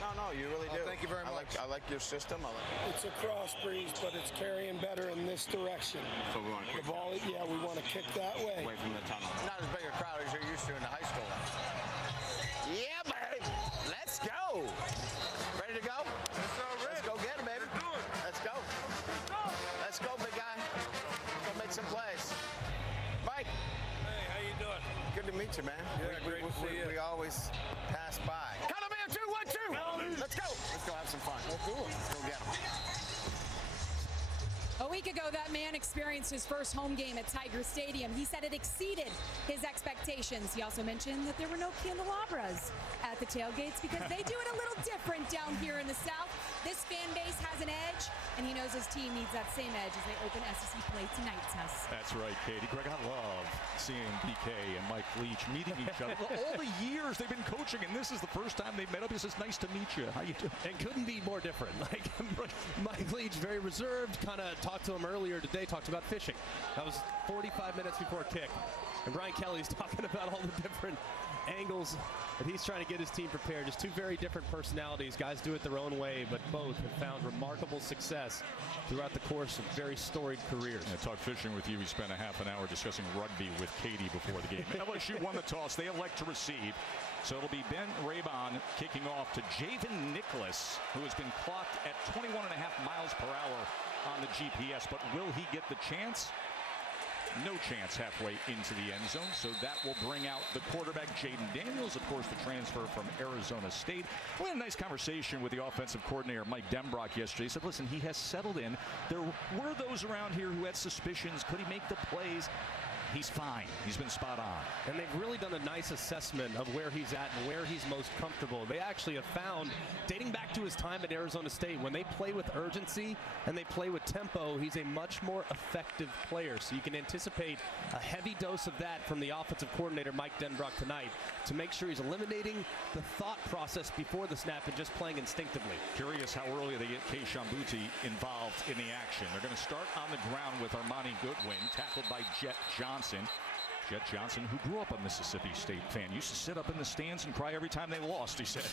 No, you really do. Thank you very much. I like your system. It's a cross breeze, but it's carrying better in this direction. So we want to kick the ball. Yeah, we want to kick that way. Away from the tunnel. Not as big a crowd as you're used to in the high school. Yeah, babe. Let's go. Ready to go? Let's go get it, baby. Let's go. Let's go, big guy. Go make some plays. Mike. Hey, how you doing? Good to meet you, man. Yeah, great to see you. We always pass by. Cut him in, 2, 1, 2. Let's go. Let's go have some fun. Let's do it. Let's go get him. A week ago, that man experienced his first home game at Tiger Stadium. He said it exceeded his expectations. He also mentioned that there were no candelabras at the tailgates because they do it a little different down here in the South. This fan base has an edge, and he knows his team needs that same edge as they open SEC play tonight, Tess. That's right, Katie. Greg, I love seeing BK and Mike Leach meeting each other. All the years they've been coaching, and this is the first time they've met up. He says, nice to meet you. How you doing? It couldn't be more different. Like Mike Leach, very reserved, kind of talked to him earlier today, talked about fishing. That was 45 minutes before kick. And Brian Kelly's talking about all the different angles that he's trying to get his team prepared. Just two very different personalities. Guys do it their own way, but both have found remarkable success throughout the course of very storied careers. I talked fishing with you. We spent a half an hour discussing rugby with Katie before the game. LSU won the toss. They elect to receive. So it'll be Ben Raybon kicking off to Javen Nicholas, who has been clocked at 21.5 miles per hour on the GPS. But will he get the chance? No chance halfway into the end zone, so that will bring out the quarterback, Jaden Daniels, of course, the transfer from Arizona State. We had a nice conversation with the offensive coordinator, Mike Denbrock, yesterday. He said, listen, he has settled in. There were those around here who had suspicions. Could he make the plays? He's fine. He's been spot on. And they've really done a nice assessment of where he's at and where he's most comfortable. They actually have found, dating back to his time at Arizona State, when they play with urgency and they play with tempo, he's a much more effective player. So you can anticipate a heavy dose of that from the offensive coordinator, Mike Denbrock, tonight to make sure he's eliminating the thought process before the snap and just playing instinctively. Curious how early they get Keishawn Boutte involved in the action. They're going to start on the ground with Armani Goodwin, tackled by Jet Johnson. Jet Johnson, who grew up a Mississippi State fan, used to sit up in the stands and cry every time they lost, he said.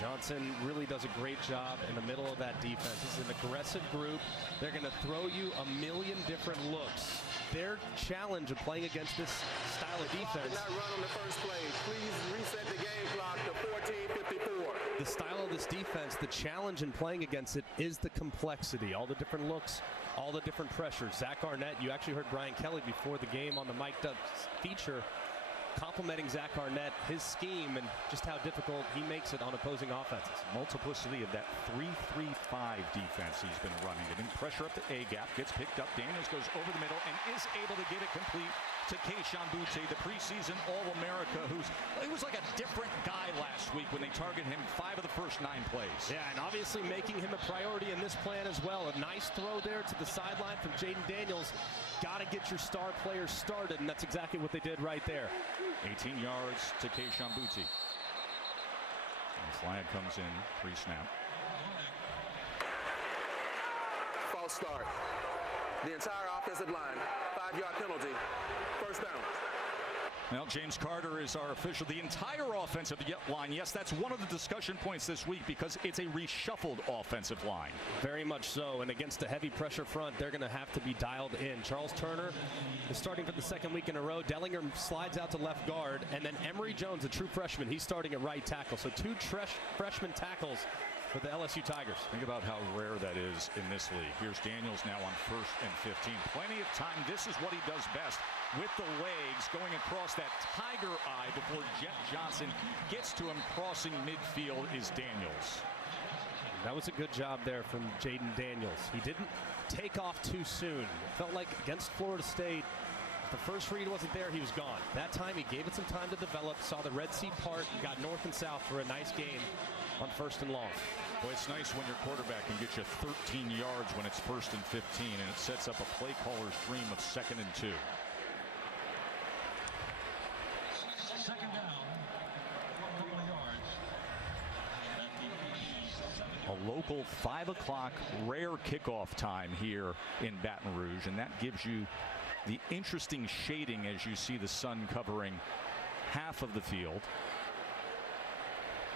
Johnson really does a great job in the middle of that defense. This is an aggressive group. They're going to throw you a million different looks. Their challenge of playing against this style of defense. Did not run on the first play. Please reset the game clock to 14:54. The style of this defense, the challenge in playing against it is the complexity. All the different looks, all the different pressures. Zach Arnett, you actually heard Brian Kelly before the game on the Mic'd Up feature, complimenting Zach Arnett, his scheme, and just how difficult he makes it on opposing offenses. Multiplicity of that 3-3-5 defense he's been running. Getting pressure up the A-gap, gets picked up. Daniels goes over the middle and is able to get it complete to Keishawn Boutte, the preseason All-America, he was like a different guy last week when they targeted him 5 of the first 9 plays. Yeah, and obviously making him a priority in this plan as well. A nice throw there to the sideline from Jaden Daniels. Got to get your star players started, and that's exactly what they did right there. 18 yards to Keishawn Boutte. And flag comes in pre-snap. False start. The entire offensive line. 5-yard penalty. First down. Well, James Carter is our official. The entire offensive line, yes, that's one of the discussion points this week because it's a reshuffled offensive line. Very much so, and against a heavy pressure front, they're going to have to be dialed in. Charles Turner is starting for the second week in a row. Dellinger slides out to left guard, and then Emory Jones, a true freshman, he's starting at right tackle. So 2 freshman tackles for the LSU Tigers. Think about how rare that is in this league. Here's Daniels now on 1st and 15. Plenty of time. This is what he does best with the legs, going across that tiger eye before Jet Johnson gets to him. Crossing midfield is Daniels. That was a good job there from Jaden Daniels. He didn't take off too soon. Felt like against Florida State, the first read wasn't there, he was gone. That time he gave it some time to develop, saw the Red Sea part, got north and south for a nice gain on 1st and long. Well, it's nice when your quarterback can get you 13 yards when it's 1st and 15, and it sets up a play caller's dream of 2nd and 2. Second down, a couple of yards. A local 5 o'clock rare kickoff time here in Baton Rouge, and that gives you the interesting shading as you see the sun covering half of the field.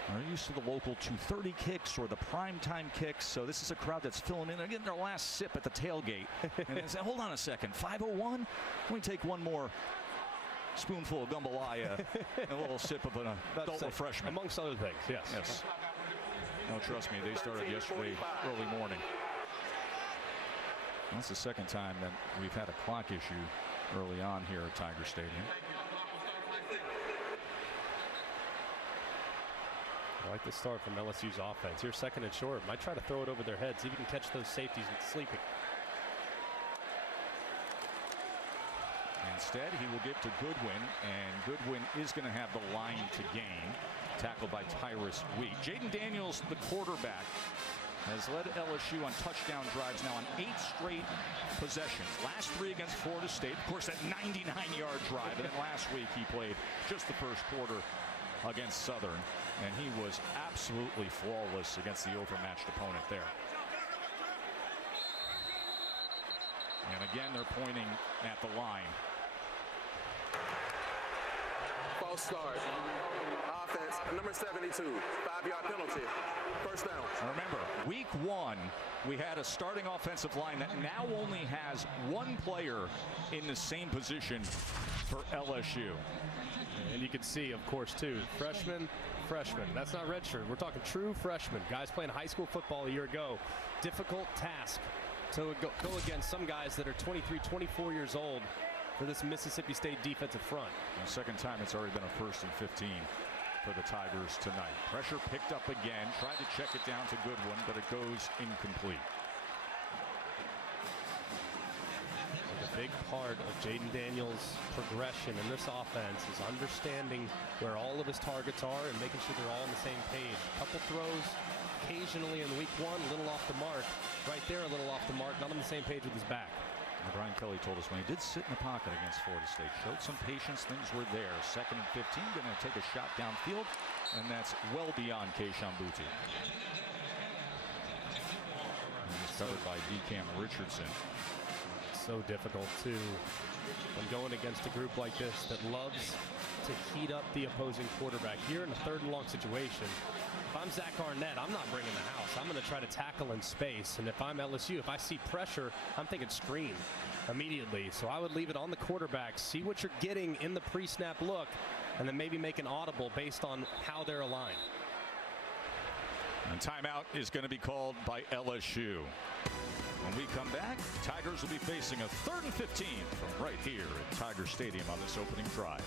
They're used to the local 2:30 kicks or the primetime kicks, so this is a crowd that's filling in. They're getting their last sip at the tailgate. And they say, hold on a second, 5:01? Let me take one more spoonful of jambalaya and a little sip of an adult refreshment. Amongst other things, yes. Yes. No, trust me, they started yesterday early morning. That's the second time that we've had a clock issue early on here at Tiger Stadium. I like the start from LSU's offense. Here's second and short. Might try to throw it over their heads. See if you can catch those safeties sleeping. Instead, he will give to Goodwin, and Goodwin is going to have the line to gain. Tackled by Tyrus Wheat. Jaden Daniels, the quarterback, has led LSU on touchdown drives now on 8 straight possessions. Last 3 against Florida State. Of course, that 99-yard drive. And then last week he played just the first quarter against Southern, and he was absolutely flawless against the overmatched opponent there. And again, they're pointing at the line. False start. Offense, number 72. 5-yard penalty. First down. Remember, week 1, we had a starting offensive line that now only has 1 player in the same position for LSU. And you can see, of course, too, freshman. That's not redshirt. We're talking true freshmen. Guys playing high school football a year ago. Difficult task to go against some guys that are 23, 24 years old for this Mississippi State defensive front. The second time it's already been a 1st and 15 for the Tigers tonight. Pressure picked up again. Tried to check it down to Goodwin, but it goes incomplete. A big part of Jaden Daniels' progression in this offense is understanding where all of his targets are and making sure they're all on the same page. A couple throws occasionally in week 1, a little off the mark. Right there, a little off the mark, not on the same page with his back. Brian Kelly told us when he did sit in the pocket against Florida State, showed some patience, things were there. 2nd and 15, going to take a shot downfield, and that's well beyond Keishawn Booty. He's covered by DeCam Richardson. So difficult, too, when going against a group like this that loves to heat up the opposing quarterback. Here in a 3rd and long situation, if I'm Zach Arnett, I'm not bringing the house. I'm going to try to tackle in space. And if I'm LSU, if I see pressure, I'm thinking screen immediately. So I would leave it on the quarterback, see what you're getting in the pre-snap look, and then maybe make an audible based on how they're aligned. And timeout is going to be called by LSU. When we come back, Tigers will be facing a 3rd and 15 from right here at Tiger Stadium on this opening drive.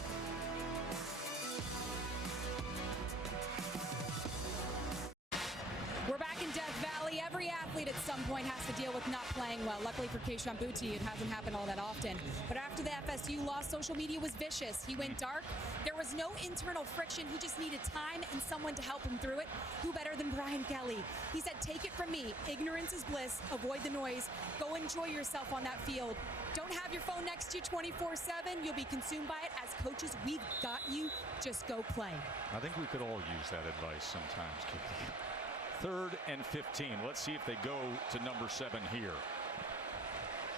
We're back in Death Valley. Every athlete at some point has to deal with not playing well. Luckily for Keishawn Booty, it hasn't happened all that often. But after the FSU loss, social media was vicious. He went dark. There was no internal friction. He just needed time and someone to help him through it. Who better than Brian Kelly? He said, take it from me. Ignorance is bliss. Avoid the noise. Go enjoy yourself on that field. Don't have your phone next to you 24/7. You'll be consumed by it. As coaches, we've got you. Just go play. I think we could all use that advice sometimes, Kiki. 3rd and 15. Let's see if they go to number 7 here.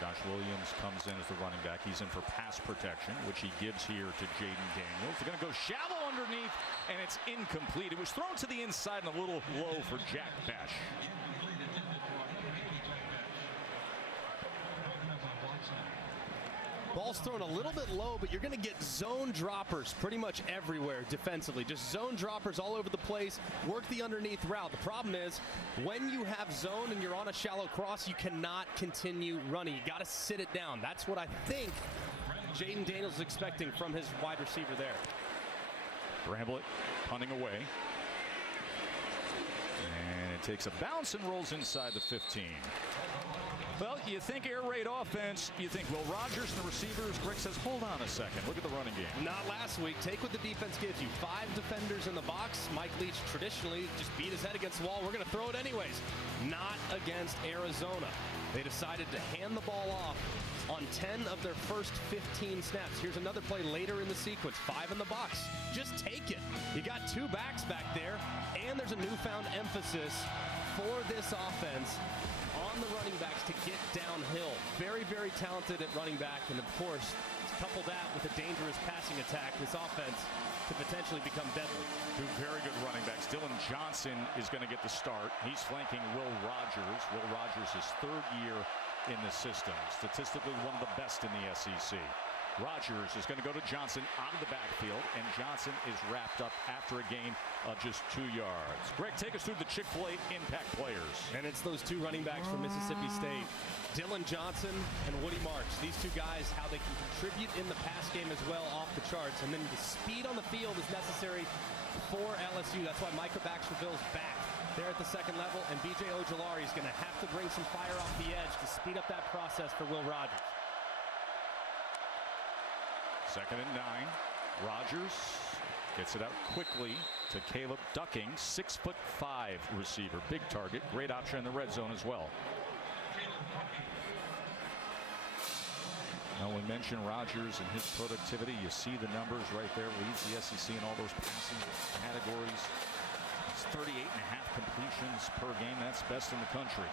Josh Williams comes in as the running back. He's in for pass protection, which he gives here to Jaden Daniels. They're going to go shallow underneath, and it's incomplete. It was thrown to the inside and a little low for Jack Besh. Ball's thrown a little bit low, but you're going to get zone droppers pretty much everywhere defensively. Just zone droppers all over the place. Work the underneath route. The problem is when you have zone and you're on a shallow cross, you cannot continue running. You got to sit it down. That's what I think Jaden Daniels is expecting from his wide receiver there. Bramblett punting away. And it takes a bounce and rolls inside the 15. Well, you think air raid offense, you think Will Rogers and the receivers. Rick says, hold on a second. Look at the running game. Not last week. Take what the defense gives you. 5 defenders in the box. Mike Leach traditionally just beat his head against the wall. We're going to throw it anyways. Not against Arizona. They decided to hand the ball off on 10 of their first 15 snaps. Here's another play later in the sequence. 5 in the box. Just take it. You got 2 backs back there, and there's a newfound emphasis for this offense on the running backs to get downhill. Very, very talented at running back, and of course, it's Couple that with a dangerous passing attack, this offense could potentially become deadly. Two very good running backs. Dylan Johnson is going to get the start. He's flanking Will Rogers. Will Rogers is third year in the system. Statistically one of the best in the SEC. Rogers is going to go to Johnson out of the backfield, and Johnson is wrapped up after a gain of just 2 yards. Greg, take us through the Chick-fil-A impact players. And it's those two running backs from Mississippi State, Dylan Johnson and Woody Marks. These two guys, how they can contribute in the pass game as well, off the charts. And then the speed on the field is necessary for LSU. That's why Micah Baxterville's back there at the second level, and B.J. Ojolari is going to have to bring some fire off the edge to speed up that process for Will Rogers. 2nd and 9. Rogers gets it out quickly to Caleb Ducking, 6'5" receiver. Big target, great option in the red zone as well. Now we mentioned Rogers and his productivity. You see the numbers right there. Leads the SEC in all those passing categories. It's 38.5 completions per game. That's best in the country.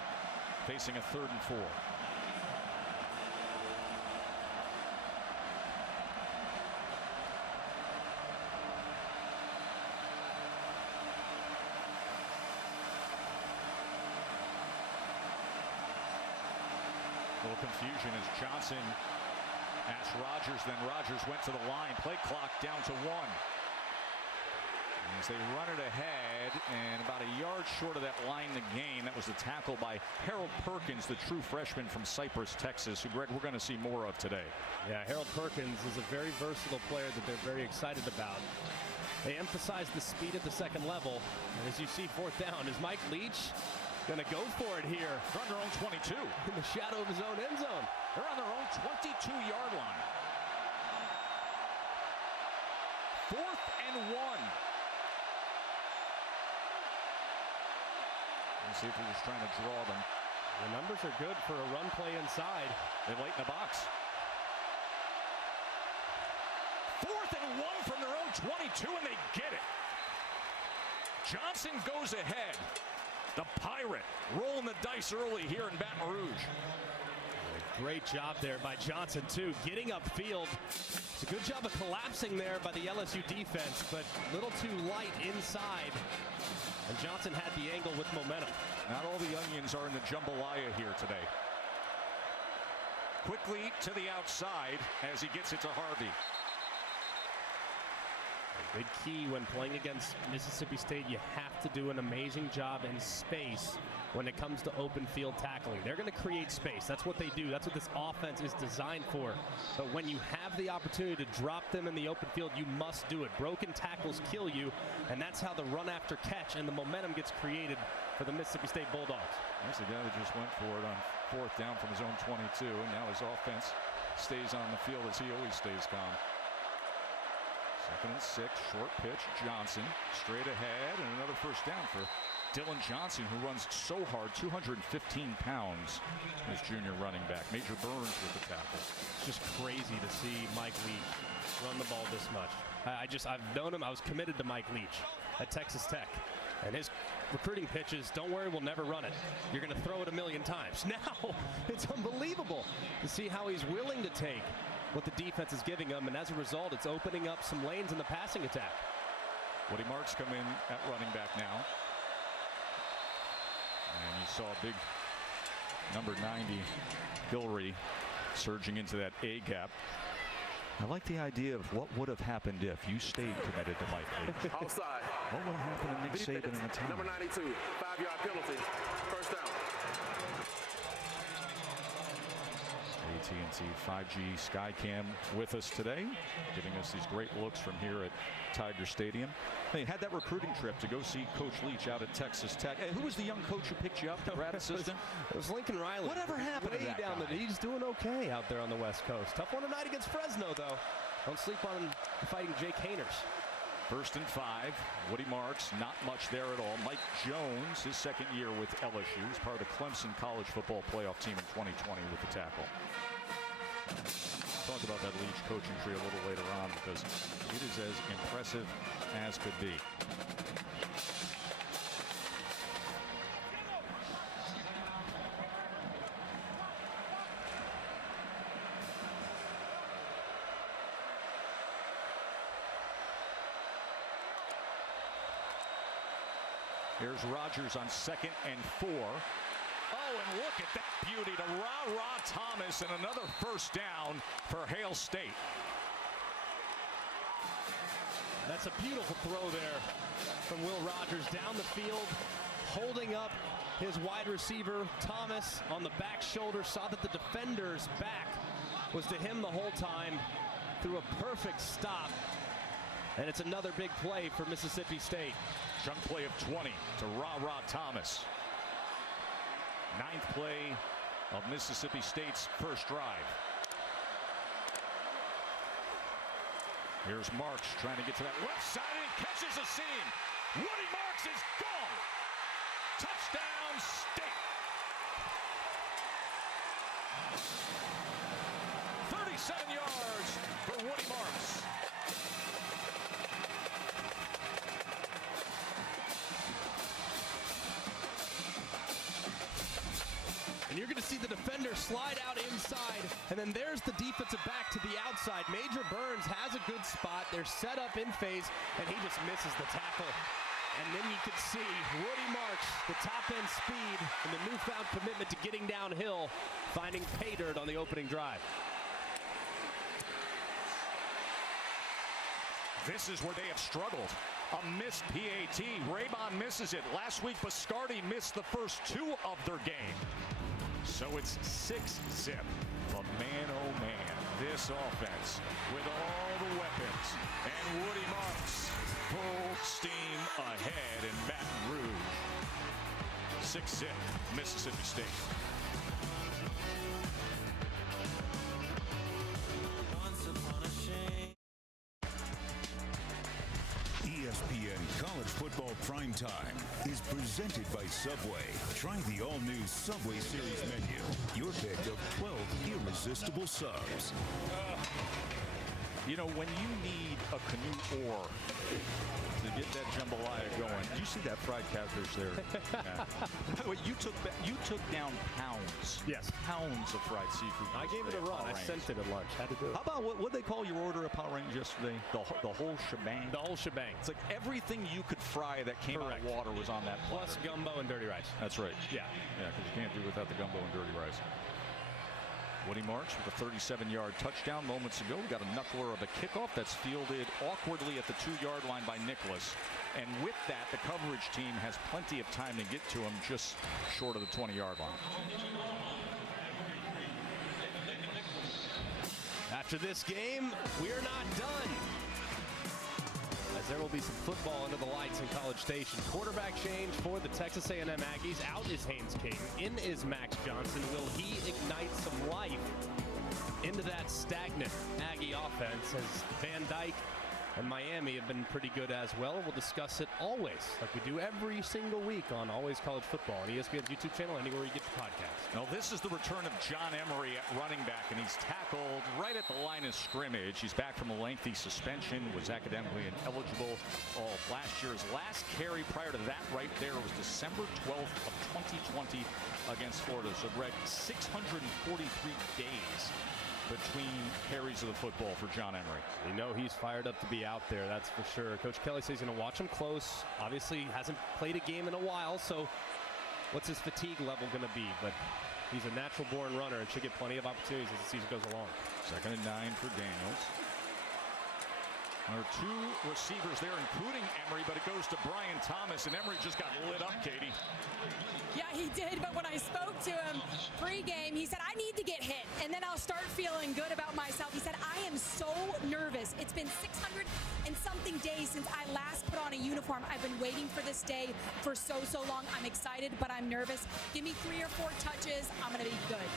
Facing a 3rd and 4. Little confusion as Johnson asked Rogers, then Rogers went to the line. Play clock down to 1. As they run it ahead, and about a yard short of that line to gain. That was the tackle by Harold Perkins, the true freshman from Cypress, Texas, who, Greg, we're going to see more of today. Yeah, Harold Perkins is a very versatile player that they're very excited about. They emphasize the speed at the second level. And as you see, 4th down, is Mike Leach going to go for it here. They're on their own 22. In the shadow of his own end zone. They're on their own 22-yard line. 4th and 1. Let's see if they're just trying to draw them. The numbers are good for a run play inside. They lighten the box. 4th and 1 from their own 22, and they get it. Johnson goes ahead. The Pirate rolling the dice early here in Baton Rouge. Great job there by Johnson, too, getting upfield. It's a good job of collapsing there by the LSU defense, but a little too light inside. And Johnson had the angle with momentum. Not all the onions are in the jambalaya here today. Quickly to the outside as he gets it to Harvey. Big key when playing against Mississippi State, you have to do an amazing job in space when it comes to open field tackling. They're going to create space. That's what they do. That's what this offense is designed for. But when you have the opportunity to drop them in the open field, you must do it. Broken tackles kill you, and that's how the run after catch and the momentum gets created for the Mississippi State Bulldogs. That's the guy that just went for it on 4th down from his own 22, and now his offense stays on the field as he always stays calm. 2nd and 6, short pitch, Johnson straight ahead, and another 1st down for Dylan Johnson, who runs so hard, 215 pounds, his junior running back. Major Burns with the tackle. It's just crazy to see Mike Leach run the ball this much. I've known him. I was committed to Mike Leach at Texas Tech. And his recruiting pitches, don't worry, we'll never run it. You're going to throw it a million times. Now, it's unbelievable to see how he's willing to take what the defense is giving him, and as a result, it's opening up some lanes in the passing attack. Woody Marks come in at running back now. And you saw big number 90, Hillary, surging into that A gap. I like the idea of what would have happened if you stayed committed to Mike Leach. Outside. What would have happened to Nick Saban in the time? Number 92, 5-yard penalty. 1st down. AT&T 5G Skycam with us today, giving us these great looks from here at Tiger Stadium. They had that recruiting trip to go see Coach Leach out at Texas Tech. Hey, who was the young coach who picked you up, the grad assistant? It was Lincoln Riley. Whatever happened to that guy? He's doing okay out there on the West Coast. Tough one tonight against Fresno, though. Don't sleep on fighting Jake Hainers. 1st and 5, Woody Marks, not much there at all. Mike Jones, his 2nd year with LSU, is part of the Clemson College Football Playoff team in 2020 with the tackle. Talk about that Leach coaching tree a little later on because it is as impressive as could be. Here's Rogers on 2nd and 4. Oh, and look at that beauty to Ra Thomas, and another first down for Hail State. That's a beautiful throw there from Will Rogers down the field, holding up his wide receiver Thomas on the back shoulder, saw that the defender's back was to him the whole time, through a perfect stop, and it's another big play for Mississippi State. Chunk play of 20 to Ra Thomas. 9th play of Mississippi State's first drive. Here's Marks trying to get to that left side and catches a seam. Woody Marks is gone. Touchdown State. 37 yards for Woody Marks. And you're going to see the defender slide out inside, and then there's the defensive back to the outside. Major Burns has a good spot. They're set up in phase, and he just misses the tackle. And then you can see Woody Marks, the top-end speed, and the newfound commitment to getting downhill, finding pay dirt on the opening drive. This is where they have struggled. A missed PAT. Raybon misses it. Last week, Biscardi missed the first 2 of their game. So it's 6-zip. But man, oh man, this offense with all the weapons. And Woody Marks full steam ahead in Baton Rouge. 6-zip, Mississippi State. ESPN College Football Primetime is presented by Subway. Try the all-new Subway Series menu. Your pick of 12 irresistible subs. You know, when you need a canoe oar to get that jambalaya going, did you see that fried catfish there? Yeah. By the way, you took down pounds. Yes. Pounds of fried seafood. I gave it a run. I sent it at lunch. Had to do it. How about what they call your order at Power Rangers yesterday? The whole shebang? The whole shebang. It's like everything you could fry that came out of water was on that platter. Plus gumbo and dirty rice. That's right. Yeah. Yeah, because you can't do without the gumbo and dirty rice. Woody Marks with a 37-yard touchdown moments ago. We got a knuckler of a kickoff that's fielded awkwardly at the 2-yard line by Nicholas. And with that, the coverage team has plenty of time to get to him just short of the 20-yard line. After this game, we're not done, as there will be some football under the lights in College Station. Quarterback change for the Texas A&M Aggies. Out is Haynes King. In is Max Johnson. Will he ignite some life into that stagnant Aggie offense, as Van Dyke and Miami have been pretty good as well? We'll discuss it always, like we do every single week on Always College Football on ESPN's YouTube channel, anywhere you get your podcast. Now, this is the return of John Emery at running back, and he's tackled right at the line of scrimmage. He's back from a lengthy suspension, was academically ineligible all last year. His last carry prior to that right there was December 12th of 2020 against Florida. So, Greg, 643 days between carries of the football for John Emery. You know he's fired up to be out there, that's for sure. Coach Kelly says he's going to watch him close. Obviously hasn't played a game in a while, so what's his fatigue level going to be? But he's a natural-born runner and should get plenty of opportunities as the season goes along. 2nd and 9 for Daniels. There are 2 receivers there, including Emery, but it goes to Brian Thomas, and Emery just got lit up, Katie. Yeah, he did, but when I spoke to him pre-game, he said, I need to get hit, and then I'll start feeling good about myself. He said, I am so nervous. It's been 600 and something days since I last put on a uniform. I've been waiting for this day for so long. I'm excited, but I'm nervous. Give me 3 or 4 touches. I'm going to be good.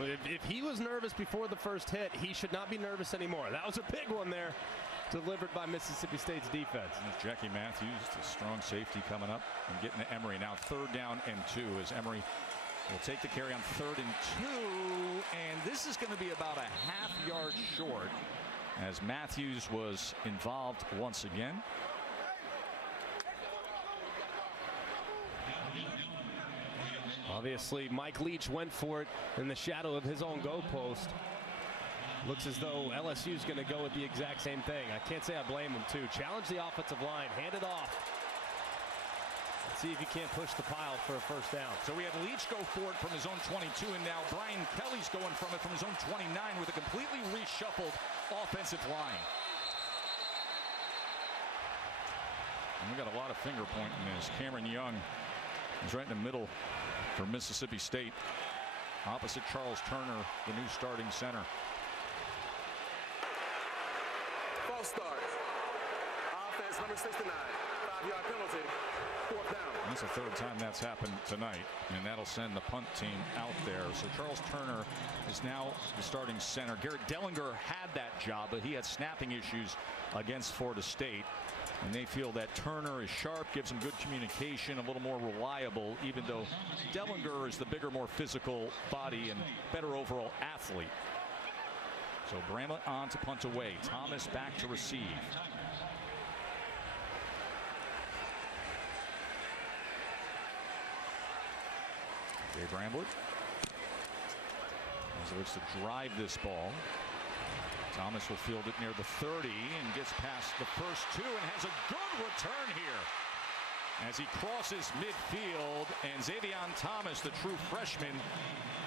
Well, if he was nervous before the first hit, he should not be nervous anymore. That was a big one there, delivered by Mississippi State's defense. And Jackie Matthews, the strong safety, coming up and getting to Emery. Now 3rd down and 2 as Emery will take the carry on 3rd and 2. And this is going to be about a half-yard short as Matthews was involved once again. Obviously, Mike Leach went for it in the shadow of his own goalpost. Looks as though LSU is going to go with the exact same thing. I can't say I blame him, too. Challenge the offensive line. Hand it off. See if you can't push the pile for a first down. So we had Leach go for it from his own 22, and now Brian Kelly's going from it from his own 29 with a completely reshuffled offensive line. And we got a lot of finger pointing this. Cameron Young is right in the middle for Mississippi State, opposite Charles Turner, the new starting center. False start. Offense number 69. 5-yard penalty. 4th down. And that's the third time that's happened tonight, and that'll send the punt team out there. So Charles Turner is now the starting center. Garrett Dellinger had that job, but he had snapping issues against Florida State. And they feel that Turner is sharp, gives him good communication, a little more reliable, even though Dellinger is the bigger, more physical body and better overall athlete. So Bramlett on to punt away. Thomas back to receive. Jay Bramlett as he looks to drive this ball. Thomas will field it near the 30 and gets past the first two and has a good return here as he crosses midfield, and Xavion Thomas, the true freshman,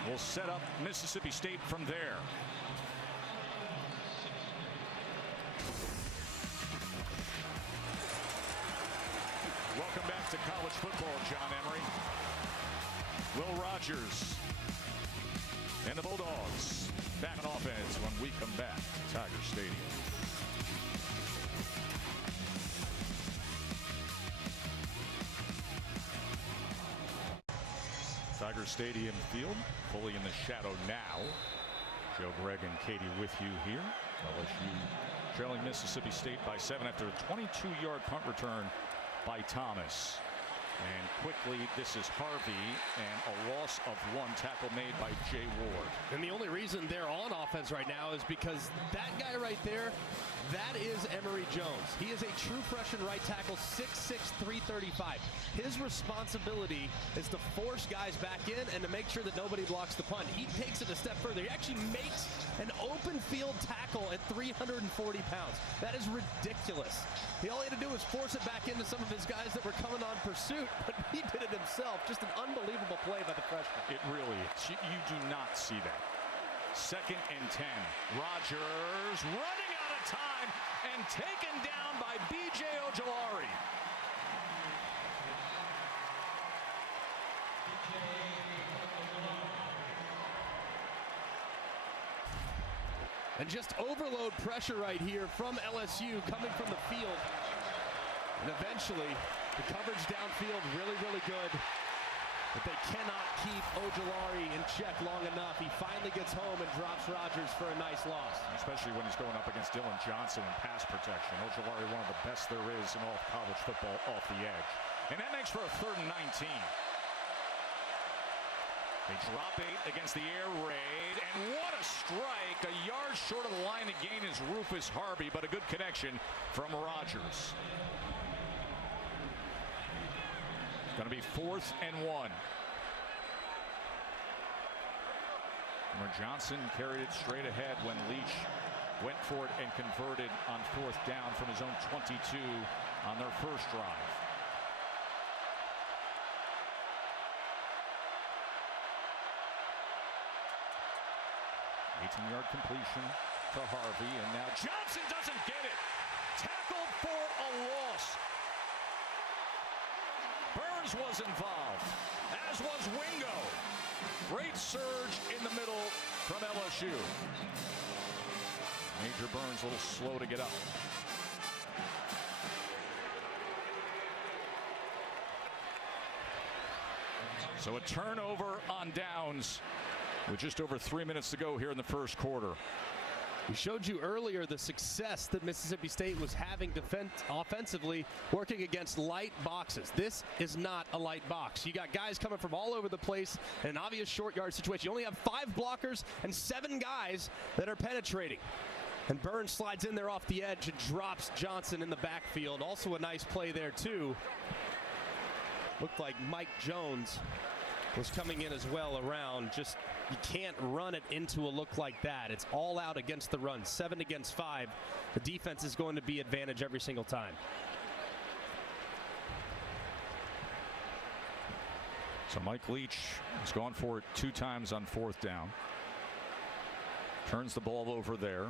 will set up Mississippi State from there. Welcome back to college football, John Emery. Will Rogers and the Bulldogs back on offense when we come back to Tiger Stadium. Tiger Stadium field fully in the shadow now. Joe, Greg, and Katie with you here. LSU trailing Mississippi State by 7 after a 22-yard punt return by Thomas. And quickly, this is Harvey, and a loss of 1, tackle made by Jay Ward. And the only reason they're on offense right now is because that guy right there, that is Emory Jones. He is a true freshman right tackle, 6'6", 335. His responsibility is to force guys back in and to make sure that nobody blocks the punt. He takes it a step further. He actually makes an open field tackle at 340 pounds. That is ridiculous. All he had to do was force it back into some of his guys that were coming on pursuit, but he did it himself. Just an unbelievable play by the freshman. It really is. You do not see that. 2nd and 10. Rogers running out of time and taken down by B.J. Ojolari. And just overload pressure right here from LSU coming from the field. And eventually, the coverage downfield really, really good. But they cannot keep Ojolari in check long enough. He finally gets home and drops Rogers for a nice loss. Especially when he's going up against Dylan Johnson in pass protection. Ojolari, one of the best there is in all of college football, off the edge. And that makes for a 3rd and 19. They drop 8 against the air raid, and what a strike. A yard short of the line to gain is Rufus Harvey, but a good connection from Rogers. It's going to be 4th and 1. Remember, Johnson carried it straight ahead when Leach went for it and converted on 4th down from his own 22 on their first drive. Yard completion to Harvey, and now Johnson doesn't get it. Tackled for a loss. Burns was involved, as was Wingo. Great surge in the middle from LSU. Major Burns a little slow to get up. So a turnover on downs with just over 3 minutes to go here in the first quarter. We showed you earlier the success that Mississippi State was having offensively working against light boxes. This is not a light box. You got guys coming from all over the place in an obvious short yard situation. You only have 5 blockers and 7 guys that are penetrating. And Burns slides in there off the edge and drops Johnson in the backfield. Also a nice play there too. Looked like Mike Jones was coming in as well around. Just, you can't run it into a look like that. It's all out against the run. 7 against 5. The defense is going to be advantage every single time. So Mike Leach has gone for it 2 times on 4th down. Turns the ball over there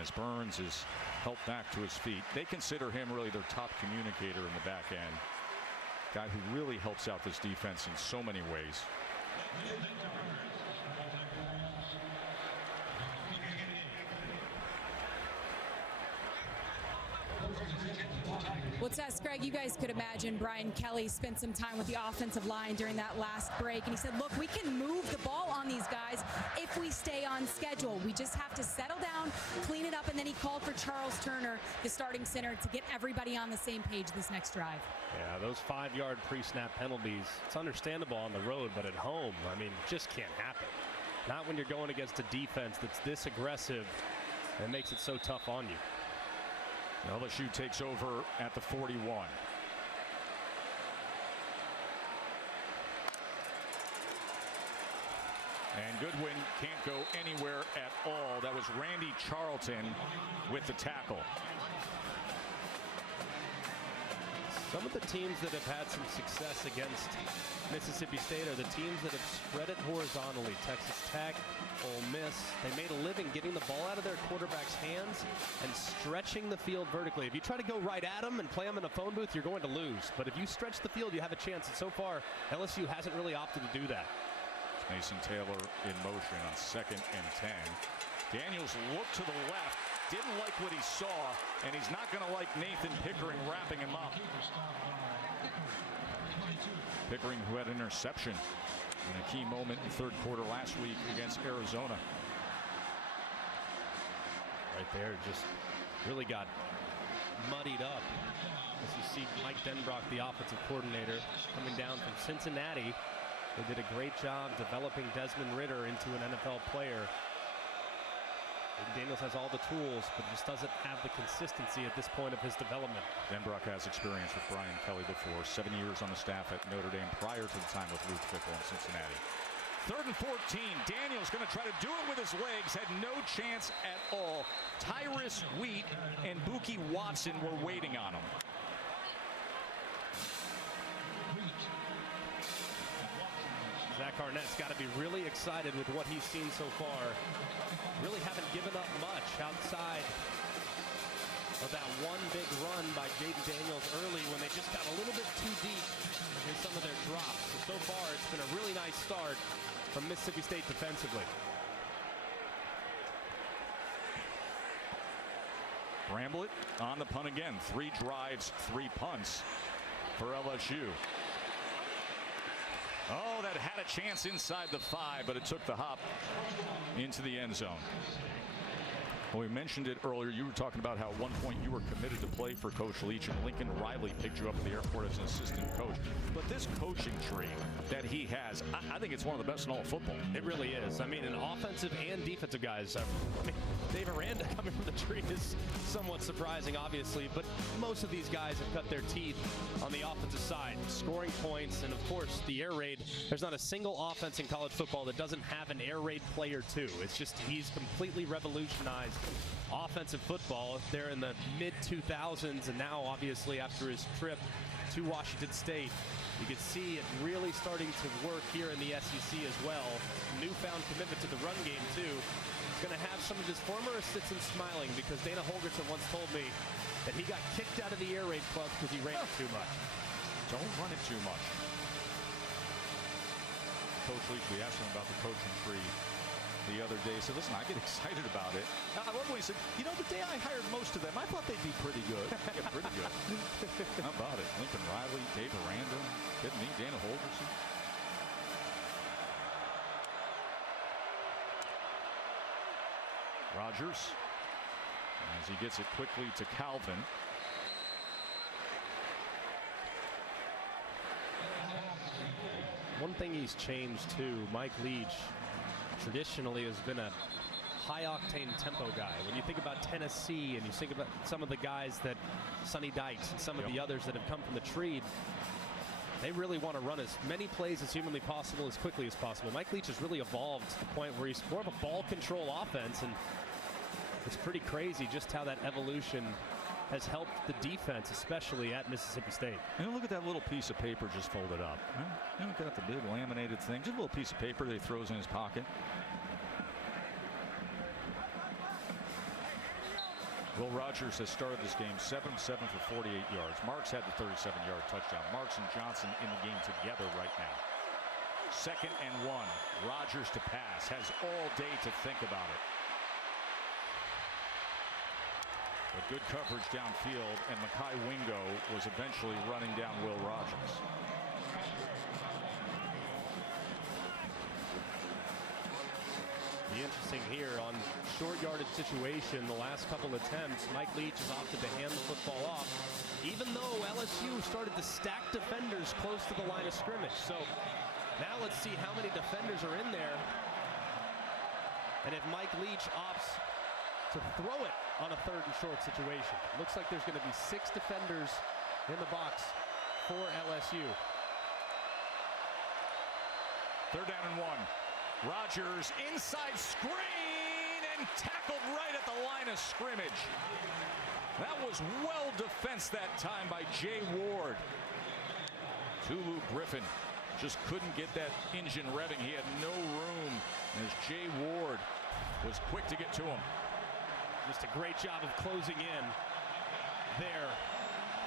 as Burns is helped back to his feet. They consider him really their top communicator in the back end. Guy who really helps out this defense in so many ways. Well, Tess, Greg, you guys could imagine Brian Kelly spent some time with the offensive line during that last break, and he said, look, we can move the ball on these guys if we stay on schedule. We just have to settle down, clean it up, and then he called for Charles Turner, the starting center, to get everybody on the same page this next drive. Yeah, those 5-yard pre-snap penalties, it's understandable on the road, but at home, I mean, it just can't happen. Not when you're going against a defense that's this aggressive and makes it so tough on you. LSU takes over at the 41. And Goodwin can't go anywhere at all. That was Randy Charlton with the tackle. Some of the teams that have had some success against Mississippi State are the teams that have spread it horizontally. Texas Tech, Ole Miss, they made a living getting the ball out of their quarterback's hands and stretching the field vertically. If you try to go right at them and play them in a phone booth, you're going to lose. But if you stretch the field, you have a chance. And so far, LSU hasn't really opted to do that. Mason Taylor in motion on 2nd and 10. Daniels looked to the left, didn't like what he saw, and he's not going to like Nathan Pickering wrapping him up. Pickering, who had an interception in a key moment in the 3rd quarter last week against Arizona. Right there, just really got muddied up. As you see Mike Denbrock, the offensive coordinator, coming down from Cincinnati. They did a great job developing Desmond Ridder into an NFL player. Daniels has all the tools, but just doesn't have the consistency at this point of his development. Denbrock has experience with Brian Kelly before. 7 years on the staff at Notre Dame prior to the time with Luke Fickell in Cincinnati. 3rd and 14. Daniels going to try to do it with his legs. Had no chance at all. Tyrus Wheat and Buki Watson were waiting on him. Zach Arnett's got to be really excited with what he's seen so far. Really haven't given up much outside of that one big run by Jaden Daniels early when they just got a little bit too deep in some of their drops. So far, it's been a really nice start from Mississippi State defensively. Bramblett on the punt again. 3 drives, 3 punts for LSU. Oh, that had a chance inside the 5, but it took the hop into the end zone. Well, we mentioned it earlier. You were talking about how at one point you were committed to play for Coach Leach, and Lincoln Riley picked you up at the airport as an assistant coach. But this coaching tree that he has, I think it's one of the best in all of football. It really is. I mean, an offensive and defensive guys. I mean, Dave Aranda coming from the tree is somewhat surprising, obviously, but most of these guys have cut their teeth on the offensive side, scoring points, and of course the air raid. There's not a single offense in college football that doesn't have an air raid player too. It's just he's completely revolutionized offensive football there in the mid-2000s, and now obviously after his trip to Washington State, you can see it really starting to work here in the SEC as well. Newfound commitment to the run game too. He's going to have some of his former assistants smiling because Dana Holgorsen once told me that he got kicked out of the air raid club because he ran it too much. Don't run it too much. Coach Leach, we asked him about the coaching tree the other day. He said, listen, I get excited about it. I love when he said, you know, the day I hired most of them, I thought they'd be pretty good. Yeah, pretty good. How about it? Lincoln Riley, Dave Aranda, kidding me, Dana Holgorsen. Rogers, as he gets it quickly to Calvin. One thing he's changed too, Mike Leach traditionally has been a high-octane tempo guy. When you think about Tennessee and you think about some of the guys that Sonny Dykes and some of the others that have come from the tree, they really want to run as many plays as humanly possible as quickly as possible. Mike Leach has really evolved to the point where he's more of a ball control offense, and it's pretty crazy just how that evolution has helped the defense, especially at Mississippi State. And look at that little piece of paper just folded up. You don't got the big laminated thing, just a little piece of paper that he throws in his pocket. Will Rogers has started this game 7-7 for 48 yards. Marks had the 37-yard touchdown. Marks and Johnson in the game together right now. 2nd and 1. Rogers to pass. Has all day to think about it. But good coverage downfield, and Mekhi Wingo was eventually running down Will Rogers. Be interesting here on short yardage situation. The last couple attempts, Mike Leach has opted to hand the football off, even though LSU started to stack defenders close to the line of scrimmage. So now let's see how many defenders are in there, and if Mike Leach opts to throw it on a 3rd and short situation. Looks like there's going to be 6 defenders in the box for LSU. 3rd down and 1. Rogers inside screen and tackled right at the line of scrimmage. That was well defensed that time by Jay Ward. Tulu Griffin just couldn't get that engine revving. He had no room as Jay Ward was quick to get to him. Just a great job of closing in there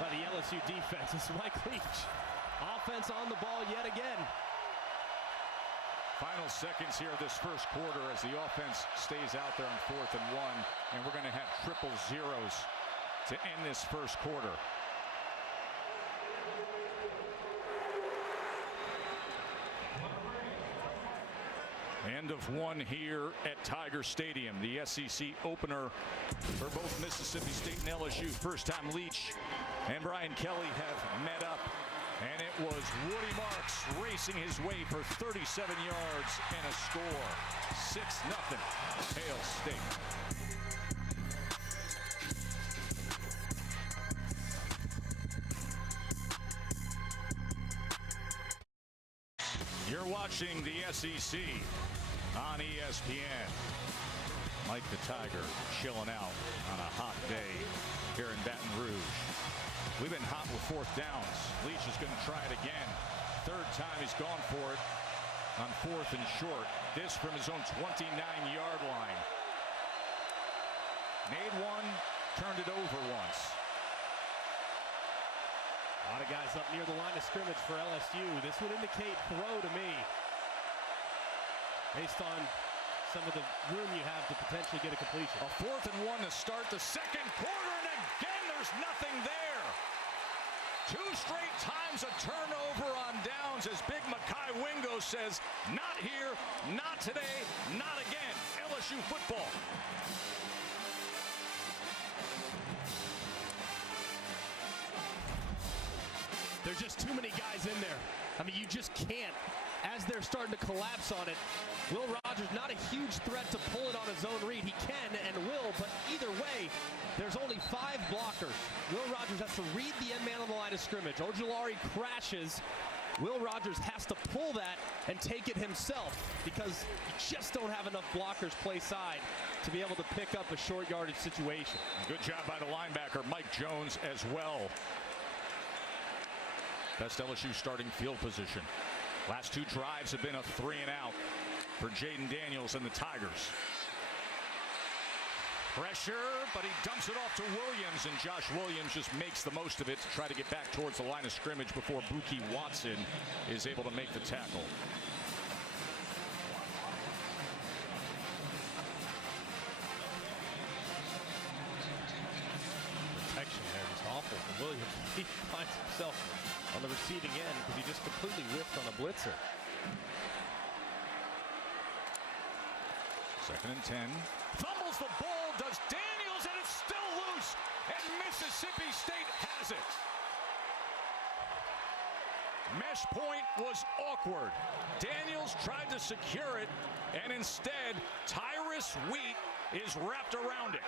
by the LSU defense. It's Mike Leach. Offense on the ball yet again. Final seconds here of this first quarter as the offense stays out there on 4th and 1, and we're going to have triple zeros to end this first quarter. End of 1 here at Tiger Stadium, the SEC opener for both Mississippi State and LSU. First time Leach and Brian Kelly have met up. And it was Woody Marks racing his way for 37 yards and a score. 6-0, Hail State. You're watching the SEC on ESPN. Mike the Tiger chilling out on a hot day here in Baton Rouge. We've been hot with 4th downs. Leach is going to try it again. 3rd time he's gone for it on 4th and short. This from his own 29-yard line. Made one, turned it over once. A lot of guys up near the line of scrimmage for LSU. This would indicate throw to me, based on some of the room you have to potentially get a completion. A 4th and 1 to start the second quarter, and again there's nothing there. 2 straight times a turnover on downs as Big Mekhi Wingo says, not here, not today, not again. LSU football. There's just too many guys in there. I mean, you just can't. As they're starting to collapse on it, Will Rogers not a huge threat to pull it on his own read. He can and will, but either way, there's only 5 blockers. Will Rogers has to read the end man on the line of scrimmage. Ojulari crashes. Will Rogers has to pull that and take it himself because you just don't have enough blockers play side to be able to pick up a short yardage situation. Good job by the linebacker, Mike Jones, as well. Best LSU starting field position. Last 2 drives have been a 3 and out for Jaden Daniels and the Tigers. Pressure, but he dumps it off to Williams, and Josh Williams just makes the most of it to try to get back towards the line of scrimmage before Buki Watson is able to make the tackle. Protection there is awful for Williams. He finds himself on the receiving end because he just completely whiffed on a blitzer. 2nd and 10. Fumbles the ball, does Daniels, and it's still loose, and Mississippi State has it. Mesh point was awkward. Daniels tried to secure it, and instead, Tyrus Wheat is wrapped around it.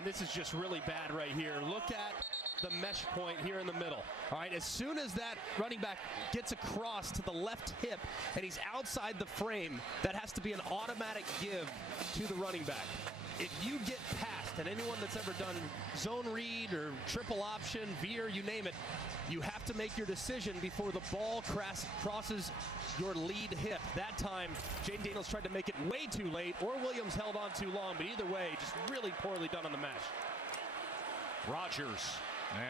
And this is just really bad right here. Look at the mesh point here in the middle. All right, as soon as that running back gets across to the left hip and he's outside the frame, that has to be an automatic give to the running back. If you get past, and anyone that's ever done zone read or triple option, veer, you name it, you have to make your decision before the ball crosses your lead hip. That time, Jaden Daniels tried to make it way too late, or Williams held on too long, but either way, just really poorly done on the mesh. Rogers,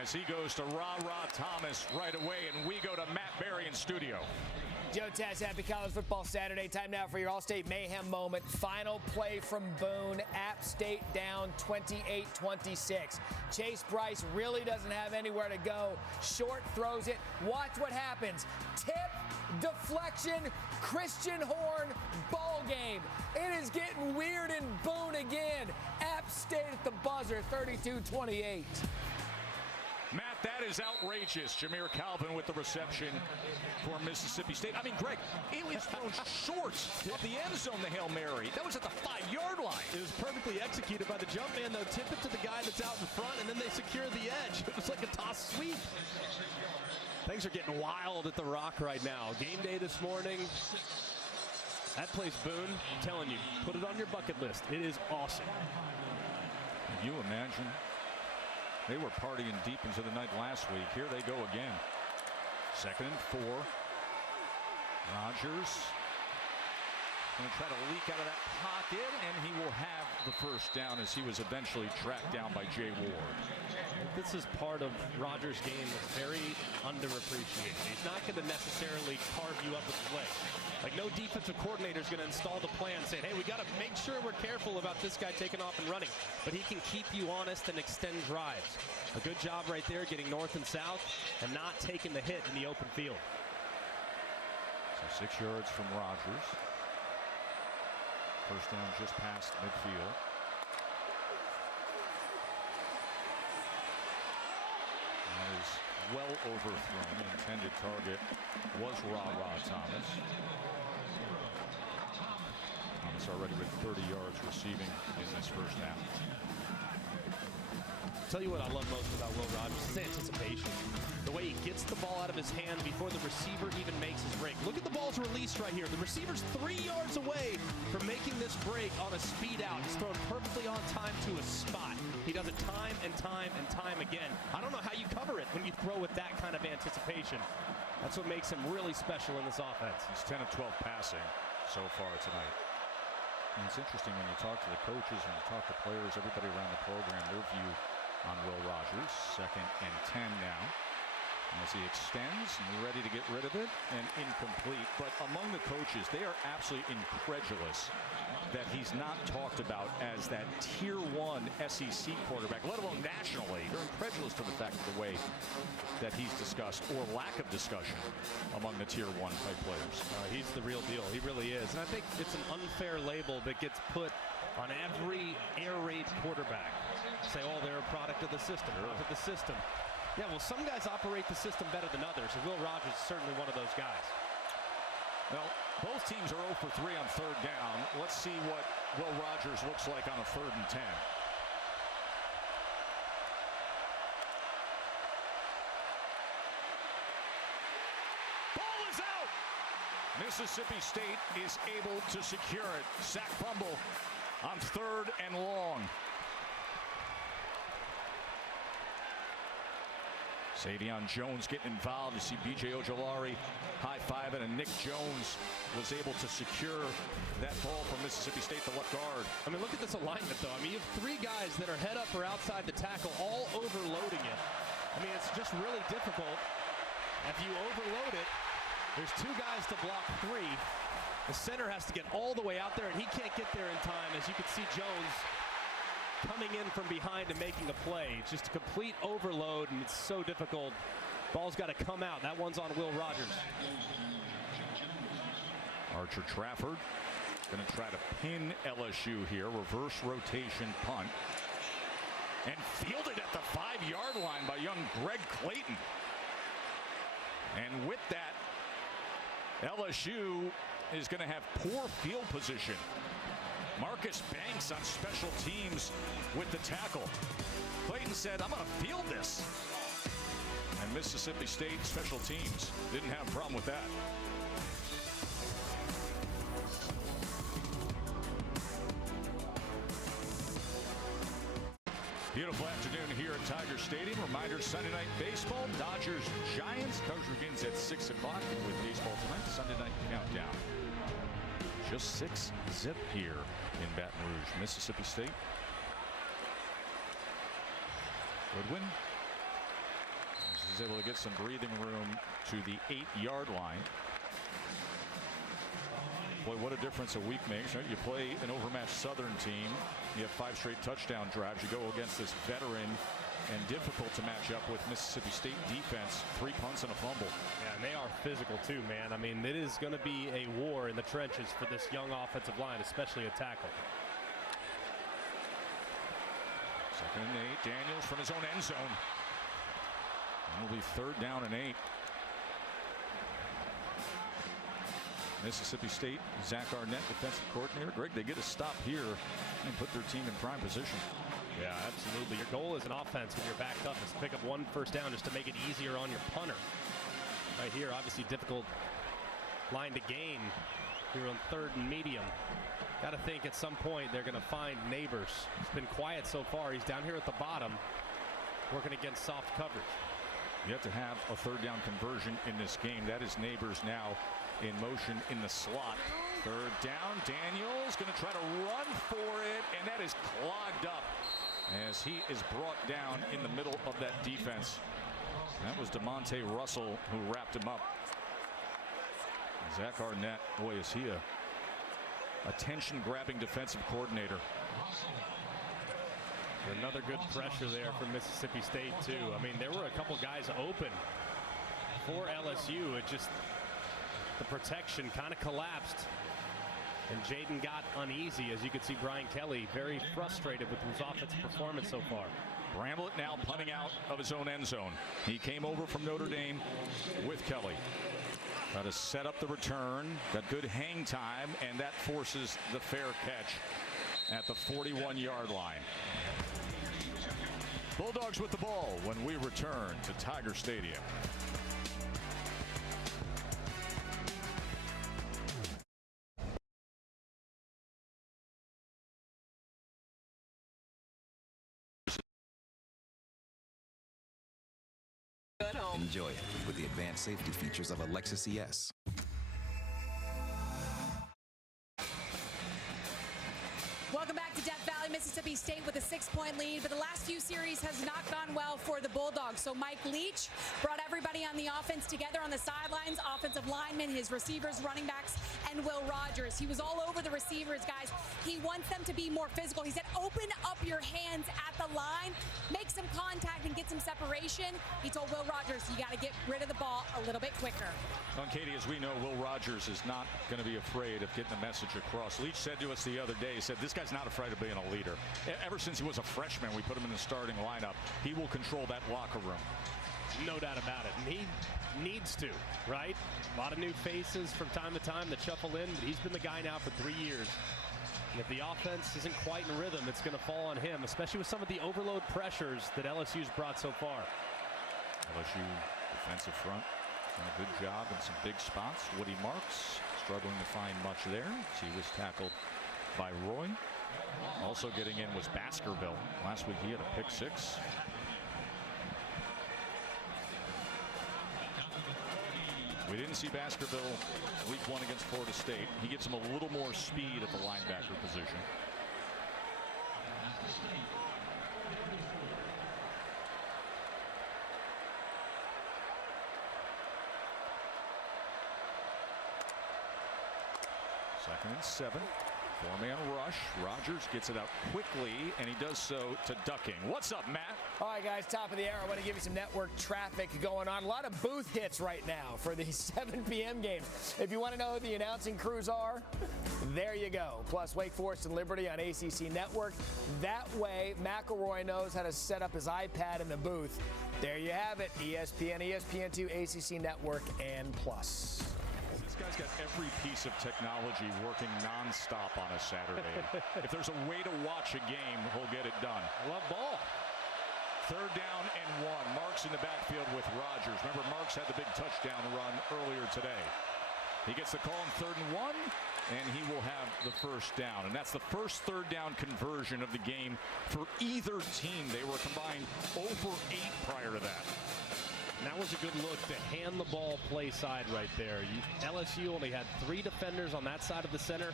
as he goes to Ra Thomas right away, and we go to Matt Berry in studio. Joe Tess, happy College Football Saturday. Time now for your All-State Mayhem moment. Final play from Boone. App State down 28-26. Chase Bryce really doesn't have anywhere to go. Short throws it. Watch what happens. Tip, deflection, Christian Horn, ball game. It is getting weird in Boone again. App State at the buzzer, 32-28. Matt, that is outrageous. Jameer Calvin with the reception for Mississippi State. I mean, Greg, it was thrown short of the end zone, the Hail Mary. That was at the 5-yard line. It was perfectly executed by the jump man, though. Tip it to the guy that's out in front, and then they secure the edge. It was like a toss sweep. Things are getting wild at the Rock right now. Game day this morning. That place, Boone, I'm telling you, put it on your bucket list. It is awesome. Can you imagine? They were partying deep into the night last week. Here they go again. 2nd and 4. Rogers going to try to leak out of that pocket, and he will have the first down as he was eventually tracked down by Jay Ward. This is part of Rogers' game that's very underappreciated. He's not going to necessarily carve you up with play. Like, no defensive coordinator is going to install the plan saying, hey, we got to make sure we're careful about this guy taking off and running. But he can keep you honest and extend drives. A good job right there getting north and south and not taking the hit in the open field. So 6 yards from Rogers. First down just past midfield. That is well overthrown. The intended target was Ra Thomas. Thomas already with 30 yards receiving in this first half. Tell you what I love most about Will Rogers is anticipation. The way he gets the ball out of his hand before the receiver even makes his break. Look at the ball's released right here. The receiver's 3 yards away from making this break on a speed out. It's thrown perfectly on time to a spot. He does it time and time and time again. I don't know how you cover it when you throw with that kind of anticipation. That's what makes him really special in this offense. He's 10 of 12 passing so far tonight. And it's interesting when you talk to the coaches, when you talk to players, everybody around the program, their view on Will Rogers. 2nd and 10 now. As he extends and ready to get rid of it, and incomplete. But among the coaches, they are absolutely incredulous that he's not talked about as that Tier 1 SEC quarterback, let alone nationally. They're incredulous to the fact of the way that he's discussed, or lack of discussion, among the Tier 1 type players. He's the real deal. He really is. And I think it's an unfair label that gets put on every air raid quarterback. Say, oh, they're a product of the system. Product of the system. Yeah, well, some guys operate the system better than others, and Will Rogers is certainly one of those guys. Well, both teams are 0 for 3 on 3rd down. Let's see what Will Rogers looks like on a 3rd and 10. Ball is out! Mississippi State is able to secure it. Sack fumble on 3rd and long. Savion Jones getting involved. You see B.J. Ojolari high-fiving, and Nick Jones was able to secure that ball from Mississippi State, the left guard. I mean, look at this alignment, though. I mean, you have 3 guys that are head up or outside the tackle, all overloading it. I mean, it's just really difficult. If you overload it, there's 2 guys to block 3. The center has to get all the way out there, and he can't get there in time. As you can see, Jones coming in from behind and making a play. It's just a complete overload, and it's so difficult. Ball's got to come out. That one's on Will Rogers. Archer Trafford going to try to pin LSU here. Reverse rotation punt. And fielded at the 5-yard line by young Greg Clayton. And with that, LSU is going to have poor field position. Marcus Banks on special teams with the tackle. Clayton said, I'm going to field this. And Mississippi State special teams didn't have a problem with that. Beautiful afternoon here at Tiger Stadium. Reminder, Sunday night baseball, Dodgers, Giants. Coverage begins at 6 o'clock with baseball tonight. Sunday night countdown. Just 6-zip here in Baton Rouge, Mississippi State. Goodwin is able to get some breathing room to the 8-yard line. Boy, what a difference a week makes. Right? You play an overmatched Southern team. You have 5 straight touchdown drives. You go against this veteran and difficult to match up with Mississippi State defense. 3 punts and a fumble. Yeah, and they are physical too, man. I mean, it is going to be a war in the trenches for this young offensive line, especially a tackle. 2nd and 8. Daniels from his own end zone. It'll be 3rd down and 8. Mississippi State, Zach Arnett, defensive coordinator. Greg, they get a stop here and put their team in prime position. Yeah, absolutely. Your goal as an offense when you're backed up is to pick up 1 first down just to make it easier on your punter. Right here, obviously difficult line to gain here on 3rd and medium. Got to think at some point they're going to find Neighbors. It's been quiet so far. He's down here at the bottom working against soft coverage. You have to have a 3rd down conversion in this game. That is Neighbors now in motion in the slot. 3rd down. Daniels going to try to run for it, and that is clogged up as he is brought down in the middle of that defense. That was DeMonte Russell who wrapped him up. Zach Arnett, boy, is he a attention-grabbing defensive coordinator. Another good pressure there from Mississippi State too. I mean, there were a couple guys open for LSU. It just, the protection kind of collapsed, and Jaden got uneasy. As you can see, Brian Kelly very frustrated with his offensive performance so far. Bramlett now punting out of his own end zone. He came over from Notre Dame with Kelly. Got to set up the return. Got good hang time, and that forces the fair catch at the 41-yard line. Bulldogs with the ball when we return to Tiger Stadium. Enjoy it with the advanced safety features of a Lexus ES. Welcome back to Death Valley. Mississippi State with a 6-point lead, but the last few series has not gone well for the Bulldogs. So Mike Leach brought everybody on the offense together on the sidelines, offensive linemen, his receivers, running backs, and Will Rogers. He was all over the receivers, guys. He wants them to be more physical. He said, open up your hands at the line, make some contact and get some separation. He told Will Rogers, you got to get rid of the ball a little bit quicker. Well, Katie, as we know, Will Rogers is not going to be afraid of getting the message across. Leach said to us the other day, he said, this guy's not afraid of being a leader. Ever since he was a freshman, we put him in the starting lineup. He will control that locker room. No doubt about it. And he needs to, right? A lot of new faces from time to time that shuffle in, but he's been the guy now for 3 years. And if the offense isn't quite in rhythm, it's going to fall on him, especially with some of the overload pressures that LSU's brought so far. LSU defensive front done a good job in some big spots. Woody Marks struggling to find much there. He was tackled by Roy. Also getting in was Baskerville. Last week he had a pick 6. We didn't see Baskerville week 1 against Florida State. He gives him a little more speed at the linebacker position. Second and 7. 4-man rush. Rogers gets it out quickly, and he does so to Ducking. What's up, Matt? All right, guys, top of the hour. I want to give you some network traffic going on. A lot of booth hits right now for these 7 p.m. games. If you want to know who the announcing crews are, there you go. Plus, Wake Forest and Liberty on ACC Network. That way, McElroy knows how to set up his iPad in the booth. There you have it. ESPN, ESPN2, ACC Network, and Plus. guy's got every piece of technology working nonstop on a Saturday. If there's a way to watch a game, he'll get it done. I love ball. 3rd down and 1. Marks in the backfield with Rodgers. Remember, Marks had the big touchdown run earlier today. He gets the call on 3rd and 1, and he will have the first down. And that's the first 3rd down conversion of the game for either team. They were combined 0 for 8 prior to that. And that was a good look to hand the ball play side right there. LSU only had 3 defenders on that side of the center.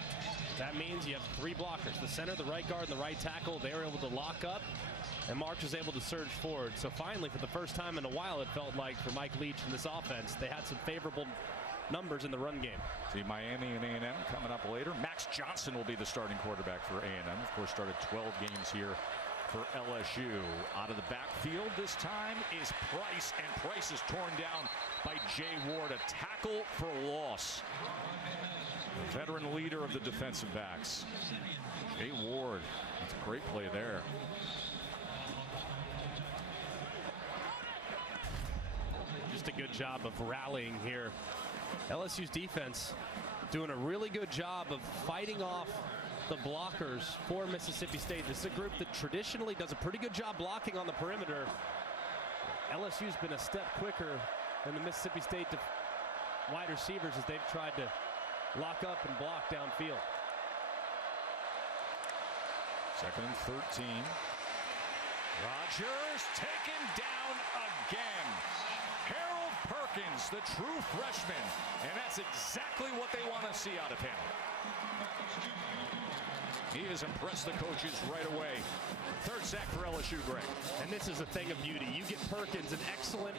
That means you have 3 blockers. The center, the right guard, and the right tackle. They were able to lock up, and Marks was able to surge forward. So finally, for the first time in a while, it felt like for Mike Leach and this offense, they had some favorable numbers in the run game. See Miami and A&M coming up later. Max Johnson will be the starting quarterback for A&M. Of course, started 12 games here for LSU. Out of the backfield this time is Price, and Price is torn down by Jay Ward. A tackle for loss. The veteran leader of the defensive backs, Jay Ward. That's a great play there. Just a good job of rallying here. LSU's defense doing a really good job of fighting off the blockers for Mississippi State. This is a group that traditionally does a pretty good job blocking on the perimeter. LSU's been a step quicker than the Mississippi State wide receivers as they've tried to lock up and block downfield. 2nd and 13. Rodgers taken down again. Harold Perkins, the true freshman, and that's exactly what they want to see out of him. He has impressed the coaches right away. 3rd sack for LSU, Greg. And this is a thing of beauty. You get Perkins, an excellent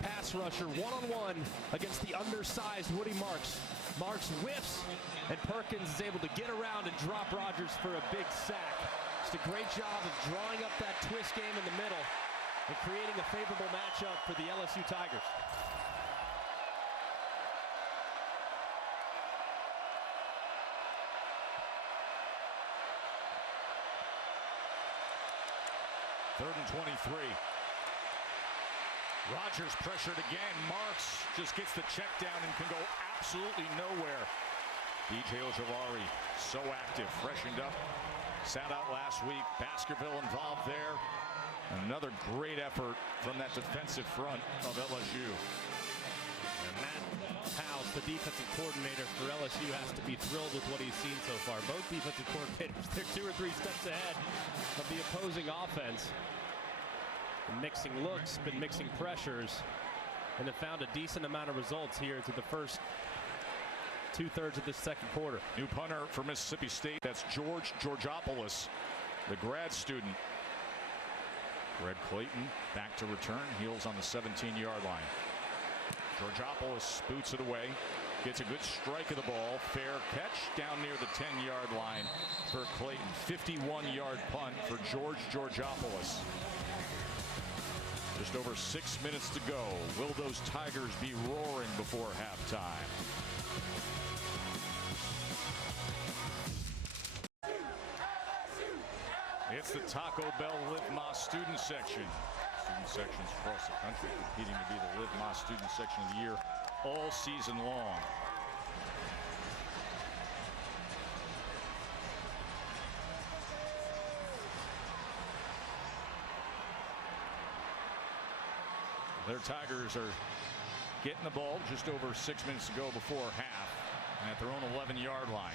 pass rusher, one-on-one against the undersized Woody Marks. Marks whiffs, and Perkins is able to get around and drop Rodgers for a big sack. Just a great job of drawing up that twist game in the middle and creating a favorable matchup for the LSU Tigers. Third and 23. Rodgers pressured again. Marks just gets the check down and can go absolutely nowhere. DJ Ojolari, so active, freshened up, sat out last week. Baskerville involved there. Another great effort from that defensive front of LSU. And Matt House, the defensive coordinator for LSU, has to be thrilled with what he's seen so far. Both defensive coordinators, they're 2 or 3 steps ahead of the opposing offense. Been mixing looks, been mixing pressures, and have found a decent amount of results here through the first 2/3 of this 2nd quarter. New punter for Mississippi State. That's George Georgopoulos, the grad student. Greg Clayton back to return. Heels on the 17-yard line. Georgopoulos boots it away. Gets a good strike of the ball. Fair catch down near the 10-yard line for Clayton. 51-yard punt for George Georgopoulos. Just over 6 minutes to go. Will those Tigers be roaring before halftime? It's the Taco Bell Live Más student section. Student sections across the country competing to be the Live Más student section of the year all season long. Their Tigers are getting the ball just over 6 minutes to go before half at their own 11-yard line.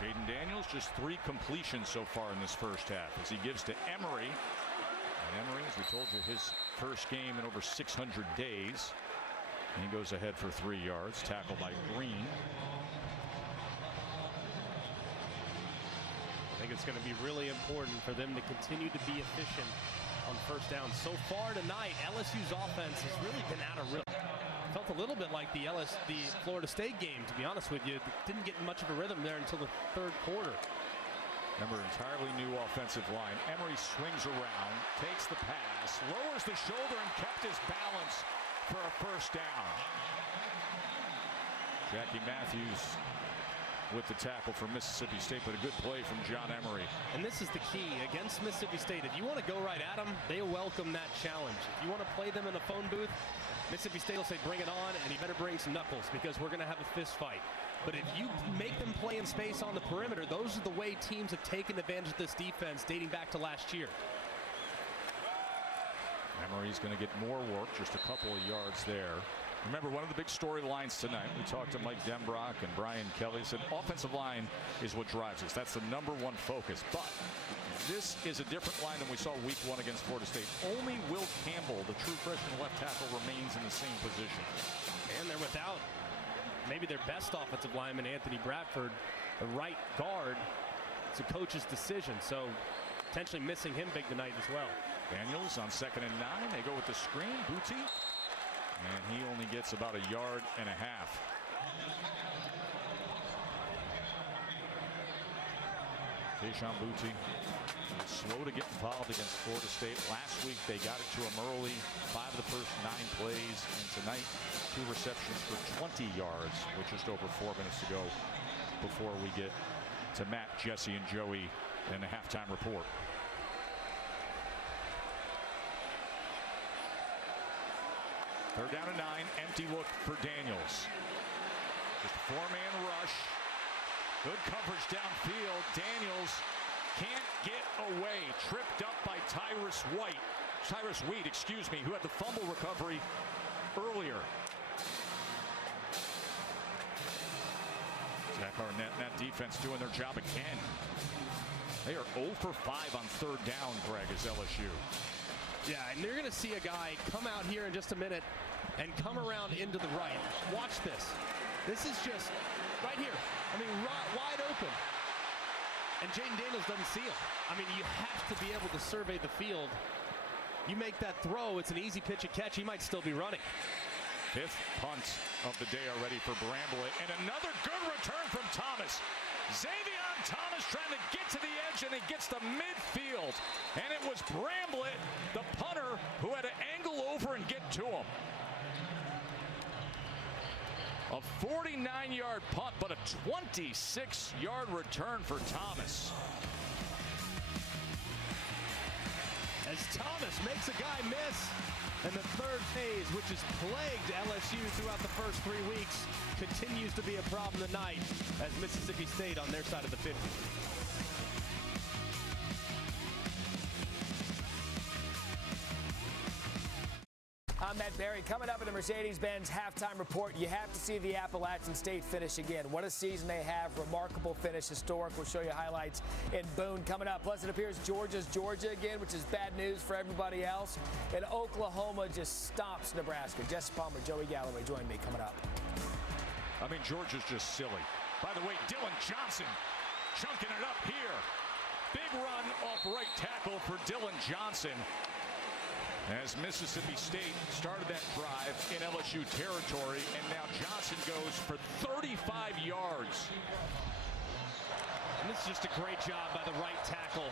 Jaden Daniels just 3 completions so far in this first half as he gives to Emery. And Emery, as we told you, his first game in over 600 days. And he goes ahead for 3 yards, tackled by Green. I think it's going to be really important for them to continue to be efficient on first down. So far tonight, LSU's offense has really been out of rhythm. Felt a little bit like the Florida State game, to be honest with you. Didn't get much of a rhythm there until the 3rd quarter. Remember, entirely new offensive line. Emery swings around, takes the pass, lowers the shoulder, and kept his balance for a first down. Jackie Matthews with the tackle for Mississippi State, but a good play from John Emery. And this is the key against Mississippi State. If you want to go right at them, they welcome that challenge. If you want to play them in a phone booth, Mississippi State will say, bring it on, and you better bring some knuckles because we're going to have a fist fight. But if you make them play in space on the perimeter, those are the way teams have taken advantage of this defense dating back to last year. Emery's going to get more work, just a couple of yards there. Remember, one of the big storylines tonight, we talked to Mike Denbrock and Brian Kelly, said offensive line is what drives us. That's the #1 focus. But this is a different line than we saw week 1 against Florida State. Only Will Campbell, the true freshman left tackle, remains in the same position. And they're without maybe their best offensive lineman, Anthony Bradford, the right guard. It's a coach's decision, so potentially missing him big tonight as well. Daniels on 2nd and 9. They go with the screen. Booty. And he only gets about 1.5 yards. Tayshaun Booty was slow to get involved against Florida State. Last week they got it to him early. 5 of the first 9 plays. And tonight 2 receptions for 20 yards with just over 4 minutes to go before we get to Matt, Jesse, and Joey in the halftime report. Third down and 9, empty look for Daniels. Just a 4-man rush. Good coverage downfield. Daniels can't get away. Tripped up by Tyrus Wheat, excuse me, who had the fumble recovery earlier. Zach Arnett and that defense doing their job again. They are 0 for 5 on 3rd down, Greg, as LSU. Yeah, and they're going to see a guy come out here in just a minute and come around into the right. Watch this. This is just right here. I mean, wide open. And Jaden Daniels doesn't see him. I mean, you have to be able to survey the field. You make that throw, it's an easy pitch and catch. He might still be running. 5th punt of the day already for Bramblett. And another good return from Thomas. Xavion Thomas trying to get to the edge, and he gets to midfield. And it was Bramblett, the punter, who had to angle over and get to him. A 49-yard punt, but a 26-yard return for Thomas. As Thomas makes a guy miss, and the third phase, which has plagued LSU throughout the first 3 weeks, continues to be a problem tonight as Mississippi State on their side of the 50. I'm Matt Barry. Coming up in the Mercedes-Benz halftime report, you have to see the Appalachian State finish again. What a season they have. Remarkable finish, historic. We'll show you highlights in Boone coming up. Plus, it appears Georgia's Georgia again, which is bad news for everybody else. And Oklahoma just stomps Nebraska. Jesse Palmer, Joey Galloway join me coming up. I mean, Georgia's just silly. By the way, Dylan Johnson chunking it up here. Big run off right tackle for Dylan Johnson. As Mississippi State started that drive in LSU territory, and now Johnson goes for 35 yards. And this is just a great job by the right tackle.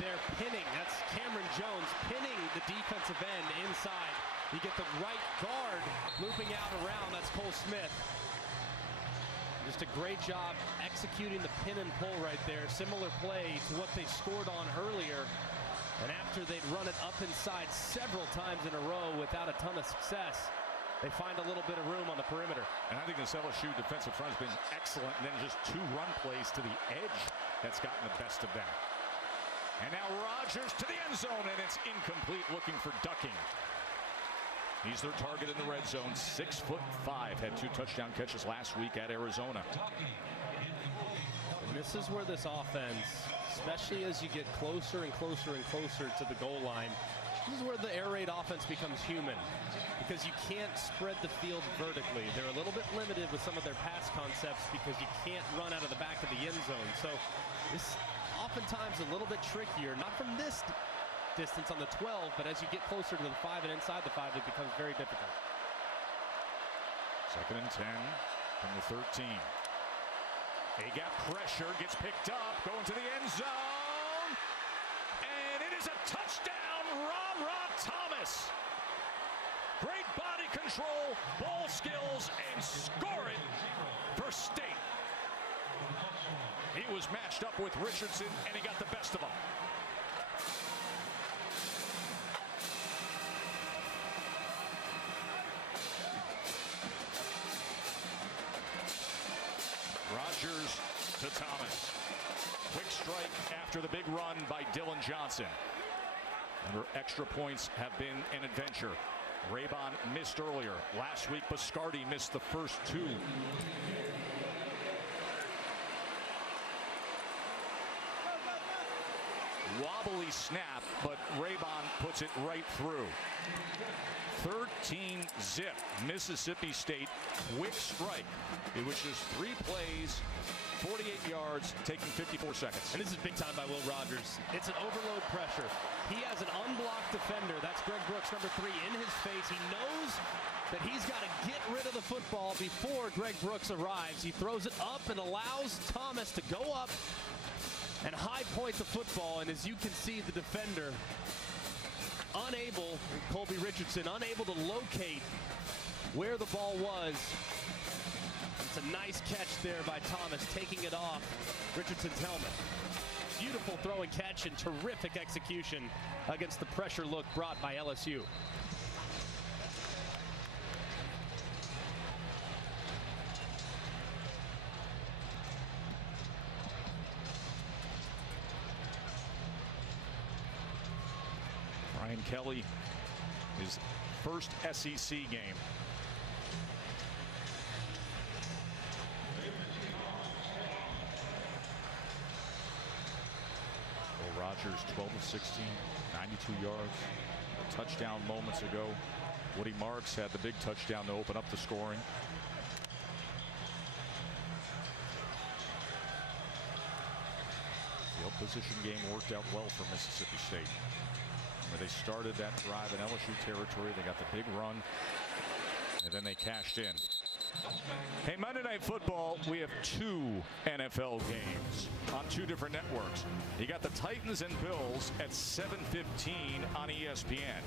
They're pinning, that's Cameron Jones, pinning the defensive end inside. You get the right guard looping out around, that's Cole Smith. Just a great job executing the pin and pull right there. Similar play to what they scored on earlier. And after they'd run it up inside several times in a row without a ton of success, they find a little bit of room on the perimeter. And I think this LSU defensive front has been excellent. And then just 2 run plays to the edge that's gotten the best of them. And now Rodgers to the end zone, and it's incomplete, looking for ducking. He's their target in the red zone. 6'5", had 2 touchdown catches last week at Arizona. And this is where this offense, especially as you get closer and closer and closer to the goal line, this is where the air raid offense becomes human, because you can't spread the field vertically. They're a little bit limited with some of their pass concepts because you can't run out of the back of the end zone. So this oftentimes a little bit trickier, not from this distance on the 12, but as you get closer to the 5 and inside the 5, it becomes very difficult. 2nd and 10 from the 13. A-gap pressure, gets picked up, going to the end zone, and it is a touchdown, Ron Thomas. Great body control, ball skills, and score it for State. He was matched up with Richardson, and he got the best of him. Rogers to Thomas. Quick strike after the big run by Dylan Johnson. Remember, extra points have been an adventure. Raybon missed earlier. Last week, Biscardi missed the first two. Wobbly snap, but Raybon puts it right through. 13-zip, Mississippi State, quick strike. It was just 3 plays, 48 yards, taking 54 seconds. And this is big time by Will Rogers. It's an overload pressure. He has an unblocked defender. That's Greg Brooks, number 3, in his face. He knows that he's got to get rid of the football before Greg Brooks arrives. He throws it up and allows Thomas to go up and high point the football. And as you can see, the defender unable, Colby Richardson, unable to locate where the ball was. It's a nice catch there by Thomas, taking it off Richardson's helmet. Beautiful throw and catch and terrific execution against the pressure look brought by LSU. Brian Kelly, his first SEC game. Will Rogers, 12 of 16, 92 yards. A touchdown moments ago. Woody Marks had the big touchdown to open up the scoring. Field position game worked out well for Mississippi State. Where they started that drive in LSU territory. They got the big run, and then they cashed in. Hey, Monday Night Football, we have 2 NFL games on 2 different networks. You got the Titans and Bills at 7:15 on ESPN.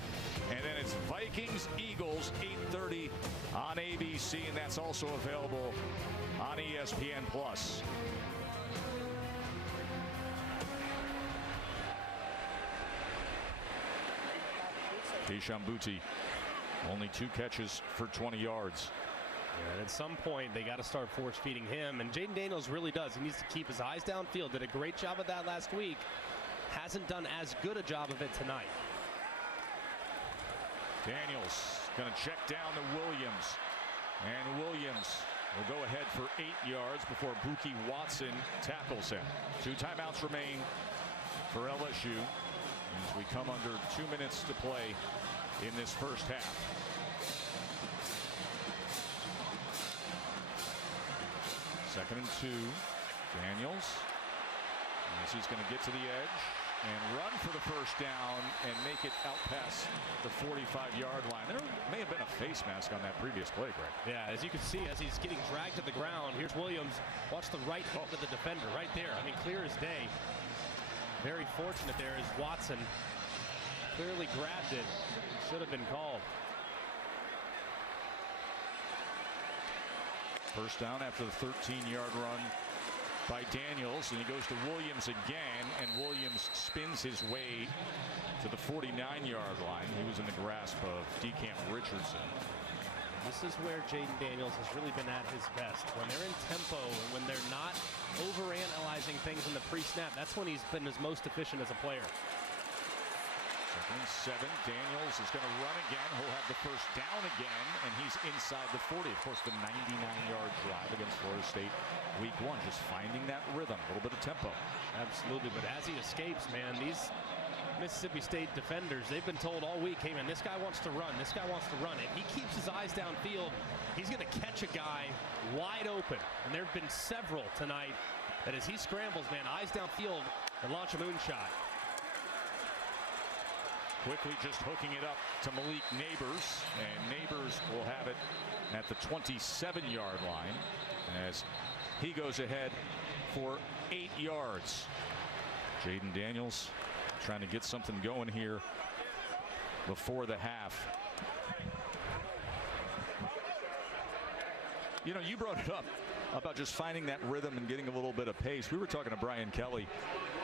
And then it's Vikings, Eagles, 8:30 on ABC, and that's also available on ESPN+. Keishawn Boutte, only 2 catches for 20 yards. Yeah, and at some point, they got to start force feeding him. And Jaden Daniels really does. He needs to keep his eyes downfield. Did a great job of that last week. Hasn't done as good a job of it tonight. Daniels going to check down to Williams. And Williams will go ahead for 8 yards before Buki Watson tackles him. 2 timeouts remain for LSU as we come under 2 minutes to play in this first half. Second and 2. Daniels, as he's going to get to the edge and run for the first down and make it out past the 45-yard line. There may have been a face mask on that previous play, Greg. Yeah, as you can see, as he's getting dragged to the ground, here's Williams. Watch the right hand of the defender right there. I mean, clear as day. Very fortunate there as Watson clearly grabbed it. Should have been called. First down after the 13-yard run by Daniels, and he goes to Williams again, and Williams spins his way to the 49-yard line. He was in the grasp of DeCamp Richardson. This is where Jaden Daniels has really been at his best. When they're in tempo and when they're not overanalyzing things in the pre-snap, that's when he's been his most efficient as a player. Second and 7. Daniels is going to run again. He'll have the first down again, and he's inside the 40. Of course, the 99-yard drive against Florida State week 1, just finding that rhythm, a little bit of tempo. Absolutely, but as he escapes, man, these Mississippi State defenders, they've been told all week, hey, man, this guy wants to run. This guy wants to run. If he keeps his eyes downfield, he's going to catch a guy wide open. And there have been several tonight that as he scrambles, man, eyes downfield and launch a moonshot. Quickly just hooking it up to Malik Neighbors, and Neighbors will have it at the 27-yard line as he goes ahead for 8 yards. Jaden Daniels trying to get something going here before the half. You know, you brought it up about just finding that rhythm and getting a little bit of pace. pace. We were talking to Brian Kelly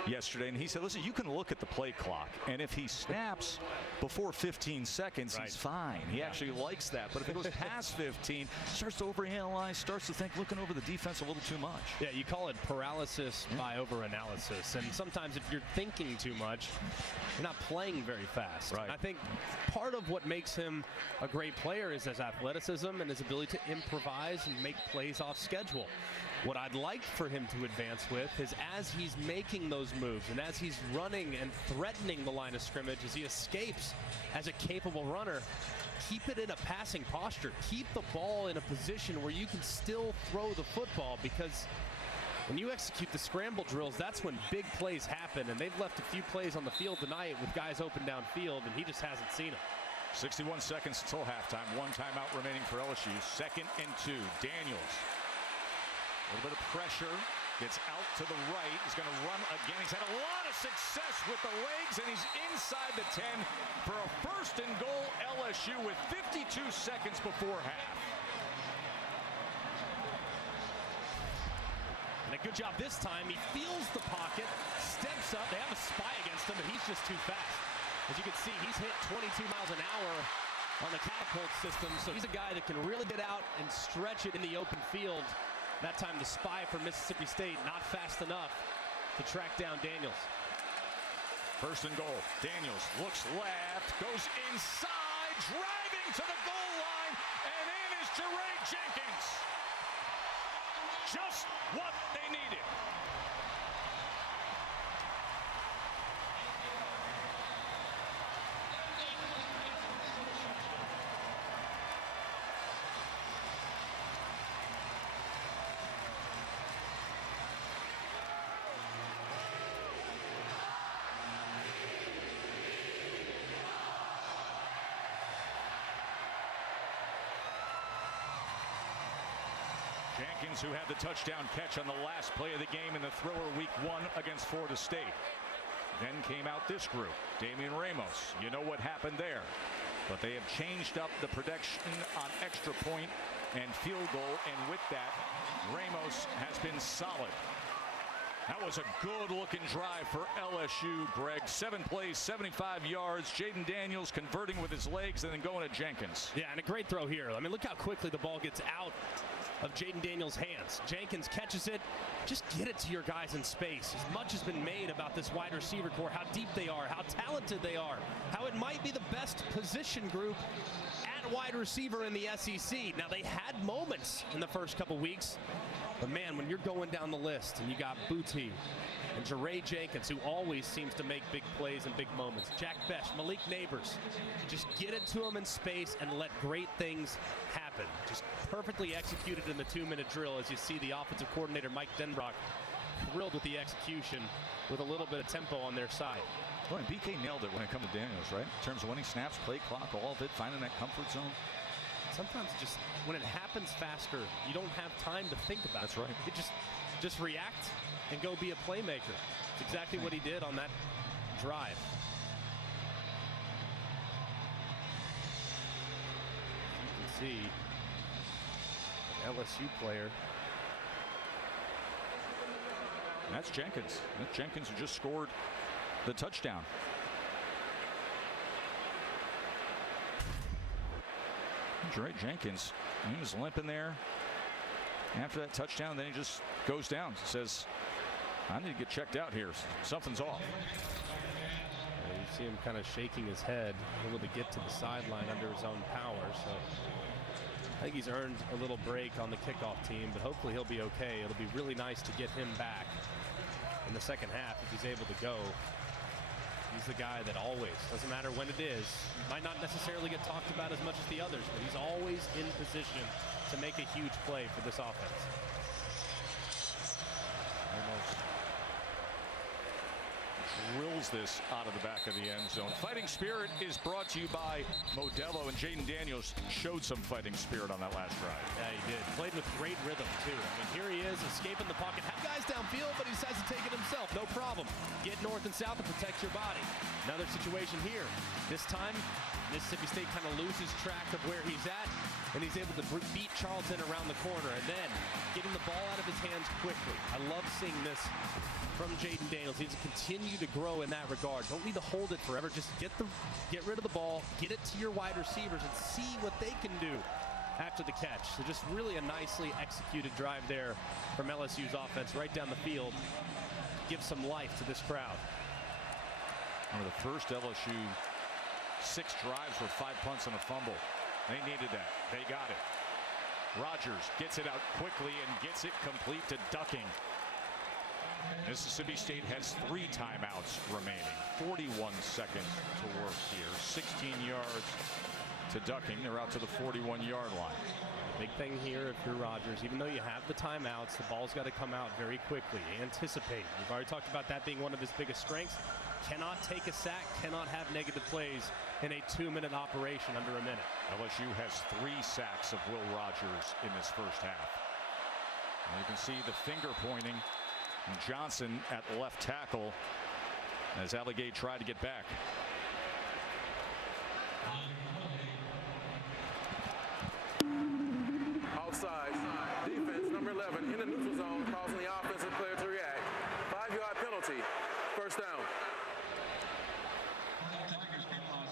yesterday, and he said, listen, you can look at the play clock, and if he snaps before 15 seconds, he's fine. He actually likes that. But if it goes past 15, starts to overanalyze, starts to think, looking over the defense a little too much. Yeah, you call it paralysis by overanalysis. And sometimes if you're thinking too much, you're not playing very fast. Right. And I think part of what makes him a great player is his athleticism and his ability to improvise and make plays off schedule. What I'd like for him to advance with is as he's making those moves and as he's running and threatening the line of scrimmage, as he escapes as a capable runner, keep it in a passing posture. Keep the ball in a position where you can still throw the football, because when you execute the scramble drills, that's when big plays happen, and they've left a few plays on the field tonight with guys open downfield, and he just hasn't seen them. 61 seconds until halftime. One timeout remaining for LSU. 2nd and 2. Daniels. A little bit of pressure. Gets out to the right. He's going to run again. He's had a lot of success with the legs, and he's inside the 10 for a 1st and goal LSU with 52 seconds before half. And a good job this time. He feels the pocket, steps up. They have a spy against him, but he's just too fast. As you can see, he's hit 22 miles an hour on the catapult system, so he's a guy that can really get out and stretch it in the open field. That time the spy from Mississippi State not fast enough to track down Daniels. 1st and goal. Daniels looks left, goes inside, driving to the goal line, and in is Jeray Jenkins. Just what they needed. Jenkins, who had the touchdown catch on the last play of the game in the thriller week 1 against Florida State. Then came out this group. Damian Ramos. You know what happened there. But they have changed up the production on extra point and field goal. And with that, Ramos has been solid. That was a good-looking drive for LSU, Greg. 7 plays, 75 yards. Jaden Daniels converting with his legs and then going to Jenkins. Yeah, and a great throw here. I mean, look how quickly the ball gets out of Jaden Daniels' hands. Jenkins catches it. Just get it to your guys in space. As much has been made about this wide receiver core, how deep they are, how talented they are, how it might be the best position group at wide receiver in the SEC. Now, they had moments in the first couple weeks, but man, when you're going down the list and you got Booty and Jeray Jenkins, who always seems to make big plays and big moments, Jack Besh, Malik Neighbors, just get it to them in space and let great things happen. Just perfectly executed in the 2-minute drill, as you see the offensive coordinator Mike Denbrock thrilled with the execution with a little bit of tempo on their side. Well, and BK nailed it when it comes to Daniels, right? In terms of when he snaps, play clock, all of it, finding that comfort zone. Sometimes just when it happens faster, you don't have time to think about it. That's right. You just react and go be a playmaker. It's exactly what he did on that drive. You can see an LSU player. And that's Jenkins. That's Jenkins who just scored the touchdown. Jeray Jenkins, he was limping there after that touchdown. Then he just goes down, says, I need to get checked out here. Something's off. You see him kind of shaking his head, able to get to the sideline under his own power. So I think he's earned a little break on the kickoff team, but hopefully he'll be okay. It'll be really nice to get him back in the second half if he's able to go. He's the guy that always, doesn't matter when it is, might not necessarily get talked about as much as the others, but he's always in position to make a huge play for this offense. Almost drills this out of the back of the end zone. Fighting Spirit is brought to you by Modelo, and Jaden Daniels showed some fighting spirit on that last drive. Yeah, he did. Played with great rhythm, too. I mean, here he is, escaping the pocket. Had guys downfield, but he decides to take it himself. No problem. Get north and south to protect your body. Another situation here. This time, Mississippi State kind of loses track of where he's at. and he's able to beat Charlton around the corner, and then getting the ball out of his hands quickly. I love seeing this from Jaden Daniels. He needs to continue to grow in that regard. Don't need to hold it forever. Just get rid of the ball, get it to your wide receivers, and see what they can do after the catch. So just really a nicely executed drive there from LSU's offense right down the field. Give some life to this crowd. One of the first LSU 6 drives were 5 punts and a fumble. They needed that. They got it. Rogers gets it out quickly and gets it complete to Ducking. Mississippi State has 3 timeouts remaining. 41 seconds to work here. 16 yards to Ducking. They're out to the 41-yard line. Big thing here if you're Rogers, even though you have the timeouts, the ball's got to come out very quickly. Anticipate. We've already talked about that being one of his biggest strengths. Cannot take a sack, cannot have negative plays in a 2-minute operation under a minute. LSU has 3 sacks of Will Rogers in this first half. And you can see the finger pointing from Johnson at left tackle as Allegade tried to get back. Outside. Defense, number 11, in the neutral zone, causing the offensive player to react. 5-yard penalty. First down.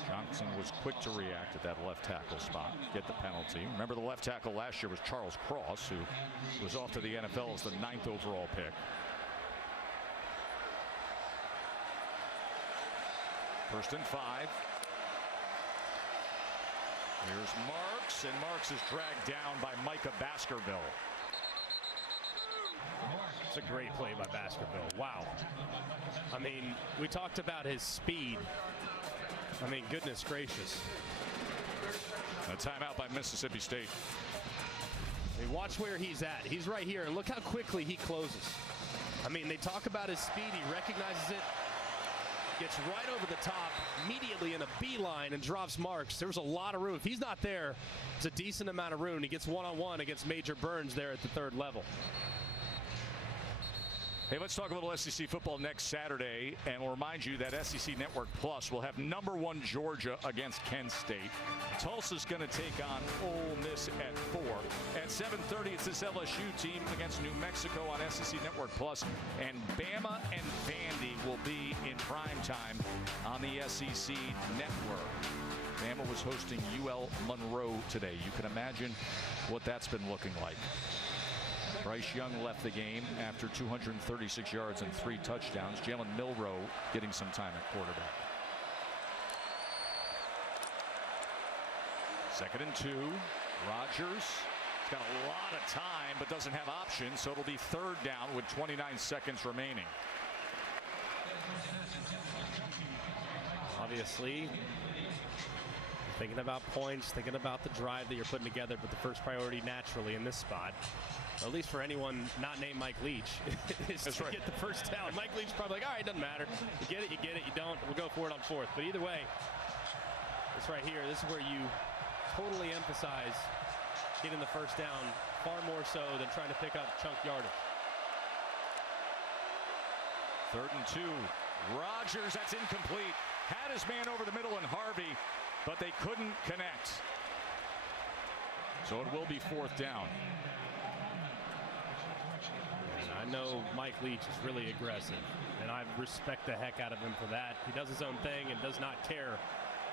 Johnson was quick to react at that left tackle spot, get the penalty. Remember, the left tackle last year was Charles Cross, who was off to the NFL as the 9th overall pick. First and 5. Here's Marks, and Marks is dragged down by Micah Baskerville. It's a great play by Baskerville. Wow. I mean, we talked about his speed. I mean, goodness gracious. A timeout by Mississippi State. I mean, watch where he's at. He's right here, and look how quickly he closes. I mean, they talk about his speed. He recognizes it, gets right over the top, immediately in a beeline, and drops Marks. There was a lot of room. If he's not there, it's a decent amount of room. He gets one-on-one against Major Burns there at the 3rd level. Hey, let's talk a little SEC football next Saturday, and we'll remind you that SEC Network Plus will have number 1 Georgia against Kent State. Tulsa's going to take on Ole Miss at 4. At 7:30, it's this LSU team against New Mexico on SEC Network Plus, and Bama and Vandy will be in prime time on the SEC Network. Bama was hosting UL Monroe today. You can imagine what that's been looking like. Bryce Young left the game after 236 yards and 3 touchdowns. Jalen Milroe getting some time at quarterback. 2nd and 2. Rogers. He's got a lot of time but doesn't have options, so it'll be 3rd down with 29 seconds remaining. Obviously, thinking about points, thinking about the drive that you're putting together, but the first priority naturally in this spot, or at least for anyone not named Mike Leach, is to get the first down. Mike Leach probably like, all right, doesn't matter. You get it, you don't. We'll go for it on 4th. But either way, this right here, this is where you totally emphasize getting the first down far more so than trying to pick up chunk yardage. 3rd and 2. Rogers, that's incomplete. Had his man over the middle in Harvey, but they couldn't connect. So it will be 4th down. And I know Mike Leach is really aggressive, and I respect the heck out of him for that. He does his own thing and does not care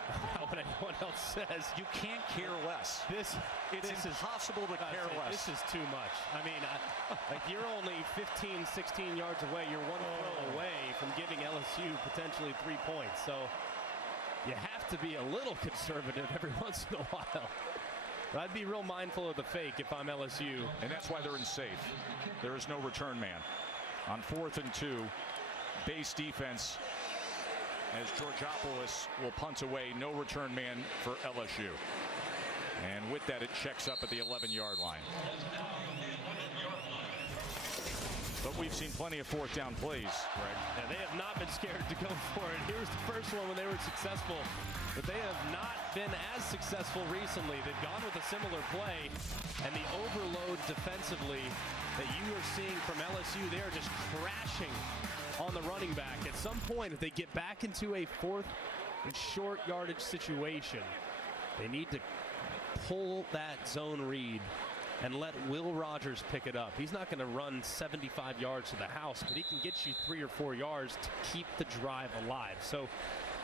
about what anyone else says. You can't care less. It's impossible to care less. This is too much. I mean, like, you're only 15, 16 yards away. You're 1 throw away from giving LSU potentially 3 points. So you have to be a little conservative every once in a while. But I'd be real mindful of the fake if I'm LSU. And that's why they're in safe. There is no return man. On 4th and 2, base defense as Georgopoulos will punt away. No return man for LSU. And with that, it checks up at the 11-yard line. But we've seen plenty of 4th down plays, Greg. Yeah, they have not been scared to go for it. Here's the first one when they were successful. But they have not been as successful recently. They've gone with a similar play, and the overload defensively that you are seeing from LSU, they are just crashing on the running back. At some point, if they get back into a 4th and short yardage situation, they need to pull that zone read and let Will Rogers pick it up. He's not going to run 75 yards to the house, but he can get you 3 or 4 yards to keep the drive alive. So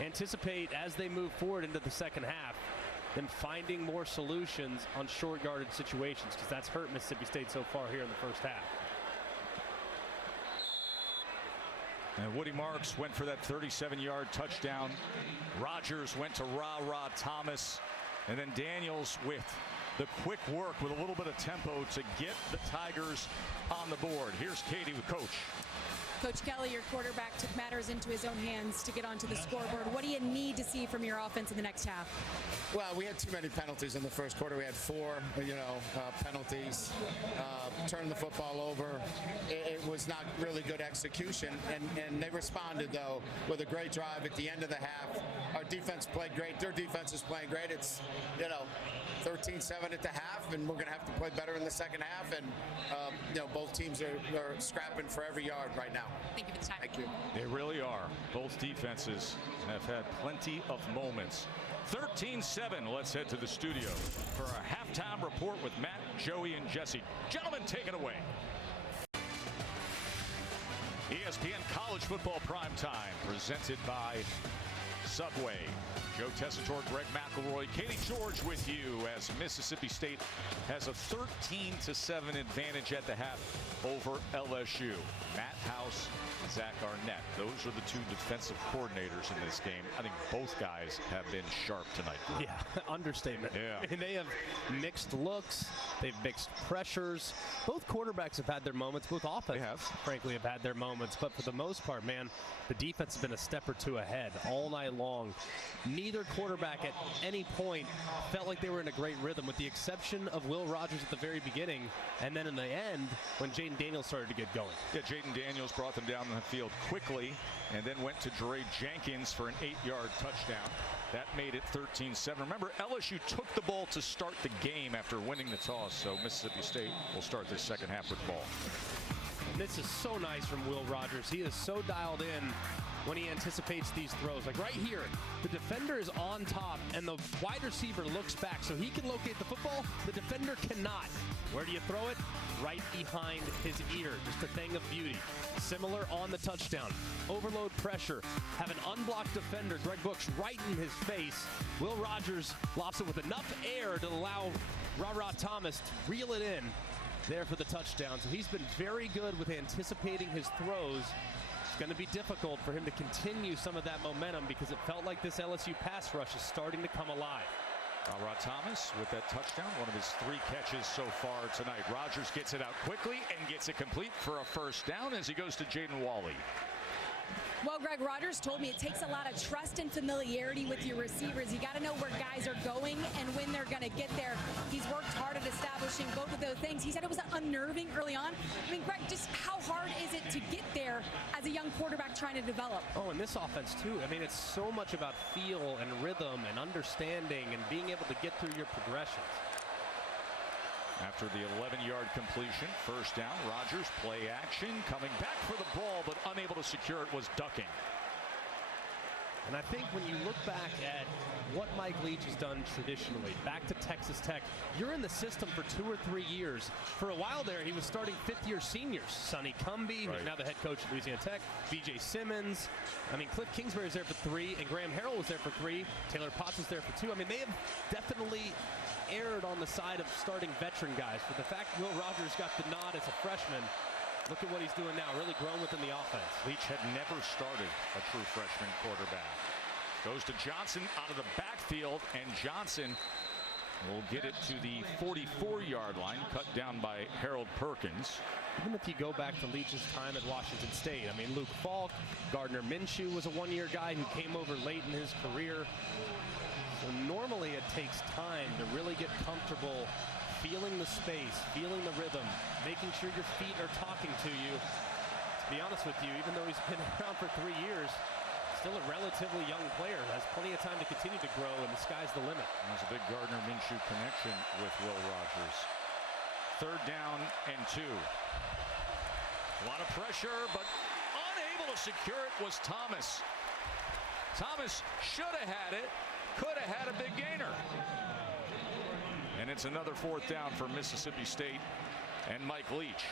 anticipate as they move forward into the second half, them finding more solutions on short yardage situations, because that's hurt Mississippi State so far here in the first half. And Woody Marks went for that 37-yard touchdown. Rogers went to Ra Thomas. And then Daniels with the quick work with a little bit of tempo to get the Tigers on the board. Here's Katie with Coach. Coach Kelly, your quarterback took matters into his own hands to get onto the scoreboard. What do you need to see from your offense in the next half? Well, we had too many penalties in the first quarter. We had 4, penalties. Turned the football over. It was not really good execution, and they responded, though, with a great drive at the end of the half. Our defense played great. Their defense is playing great. It's, 13-7 at the half, and we're going to have to play better in the second half. And, both teams are scrapping for every yard right now. Thank you for the time. Thank you. They really are. Both defenses have had plenty of moments. 13-7. Let's head to the studio for our halftime report with Matt, Joey, and Jesse. Gentlemen, take it away. ESPN College Football Primetime, presented by Subway. Joe Tessitore, Greg McElroy, Katie George with you as Mississippi State has a 13-7 advantage at the half over LSU. Matt House, Zach Arnett. Those are the 2 defensive coordinators in this game. I think both guys have been sharp tonight. Yeah, understatement. Yeah. I mean, they have mixed looks. They've mixed pressures. Both quarterbacks have had their moments. Both offenses, frankly, have had their moments. But for the most part, man, the defense has been a step or 2 ahead all night long. Neither quarterback at any point felt like they were in a great rhythm, with the exception of Will Rogers at the very beginning. And then in the end, when Jaden Daniels started to get going. Yeah, Jaden Daniels brought them down the field quickly and then went to Dre Jenkins for an 8-yard touchdown. That made it 13-7. Remember, LSU took the ball to start the game after winning the toss, so Mississippi State will start this second half with the ball. And this is so nice from Will Rogers. He is so dialed in when he anticipates these throws. Like right here, the defender is on top and the wide receiver looks back so he can locate the football. The defender cannot. Where do you throw it? Right behind his ear. Just a thing of beauty. Similar on the touchdown. Overload pressure. Have an unblocked defender, Greg Brooks, right in his face. Will Rogers lofts it with enough air to allow Ra Thomas to reel it in there for the touchdown. So he's been very good with anticipating his throws. It's going to be difficult for him to continue some of that momentum because it felt like this LSU pass rush is starting to come alive. Ra Thomas with that touchdown, one of his 3 catches so far tonight. Rogers gets it out quickly and gets it complete for a first down as he goes to Jaden Wally. Well, Greg Rogers told me it takes a lot of trust and familiarity with your receivers. You got to know where guys are going and when they're going to get there. He's worked hard at establishing both of those things. He said it was unnerving early on. I mean, Greg, just how hard is it to get there as a young quarterback trying to develop? Oh, and this offense, too. I mean, it's so much about feel and rhythm and understanding and being able to get through your progressions. After the 11-yard completion, first down, Rogers play action, coming back for the ball, but unable to secure it, was ducking. And I think when you look back at what Mike Leach has done traditionally, back to Texas Tech, you're in the system for 2 or 3 years. For a while there, he was starting 5th-year seniors. Sonny Cumbie, who's now the head coach at Louisiana Tech, B.J. Simmons. I mean, Cliff Kingsbury was there for 3, and Graham Harrell was there for 3. Taylor Potts was there for 2. I mean, they have definitely erred on the side of starting veteran guys. But the fact Will Rogers got the nod as a freshman, look at what he's doing now, really grown within the offense. Leach had never started a true freshman quarterback. Goes to Johnson out of the backfield, and Johnson will get it to the 44-yard line, cut down by Harold Perkins. Even if you go back to Leach's time at Washington State, I mean, Luke Falk, Gardner Minshew was a one-year guy who came over late in his career. So normally it takes time to really get comfortable feeling the space, feeling the rhythm, making sure your feet are talking to you. To be honest with you, even though he's been around for 3 years, still a relatively young player, has plenty of time to continue to grow, and the sky's the limit. There's a big Gardner Minshew connection with Will Rogers. Third down and 2. A lot of pressure, but unable to secure it was Thomas. Thomas should have had it, could have had a big gainer. And it's another 4th down for Mississippi State and Mike Leach.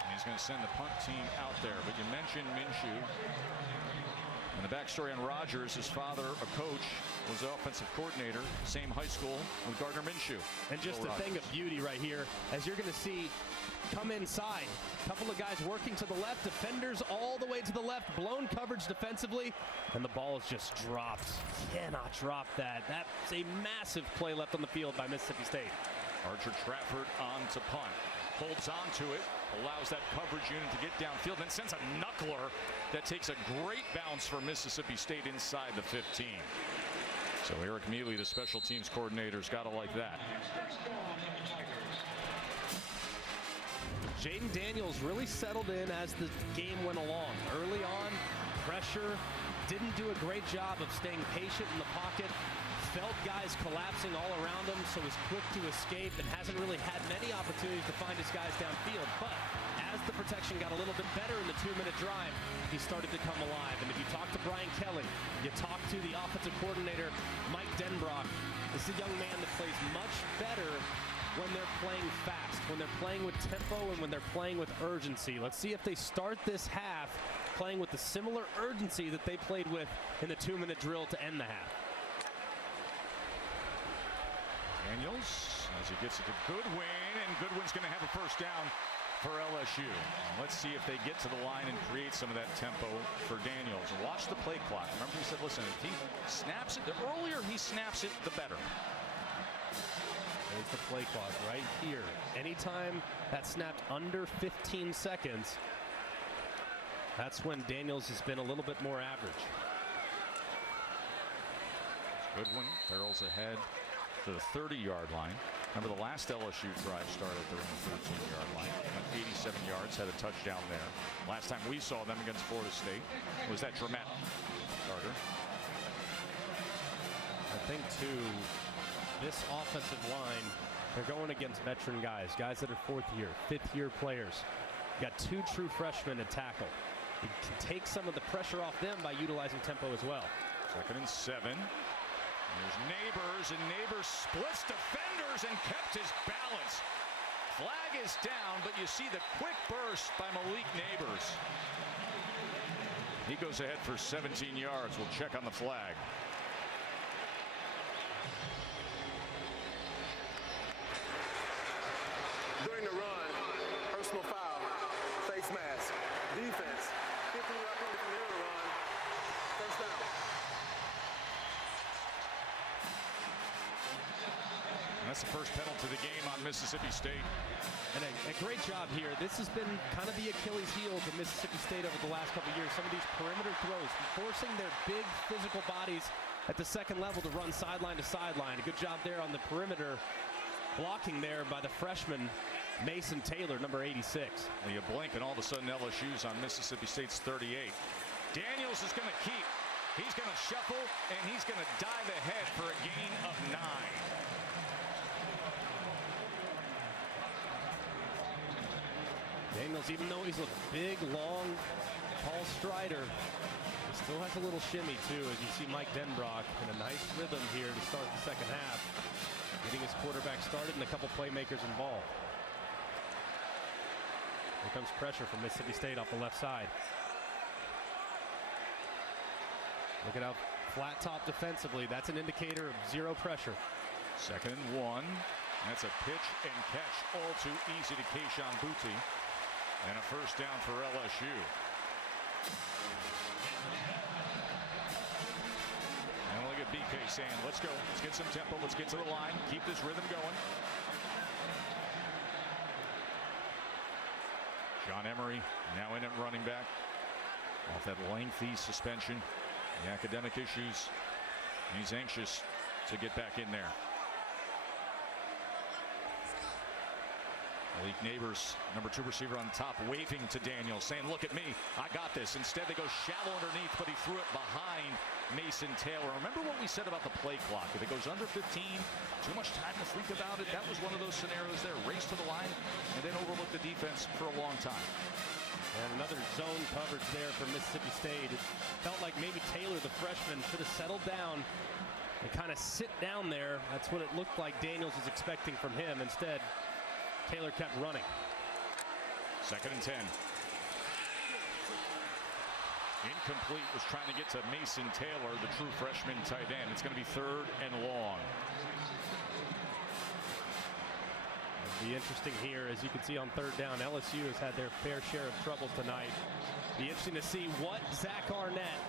And he's going to send the punt team out there. But you mentioned Minshew. And the backstory on Rodgers, his father, a coach, was the offensive coordinator, same high school with Gardner Minshew. And just a thing of beauty right here, as you're going to see come inside. A couple of guys working to the left, defenders all the way to the left, blown coverage defensively, and the ball is just dropped. Cannot drop that. That's a massive play left on the field by Mississippi State. Archer Trafford on to punt. Holds on to it, allows that coverage unit to get downfield, then sends a knuckler that takes a great bounce for Mississippi State inside the 15. So Eric Mealy, the special teams coordinator, has got to like that. Jaden Daniels really settled in as the game went along. Early on, pressure, didn't do a great job of staying patient in the pocket. Felt guys collapsing all around him, so was quick to escape and hasn't really had many opportunities to find his guys downfield. But as the protection got a little bit better in the 2-minute drive, he started to come alive. And if you talk to Brian Kelly, you talk to the offensive coordinator, Mike Denbrock, this is a young man that plays much better when they're playing fast, when they're playing with tempo, and when they're playing with urgency. Let's see if they start this half playing with the similar urgency that they played with in the 2-minute drill to end the half. Daniels, as he gets it to Goodwin, and Goodwin's going to have a 1st down for LSU. Let's see if they get to the line and create some of that tempo for Daniels. Watch the play clock. Remember, he said, listen, if he snaps it, the earlier he snaps it, the better. There's the play clock right here. Anytime that's snapped under 15 seconds, that's when Daniels has been a little bit more average. Goodwin barrels ahead to the 30-yard line. Remember, the last LSU drive started at their own 13-yard line. Went 87 yards, had a touchdown there. Last time we saw them against Florida State was that Dramatic starter. I think, too, this offensive line, they're going against veteran guys that are 4th year, 5th year players. You got 2 true freshmen at tackle. You can take some of the pressure off them by utilizing tempo as well. 2nd and 7. There's Neighbors, and Neighbors splits defenders and kept his balance. Flag is down, but you see the quick burst by Malik Neighbors. He goes ahead for 17 yards. We'll check on the flag. During the run, personal foul, face mask, defense, 15-yard penalty from the end of the run, 1st down. That's the first penalty of the game on Mississippi State. And a great job here. This has been kind of the Achilles heel to Mississippi State over the last couple of years. Some of these perimeter throws, forcing their big physical bodies at the 2nd level to run sideline to sideline. A good job there on the perimeter, blocking there by the freshman Mason Taylor, number 86. Well, you blink and all of a sudden LSU's on Mississippi State's 38. Daniels is going to keep. He's going to shuffle, and he's going to dive ahead for a gain of 9. Daniels, even though he's a big, long, tall strider, he still has a little shimmy, too, as you see Mike Denbrock in a nice rhythm here to start the 2nd half, getting his quarterback started and a couple playmakers involved. Here comes pressure from Mississippi State off the left side. Look at how flat top defensively. That's an indicator of 0 pressure. 2nd and 1. That's a pitch and catch, all too easy to Keyshawn Booty. And a 1st down for LSU. And look at BK saying, let's go. Let's get some tempo. Let's get to the line. Keep this rhythm going. John Emery now in at running back. Off that lengthy suspension. The academic issues. He's anxious to get back in there. Malik Neighbors, number 2 receiver on top, waving to Daniels, saying, look at me, I got this. Instead, they go shallow underneath, but he threw it behind Mason Taylor. Remember what we said about the play clock. If it goes under 15, too much time to think about it. That was one of those scenarios there. Race to the line and then overlook the defense for a long time. And another zone coverage there for Mississippi State. It felt like maybe Taylor, the freshman, should have settled down and kind of sit down there. That's what it looked like Daniels was expecting from him. Instead, Taylor kept running. 2nd and 10. Incomplete, was trying to get to Mason Taylor, the true freshman tight end. It's going to be 3rd and long. It'll be interesting here, as you can see on 3rd down. LSU has had their fair share of troubles tonight. Be interesting to see what Zach Arnett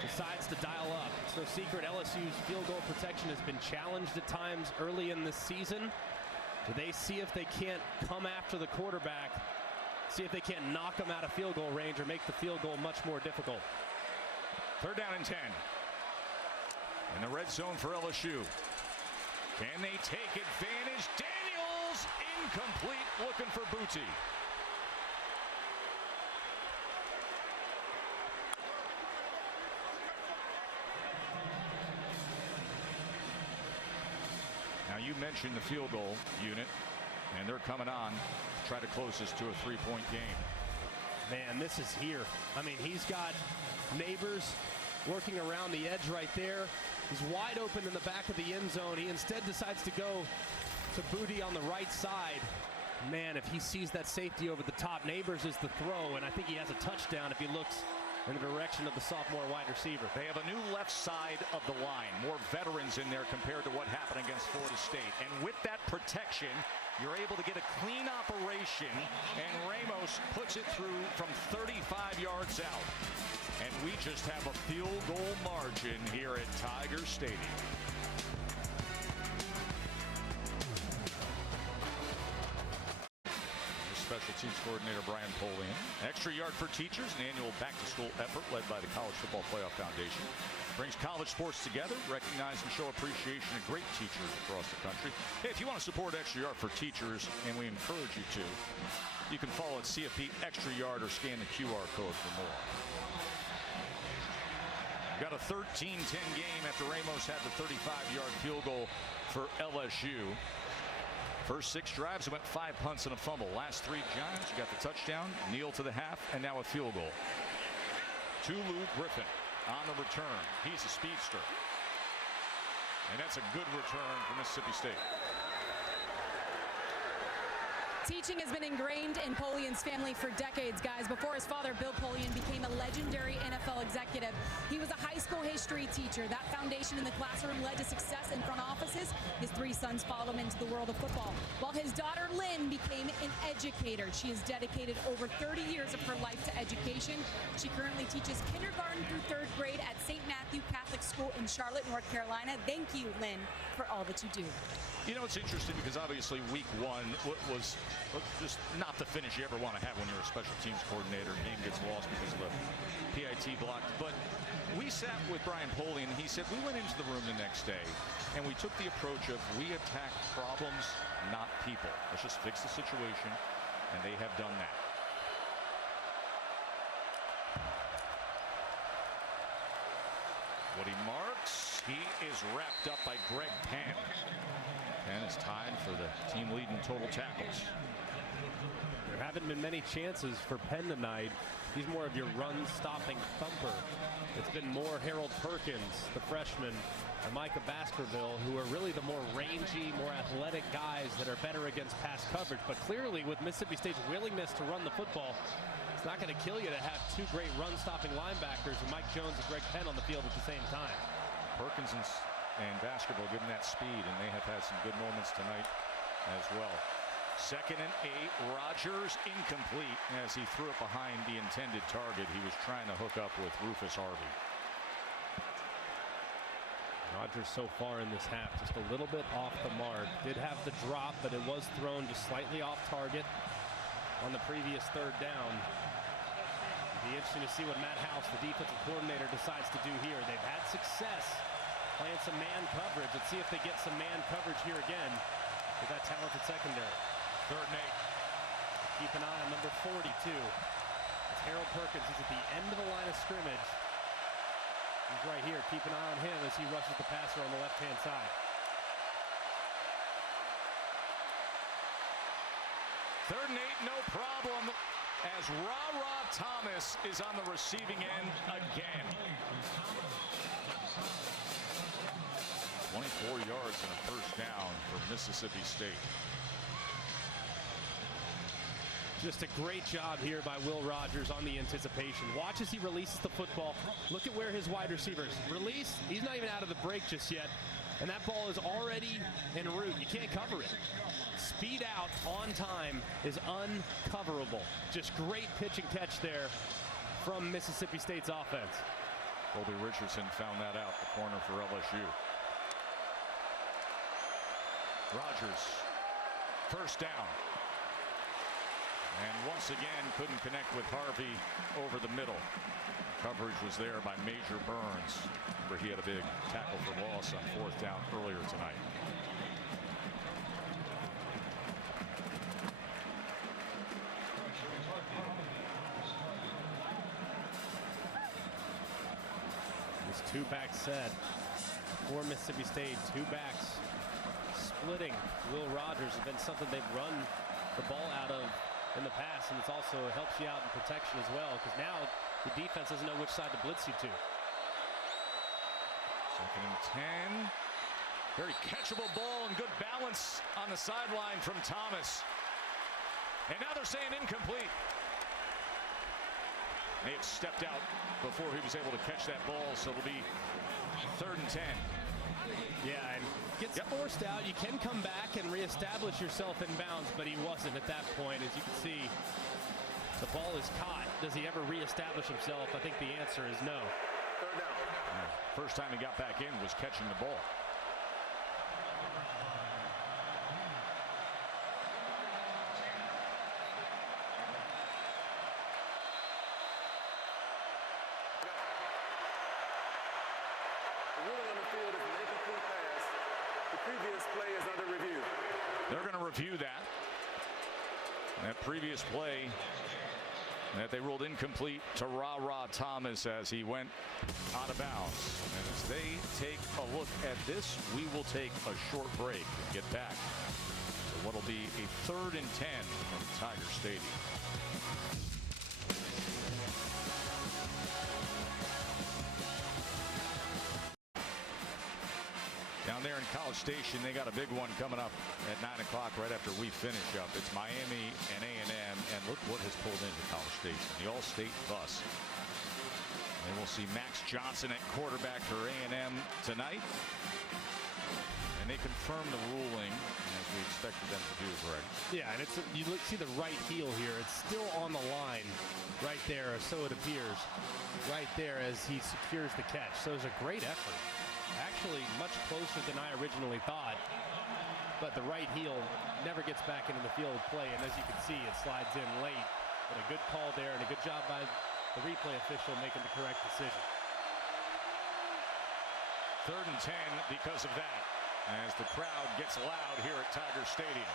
decides to dial up. It's no secret LSU's field goal protection has been challenged at times early in this season. Do they see if they can't come after the quarterback, see if they can't knock him out of field goal range or make the field goal much more difficult? 3rd down and 10. In the red zone for LSU. Can they take advantage? Daniels incomplete, looking for Booty. Now you mentioned the field goal unit, and they're coming on to try to close this to a 3-point game. Man, this is here. I mean, he's got Neighbors working around the edge right there. He's wide open in the back of the end zone. He instead decides to go to Booty on the right side. Man, if he sees that safety over the top, Neighbors is the throw, and I think he has a touchdown if he looks in the direction of the sophomore wide receiver. They have a new left side of the line. More veterans in there compared to what happened against Florida State. And with that protection, you're able to get a clean operation, and Ramos puts it through from 35 yards out. And we just have a field goal margin here at Tiger Stadium. Special teams coordinator Brian Polian. Extra Yard for Teachers, an annual back-to-school effort led by the College Football Playoff Foundation. Brings college sports together, recognize and show appreciation to great teachers across the country. Hey, if you want to support Extra Yard for Teachers, and we encourage you to, you can follow at CFP Extra Yard or scan the QR code for more. Got a 13-10 game after Ramos had the 35-yard field goal for LSU. First 6 drives, went 5 punts and a fumble. Last 3 Giants, you got the touchdown, kneel to the half, and now a field goal. Tulu Griffin on the return. He's a speedster. And that's a good return for Mississippi State. Teaching has been ingrained in Polian's family for decades, guys. Before his father, Bill Polian, became a legendary NFL executive, he was a high school history teacher. That foundation in the classroom led to success in front offices. His 3 sons followed him into the world of football, while his daughter, Lynn, became an educator. She has dedicated over 30 years of her life to education. She currently teaches kindergarten through 3rd grade at St. Matthew Catholic School in Charlotte, North Carolina. Thank you, Lynn, for all that you do. You know, it's interesting because obviously week 1 was just not the finish you ever want to have when you're a special teams coordinator. Game gets lost because of the PIT block. But we sat with Brian Polian, and he said we went into the room the next day and we took the approach of we attack problems, not people. Let's just fix the situation, and they have done that. What he marks, he is wrapped up by Greg Penn. Penn is tied for the team lead in total tackles. There haven't been many chances for Penn tonight. He's more of your run-stopping thumper. It's been more Harold Perkins, the freshman, and Micah Baskerville, who are really the more rangy, more athletic guys that are better against pass coverage. But clearly, with Mississippi State's willingness to run the football, it's not going to kill you to have 2 great run-stopping linebackers, and Mike Jones and Greg Penn on the field at the same time. Perkins and Baskerville given that speed, and they have had some good moments tonight as well. 2nd and 8. Rogers incomplete as he threw it behind the intended target. He was trying to hook up with Rufus Harvey. Rogers so far in this half just a little bit off the mark. Did have the drop, but it was thrown just slightly off target on the previous 3rd down. It'll be interesting to see what Matt House, the defensive coordinator, decides to do here. They've had success playing some man coverage. Let's see if they get some man coverage here again with that talented secondary. 3rd and 8. Keep an eye on number 42. It's Harold Perkins. He's at the end of the line of scrimmage. He's right here. Keep an eye on him as he rushes the passer on the left-hand side. 3rd and 8, no problem, as Ra Thomas is on the receiving end again. 24 yards and a first down for Mississippi State. Just a great job here by Will Rogers on the anticipation. Watch as he releases the football. Look at where his wide receivers release. He's not even out of the break just yet. And that ball is already en route. You can't cover it. Speed out on time is uncoverable. Just great pitch and catch there from Mississippi State's offense. Colby Richardson found that out, the corner for LSU. Rogers, first down. And once again, couldn't connect with Harvey over the middle. Coverage was there by Major Burns, where he had a big tackle for loss on 4th down earlier tonight. This two-back set for Mississippi State. Two backs splitting Will Rogers has been something they've run the ball out of in the past, and it also helps you out in protection as well, because now the defense doesn't know which side to blitz you to. 2nd and 10. Very catchable ball and good balance on the sideline from Thomas. And now they're saying incomplete. They had stepped out before he was able to catch that ball, so it'll be 3rd and 10. Yeah, and gets forced out. You can come back and reestablish yourself in bounds, but he wasn't at that point. As you can see, the ball is caught. Does he ever reestablish himself? I think the answer is no. 3rd down. First time he got back in was catching the ball. The ruling on the field is an incomplete pass. The previous play is under review. They're going to review that. That previous play that they ruled incomplete to Ra Thomas as he went out of bounds. And as they take a look at this, we will take a short break and get back to what will be a 3rd and 10 from Tiger Stadium. Down there in College Station, they got a big one coming up at 9 o'clock right after we finish up. It's Miami and A&M, and look what has pulled into College Station, the All-State bus. And we'll see Max Johnson at quarterback for A&M tonight. And they confirmed the ruling as we expected them to do, Greg. Yeah, and you see the right heel here. It's still on the line right there, or so it appears, right there as he secures the catch. So it was a great effort. Actually much closer than I originally thought, but the right heel never gets back into the field of play, and as you can see, it slides in late. But a good call there and a good job by the replay official making the correct decision. 3rd and 10 because of that, as the crowd gets loud here at Tiger Stadium.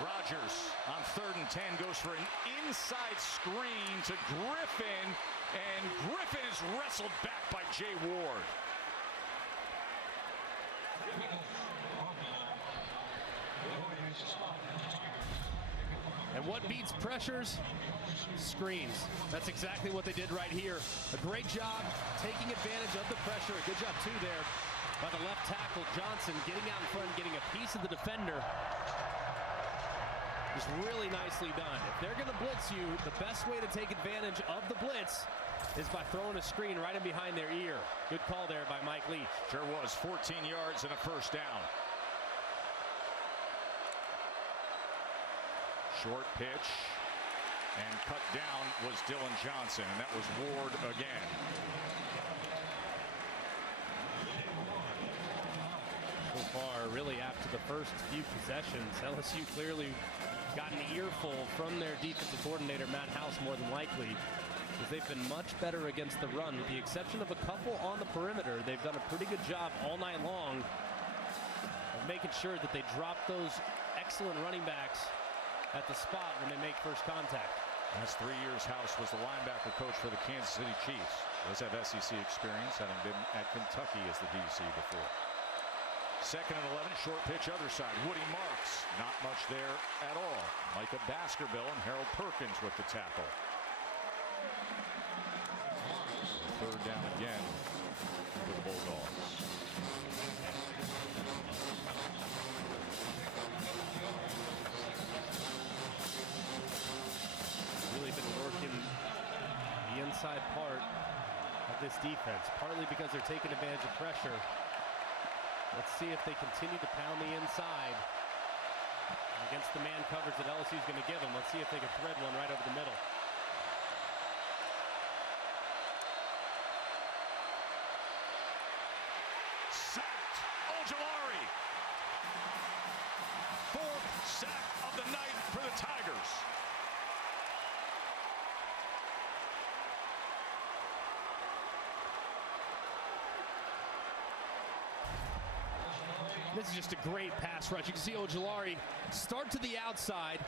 Rogers on 3rd and 10 goes for an inside screen to Griffin, and Griffin is wrestled back by Jay Ward. And what beats pressures? Screens. That's exactly what they did right here. A great job taking advantage of the pressure. A good job, too, there by the left tackle, Johnson, getting out in front, getting a piece of the defender. Just really nicely done. If they're going to blitz you, the best way to take advantage of the blitz is by throwing a screen right in behind their ear. Good call there by Mike Leach. Sure was. 14 yards and a first down. Short pitch and cut down was Dylan Johnson, and that was Ward again. So far, really after the first few possessions, LSU clearly got an earful from their defensive coordinator, Matt House, more than likely, because they've been much better against the run. With the exception of a couple on the perimeter, they've done a pretty good job all night long of making sure that they drop those excellent running backs at the spot when they make first contact. Last 3 years, House was the linebacker coach for the Kansas City Chiefs. Does have SEC experience, having been at Kentucky as the DC before. Second and 11, short pitch other side. Woody Marks, not much there at all. Micah Baskerville and Harold Perkins with the tackle. Third down again for the Bulldogs. Really been working the inside part of this defense, partly because they're taking advantage of pressure. Let's see if they continue to pound the inside against the man coverage that LSU is going to give them. Let's see if they can thread one right over the middle. Sacked. Ojulari. Fourth sack of the night for the Tigers. This is just a great pass rush. You can see Ojulari start to the outside,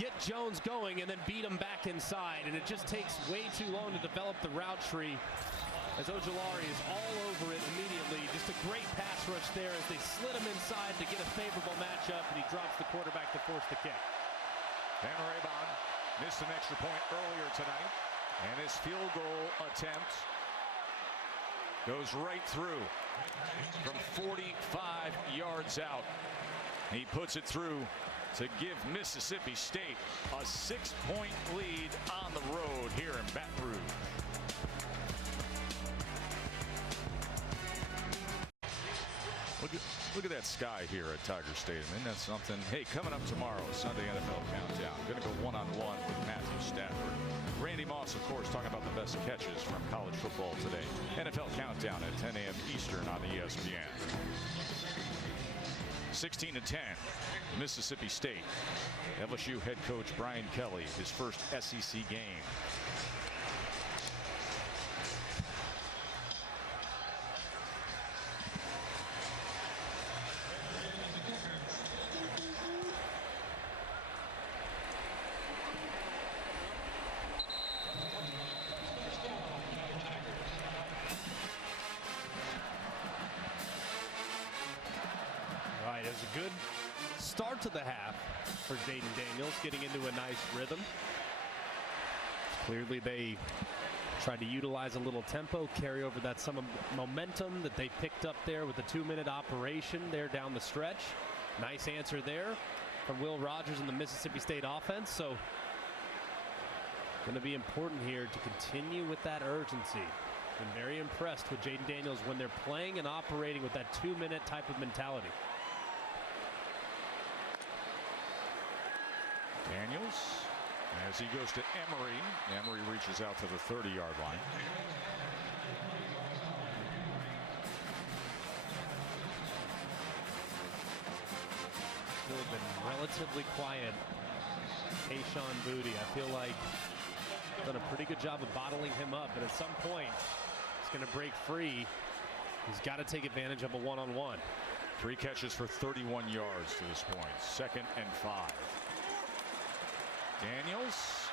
get Jones going, and then beat him back inside. And it just takes way too long to develop the route tree as Ojulari is all over it immediately. Just a great pass rush there as they slid him inside to get a favorable matchup, and he drops the quarterback to force the kick. Van Raybon missed an extra point earlier tonight, and his field goal attempt goes right through from 45 yards out. He puts it through to give Mississippi State a 6-point lead on the road here in Baton Rouge. Look at that sky here at Tiger Stadium. Isn't that something? Hey, coming up tomorrow, Sunday NFL Countdown. Going to go one-on-one with Matthew Stafford. Randy Moss, of course, talking about the best catches from college football today. NFL Countdown at 10 a.m. Eastern on ESPN. 16-10, Mississippi State. LSU head coach Brian Kelly, his first SEC game. A good start to the half for Jaden Daniels, getting into a nice rhythm. Clearly they tried to utilize a little tempo, carry over that some momentum that they picked up there with the 2-minute operation there down the stretch. Nice answer there from Will Rogers and the Mississippi State offense. So going to be important here to continue with that urgency. Been very impressed with Jaden Daniels when they're playing and operating with that 2-minute type of mentality. Daniels, as he goes to Emery. Emery reaches out to the 30-yard line. Still been relatively quiet. Tayshaun Boutte, I feel like done a pretty good job of bottling him up, but at some point he's going to break free. He's got to take advantage of a one-on-one. 3 catches for 31 yards to this point. 2nd and 5. Daniels,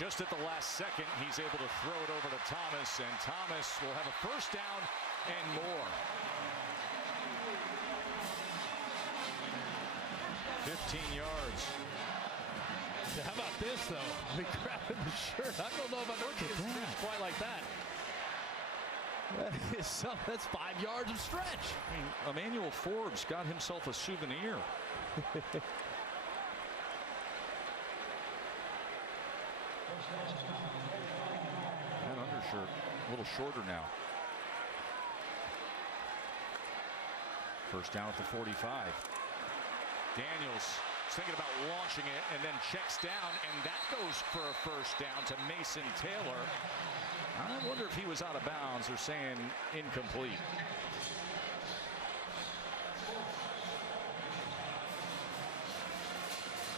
just at the last second, he's able to throw it over to Thomas, and Thomas will have a first down and more. 15 yards. How about this, though? He grabbed the shirt. I don't know if I've ever seen it quite like that. That's 5 yards of stretch. I mean, Emmanuel Forbes got himself a souvenir. That undershirt a little shorter now. First down at the 45. Daniels is thinking about launching it and then checks down, and that goes for a first down to Mason Taylor. I wonder if he was out of bounds or saying incomplete.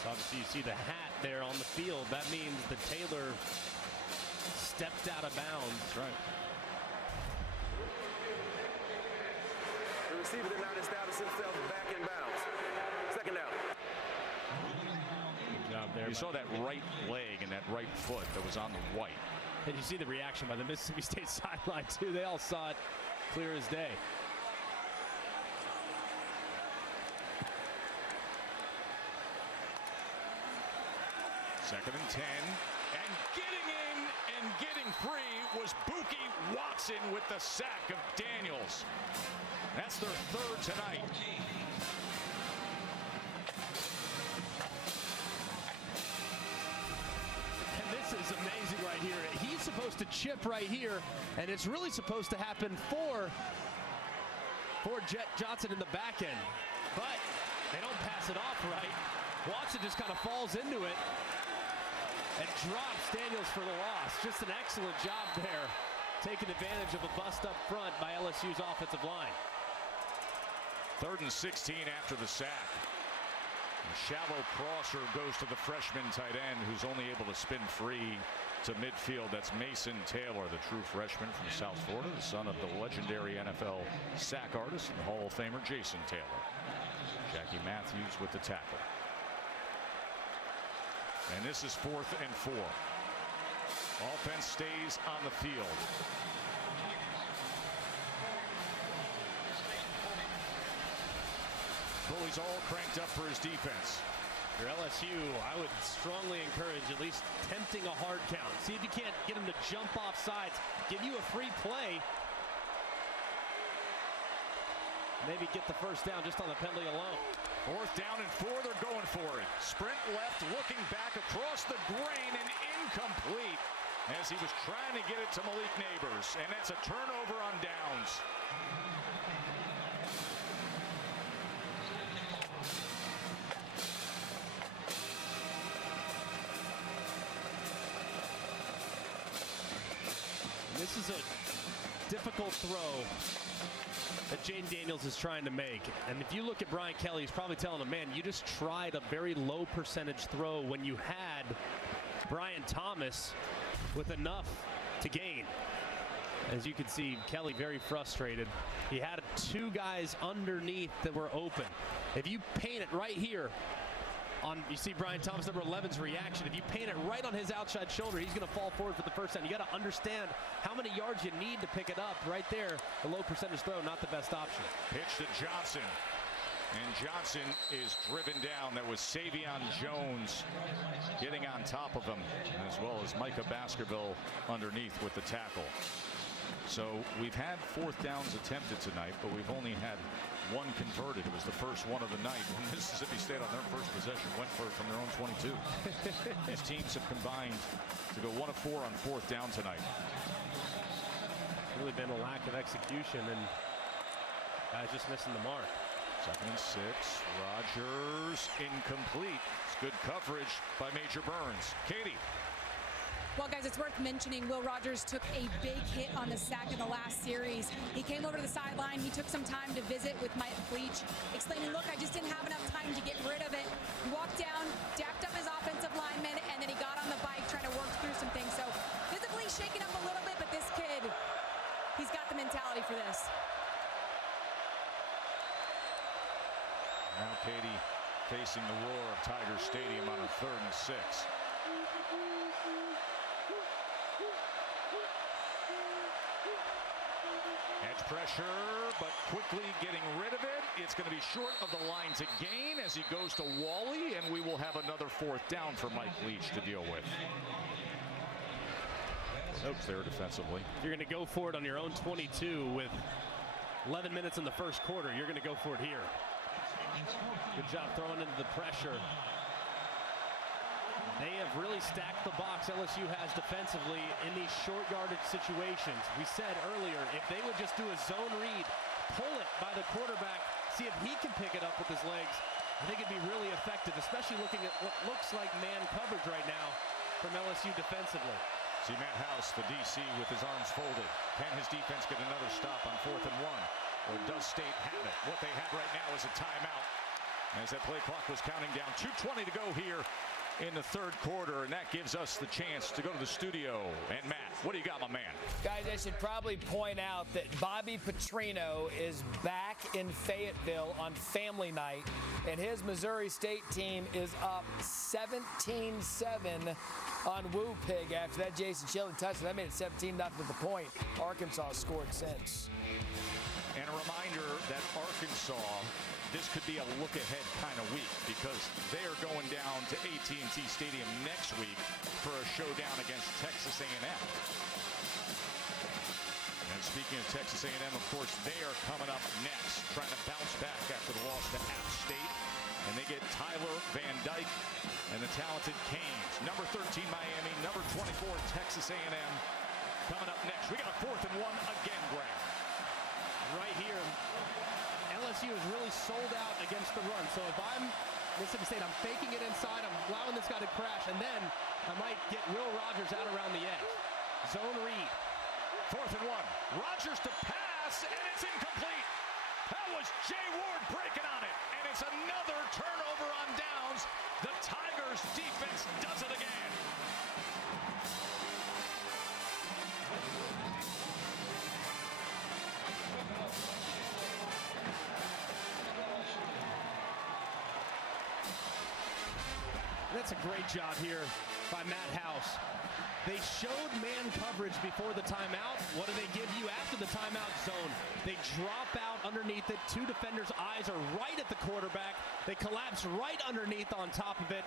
Obviously, you see the hat there on the field. That means that Taylor stepped out of bounds. That's right. The receiver did not establish himself back in bounds. Second down. Good job there. You saw that right leg and that right foot that was on the white. And you see the reaction by the Mississippi State sideline, too. They all saw it clear as day. 2nd and 10. And getting in and getting free was Buki Watson with the sack of Daniels. That's their 3rd tonight. And this is amazing right here. He's supposed to chip right here, and it's really supposed to happen for Jet Johnson in the back end. But they don't pass it off right. Watson just kind of falls into it and drops Daniels for the loss. Just an excellent job there, taking advantage of a bust up front by LSU's offensive line. 3rd and 16 after the sack. A shallow crosser goes to the freshman tight end, who's only able to spin free to midfield. That's Mason Taylor, the true freshman from South Florida, the son of the legendary NFL sack artist and Hall of Famer Jason Taylor. Jackie Matthews with the tackle. And this is 4th and 4. Offense stays on the field. Bully's all cranked up for his defense. For LSU, I would strongly encourage at least attempting a hard count. See if you can't get him to jump off sides, give you a free play. Maybe get the first down just on the penalty alone. 4th down and 4, they're going for it. Sprint left, looking back across the grain and incomplete as he was trying to get it to Malik Neighbors. And that's a turnover on downs. This is a difficult throw that Jaden Daniels is trying to make. And if you look at Brian Kelly, he's probably telling him, man, you just tried a very low percentage throw when you had Brian Thomas with enough to gain. As you can see, Kelly very frustrated. He had 2 guys underneath that were open. If you paint it right here, you see Brian Thomas, number 11's reaction. If you paint it right on his outside shoulder, he's going to fall forward for the first time. You got to understand how many yards you need to pick it up. Right there, the low percentage throw, not the best option. Pitch to Johnson. And Johnson is driven down. That was Savion Jones getting on top of him, as well as Micah Baskerville underneath with the tackle. So we've had 4th downs attempted tonight, but we've only had 1 converted. It was the first one of the night when Mississippi State on their first possession went for it from their own 22. These teams have combined to go 1 of 4 on 4th down tonight. Really been a lack of execution and guys just missing the mark. 2nd and 6. Rogers incomplete. It's good coverage by Major Burns. Katie. Well, guys, it's worth mentioning Will Rogers took a big hit on the sack in the last series. He came over to the sideline. He took some time to visit with Mike Leach, explaining, look, I just didn't have enough time to get rid of it. He walked down, dapped up his offensive lineman, and then he got on the bike trying to work through some things. So visibly shaken up a little bit, but this kid, he's got the mentality for this. Now Katie facing the roar of Tiger Stadium on a 3rd and 6. Edge pressure, but quickly getting rid of it. It's going to be short of the line to gain as he goes to Wally, and we will have another 4th down for Mike Leach to deal with. Oops, there defensively. You're going to go for it on your own 22 with 11 minutes in the first quarter. You're going to go for it here. Good job throwing into the pressure. They have really stacked the box LSU has defensively in these short yardage situations. We said earlier, if they would just do a zone read, pull it by the quarterback, see if he can pick it up with his legs, I think it'd be really effective, especially looking at what looks like man coverage right now from LSU defensively. See Matt House, the DC, with his arms folded. Can his defense get another stop on 4th and 1? Or does State have it? What they have right now is a timeout. As that play clock was counting down, 2:20 to go here in the 3rd quarter, and that gives us the chance to go to the studio. And Matt, what do you got, my man? Guys, I should probably point out that Bobby Petrino is back in Fayetteville on family night, and his Missouri State team is up 17-7 on Woo Pig after that Jason Chilton touchdown. That made it 17-0 at the point. Arkansas scored since. And a reminder that Arkansas, this could be a look-ahead kind of week because they are going down to AT&T Stadium next week for a showdown against Texas A&M. And speaking of Texas A&M, of course, they are coming up next, trying to bounce back after the loss to App State. And they get Tyler Van Dyke and the talented Canes. Number 13, Miami. Number 24, Texas A&M. Coming up next, we got a 4th and 1 again, Graham. Right here, LSU is really sold out against the run. So if I'm Mississippi State, I'm faking it inside. I'm allowing this guy to crash, and then I might get Will Rogers out around the edge. Zone read. 4th and 1. Rogers to pass, and it's incomplete. That was Jay Ward breaking on it, and it's another turnover on downs. The Tigers defense does it again. That's a great job here by Matt House. They showed man coverage before the timeout. What do they give you after the timeout zone? They drop out underneath it. 2 defenders' eyes are right at the quarterback. They collapse right underneath on top of it.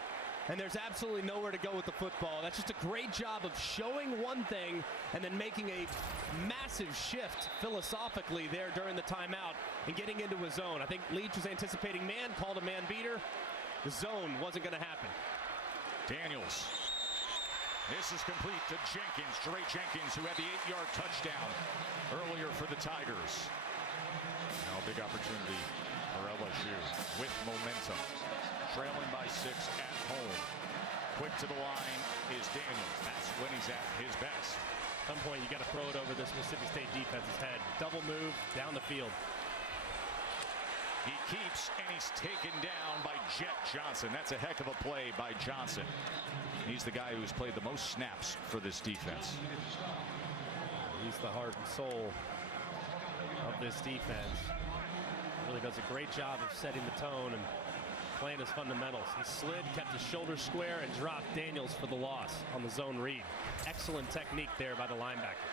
And there's absolutely nowhere to go with the football. That's just a great job of showing one thing and then making a massive shift philosophically there during the timeout and getting into a zone. I think Leach was anticipating man, called a man beater. The zone wasn't going to happen. Daniels. This is complete to Jenkins, Jere Jenkins, who had the 8-yard touchdown earlier for the Tigers. Now a big opportunity for LSU with momentum. Trailing by 6 at home. Quick to the line is Daniels. That's when he's at his best. At some point, you got to throw it over this Mississippi State defense's head. Double move down the field. He keeps, and he's taken down by Jet Johnson. That's a heck of a play by Johnson. He's the guy who's played the most snaps for this defense. He's the heart and soul of this defense. Really does a great job of setting the tone and playing his fundamentals. He slid, kept his shoulders square, and dropped Daniels for the loss on the zone read. Excellent technique there by the linebacker.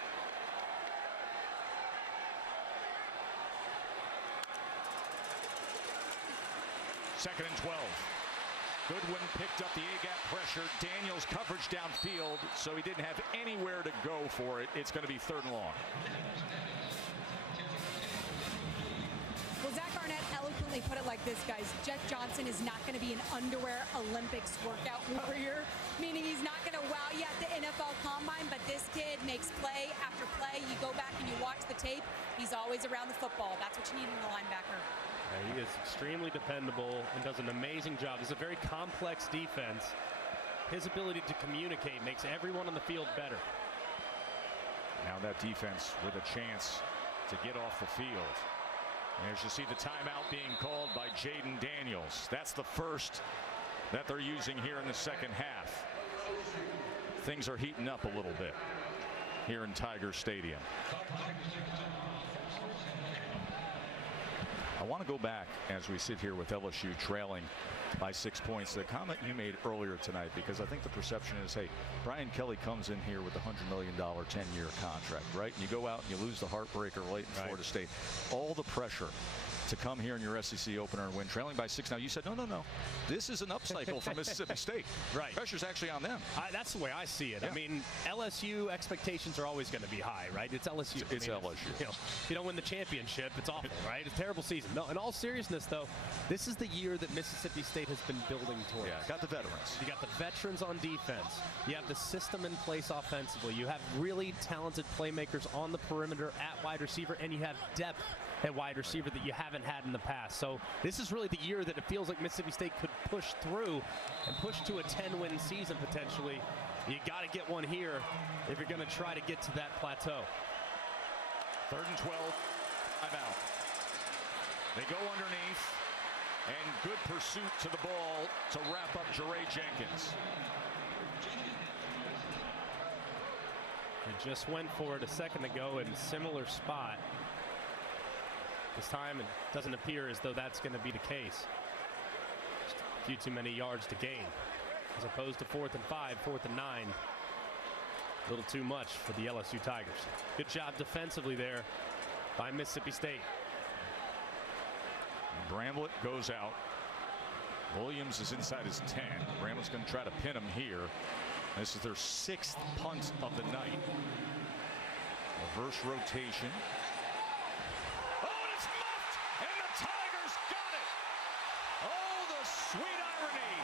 Second and 12. Goodwin picked up the A-gap pressure. Daniels coverage downfield, so he didn't have anywhere to go for it. It's going to be 3rd and long. Well, Zach Arnett eloquently put it like this, guys. Jet Johnson is not going to be an underwear Olympics workout warrior, meaning he's not going to wow you at the NFL Combine, but this kid makes play after play. You go back and you watch the tape, he's always around the football. That's what you need in the linebacker. He is extremely dependable and does an amazing job. It's a very complex defense. His ability to communicate makes everyone on the field better. Now that defense with a chance to get off the field. And as you see the timeout being called by Jaden Daniels. That's the first that they're using here in the second half. Things are heating up a little bit here in Tiger Stadium. I want to go back as we sit here with LSU trailing by 6 points. The comment you made earlier tonight, because I think the perception is, hey, Brian Kelly comes in here with a $100 million 10-year contract, right? And you go out and you lose the heartbreaker late in Florida State. All the pressure to come here in your SEC opener and win, trailing by 6. Now you said, no. This is an upcycle for Mississippi State. Right. Pressure's actually on them. That's the way I see it. Yeah. I mean, LSU expectations are always going to be high, right? It's LSU. It's LSU. If you don't win the championship, it's awful, right? It's a terrible season. No, in all seriousness, though, this is the year that Mississippi State has been building towards. Yeah, got the veterans. You got the veterans on defense. You have the system in place offensively. You have really talented playmakers on the perimeter at wide receiver, and you have depth at wide receiver that you haven't had in the past. So this is really the year that it feels like Mississippi State could push through and push to a 10-win season potentially. You got to get one here if you're going to try to get to that plateau. 3rd and 12. I'm out. They go underneath, and good pursuit to the ball to wrap up Jere Jenkins. They just went for it a second ago in a similar spot. This time it doesn't appear as though that's going to be the case. Just a few too many yards to gain. As opposed to 4th and 5, 4th and 9. A little too much for the LSU Tigers. Good job defensively there by Mississippi State. Bramlett goes out. Williams is inside his 10. Bramlett's going to try to pin him here. This is their 6th punt of the night. Reverse rotation. Oh, and it's muffed! And the Tigers got it! Oh, the sweet irony.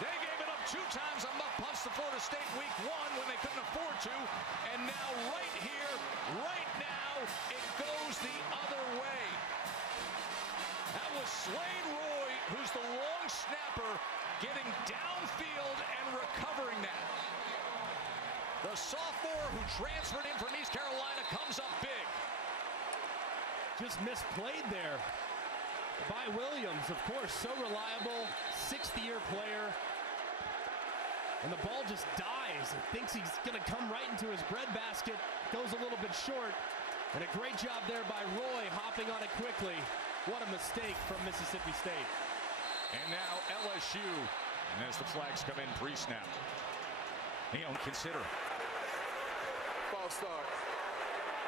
They gave it up 2 times on muff punts to Florida State week 1 when they couldn't afford to. And now right here, right now, it goes the other way. That was Slade Roy, who's the long snapper, getting downfield and recovering that. The sophomore who transferred in from East Carolina comes up big. Just misplayed there by Williams. Of course, so reliable, 6th-year player. And the ball just dies. He thinks he's going to come right into his breadbasket. Goes a little bit short. And a great job there by Roy, hopping on it quickly. What a mistake from Mississippi State. And now LSU, and as the flags come in pre-snap, they don't consider it. False start.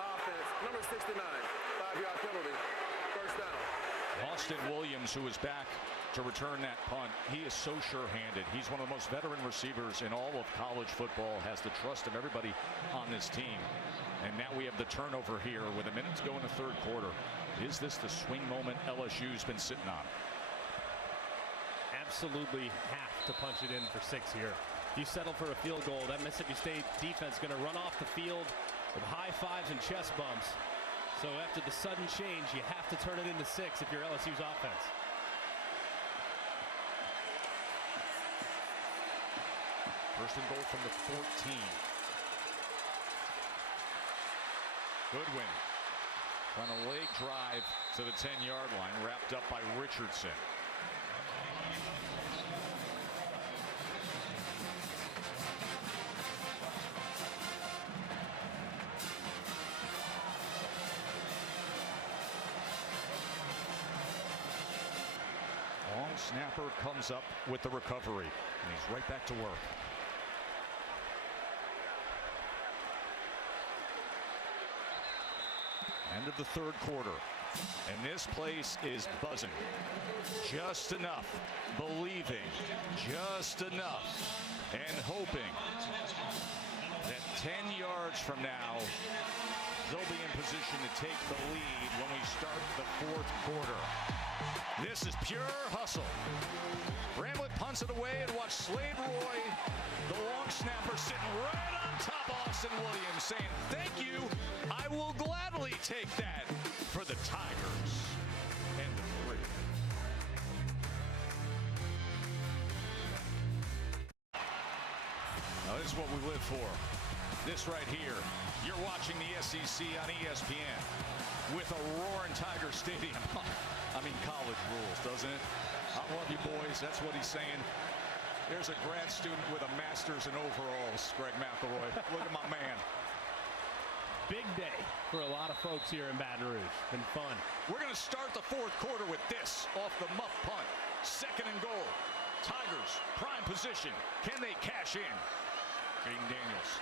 Offense, number 69. 5-yard penalty. First down. Austin Williams, who is back to return that punt, he is so sure-handed. He's one of the most veteran receivers in all of college football, has the trust of everybody on this team. And now we have the turnover here with a minute to go in the 3rd quarter. Is this the swing moment LSU's been sitting on? Absolutely have to punch it in for 6 here. If you settle for a field goal, that Mississippi State defense is going to run off the field with high fives and chest bumps. So after the sudden change, you have to turn it into 6 if you're LSU's offense. First and goal from the 14. Goodwin on a leg drive to the 10-yard line, wrapped up by Richardson. Long snapper comes up with the recovery, and he's right back to work. End of the 3rd quarter, and this place is buzzing. Just enough, believing, just enough, and hoping that 10 yards from now, they'll be in position to take the lead when we start the 4th quarter. This is pure hustle. Bramlett punts it away, and watch Slade Roy, the long snapper, sitting right on top of Austin Williams, saying, "Thank you, I will gladly take that for the Tigers." End of 3. Now this is what we live for. This right here. You're watching the SEC on ESPN with a roaring Tiger Stadium. I mean, college rules, doesn't it? I love you, boys. That's what he's saying. There's a grad student with a master's in overalls, Greg McElroy. Look at my man. Big day for a lot of folks here in Baton Rouge. Been fun. We're going to start the 4th quarter with this off the muff punt. 2nd and goal. Tigers, prime position. Can they cash in? Jaden Daniels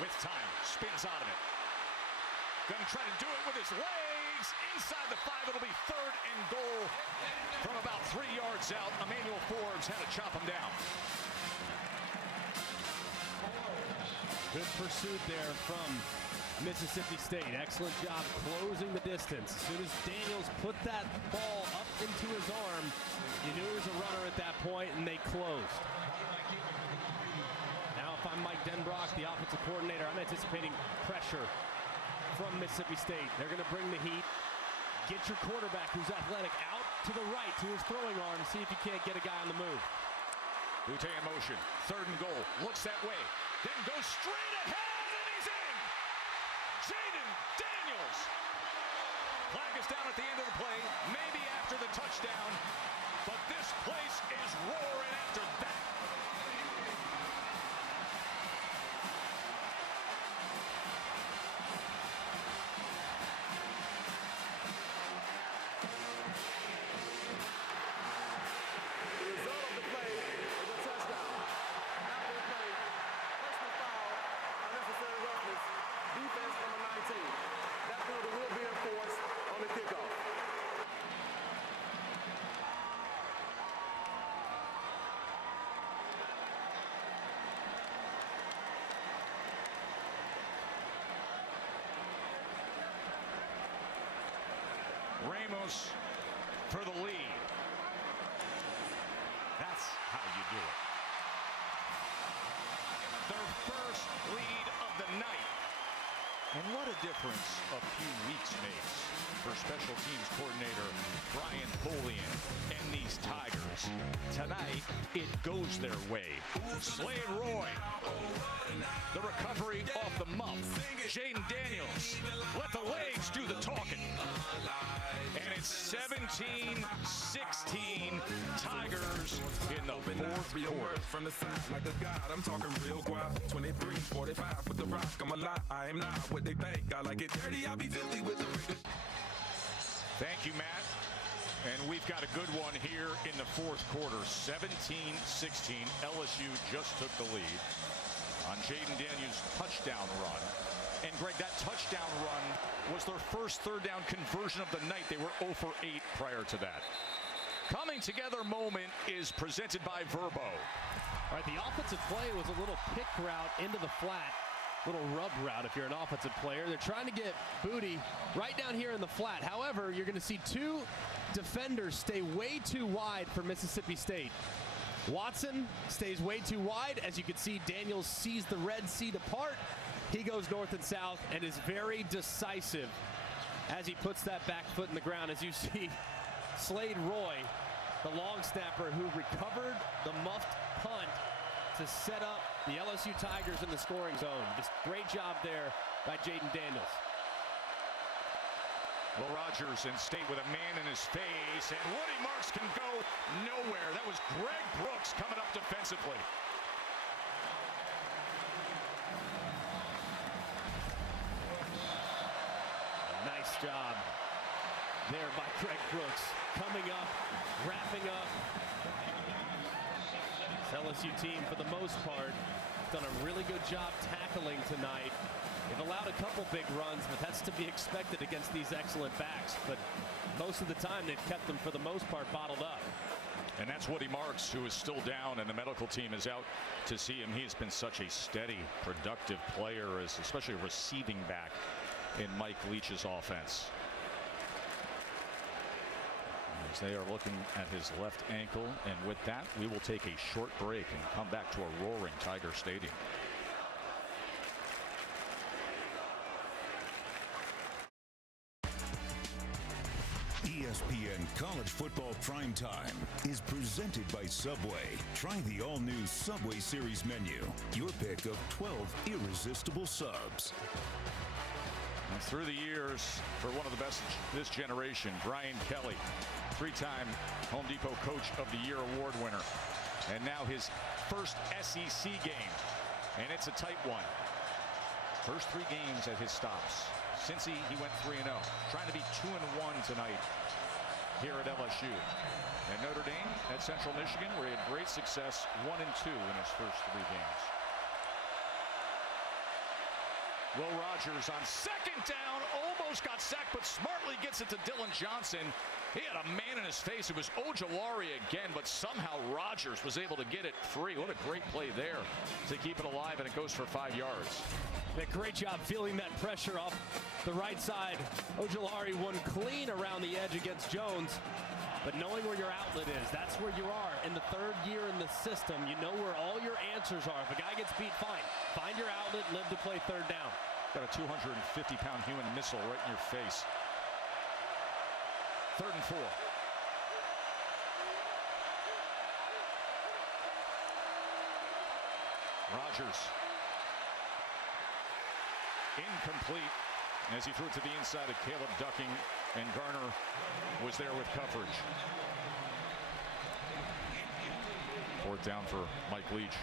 with time, spins out of it. Gonna try to do it with his legs. Inside the 5, it'll be 3rd and goal from about 3 yards out. Emmanuel Forbes had to chop him down. Good pursuit there from Mississippi State. Excellent job closing the distance. As soon as Daniels put that ball up into his arm, you knew he was a runner at that point, and they closed. Now, if I'm Mike Denbrock, the offensive coordinator, I'm anticipating pressure from Mississippi State. They're going to bring the heat. Get your quarterback, who's athletic, out to the right to his throwing arm. See if you can't get a guy on the move. Butte in motion. 3rd and goal. Looks that way. Then goes straight ahead, and he's in. Jaden Daniels. Flag is down at the end of the play. Maybe after the touchdown. But this place is roaring after that. Ramos for the lead. That's how you do it. Their first lead of the night. And what a difference a few weeks makes for special teams coordinator Brian Polian and these Tigers. Tonight, it goes their way. Slade Roy, the recovery off the muff. Jaden Daniels, let the legs do the talking. And it's 17-16 Tigers in the fourth quarter. From the side like a god, I'm talking real guap. 23-45 with the rock, I'm a lie. I am not what they think. I like it dirty, I'll be filthy with the ring. Thank you, Matt. And we've got a good one here in the fourth quarter. 17-16. LSU just took the lead on Jaden Daniels' touchdown run. And Greg, that touchdown run was their first third down conversion of the night. They were 0 for 8 prior to that. Coming together moment is presented by Verbo. All right, the offensive play was a little pick route into the flat. Little rub route if you're an offensive player. They're trying to get Booty right down here in the flat. However, you're going to see two defenders stay way too wide for Mississippi State. Watson stays way too wide. As you can see, Daniels sees the Red Sea depart. He goes north and south and is very decisive as he puts that back foot in the ground. As you see, Slade Roy, the long snapper who recovered the muffed punt to set up the LSU Tigers in the scoring zone. Just great job there by Jaden Daniels. Will Rogers in State with a man in his face, and Woody Marks can go nowhere. That was Greg Brooks coming up defensively. Nice job there by Greg Brooks. Coming up, wrapping up. This LSU team, for the most part, done a really good job tackling tonight. They've allowed a couple big runs, but that's to be expected against these excellent backs. But most of the time, they've kept them, for the most part, bottled up. And that's Woody Marks, who is still down, and the medical team is out to see him. He's been such a steady, productive player, especially a receiving back in Mike Leach's offense. As they are looking at his left ankle, and with that, we will take a short break and come back to a roaring Tiger Stadium. ESPN College Football Primetime is presented by Subway. Try the all-new Subway Series menu. Your pick of 12 irresistible subs. And through the years, for one of the best this generation, Brian Kelly, three-time Home Depot Coach of the Year award winner. And now his first SEC game. And it's a tight one. First 3 games at his stops. Since he went 3-0. Trying to be 2-1 tonight here at LSU. And Notre Dame at Central Michigan, where he had great success, 1-2 in his first 3 games. Will Rogers on second down, almost got sacked, but smartly gets it to Dylan Johnson. He had a man in his face. It was Ojulari again, but somehow Rogers was able to get it free. What a great play there to keep it alive, and it goes for 5 yards. A great job feeling that pressure off the right side. Ojulari won clean around the edge against Jones. But knowing where your outlet is, that's where you are. In the 3rd year in the system, you know where all your answers are. If a guy gets beat, fine. Find your outlet, live to play 3rd down. Got a 250-pound human missile right in your face. 3rd and 4. Rogers. Incomplete as he threw it to the inside of Caleb Ducking, and Garner was there with coverage. 4th down for Mike Leach.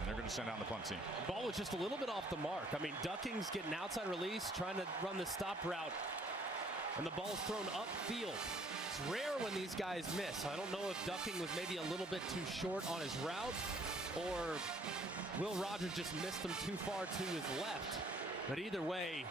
And they're going to send down the punt team. Ball was just a little bit off the mark. I mean, Ducking's getting outside release, trying to run the stop route, and the ball's thrown upfield. It's rare when these guys miss. I don't know if Ducking was maybe a little bit too short on his route, or Will Rogers just missed him too far to his left. But either way,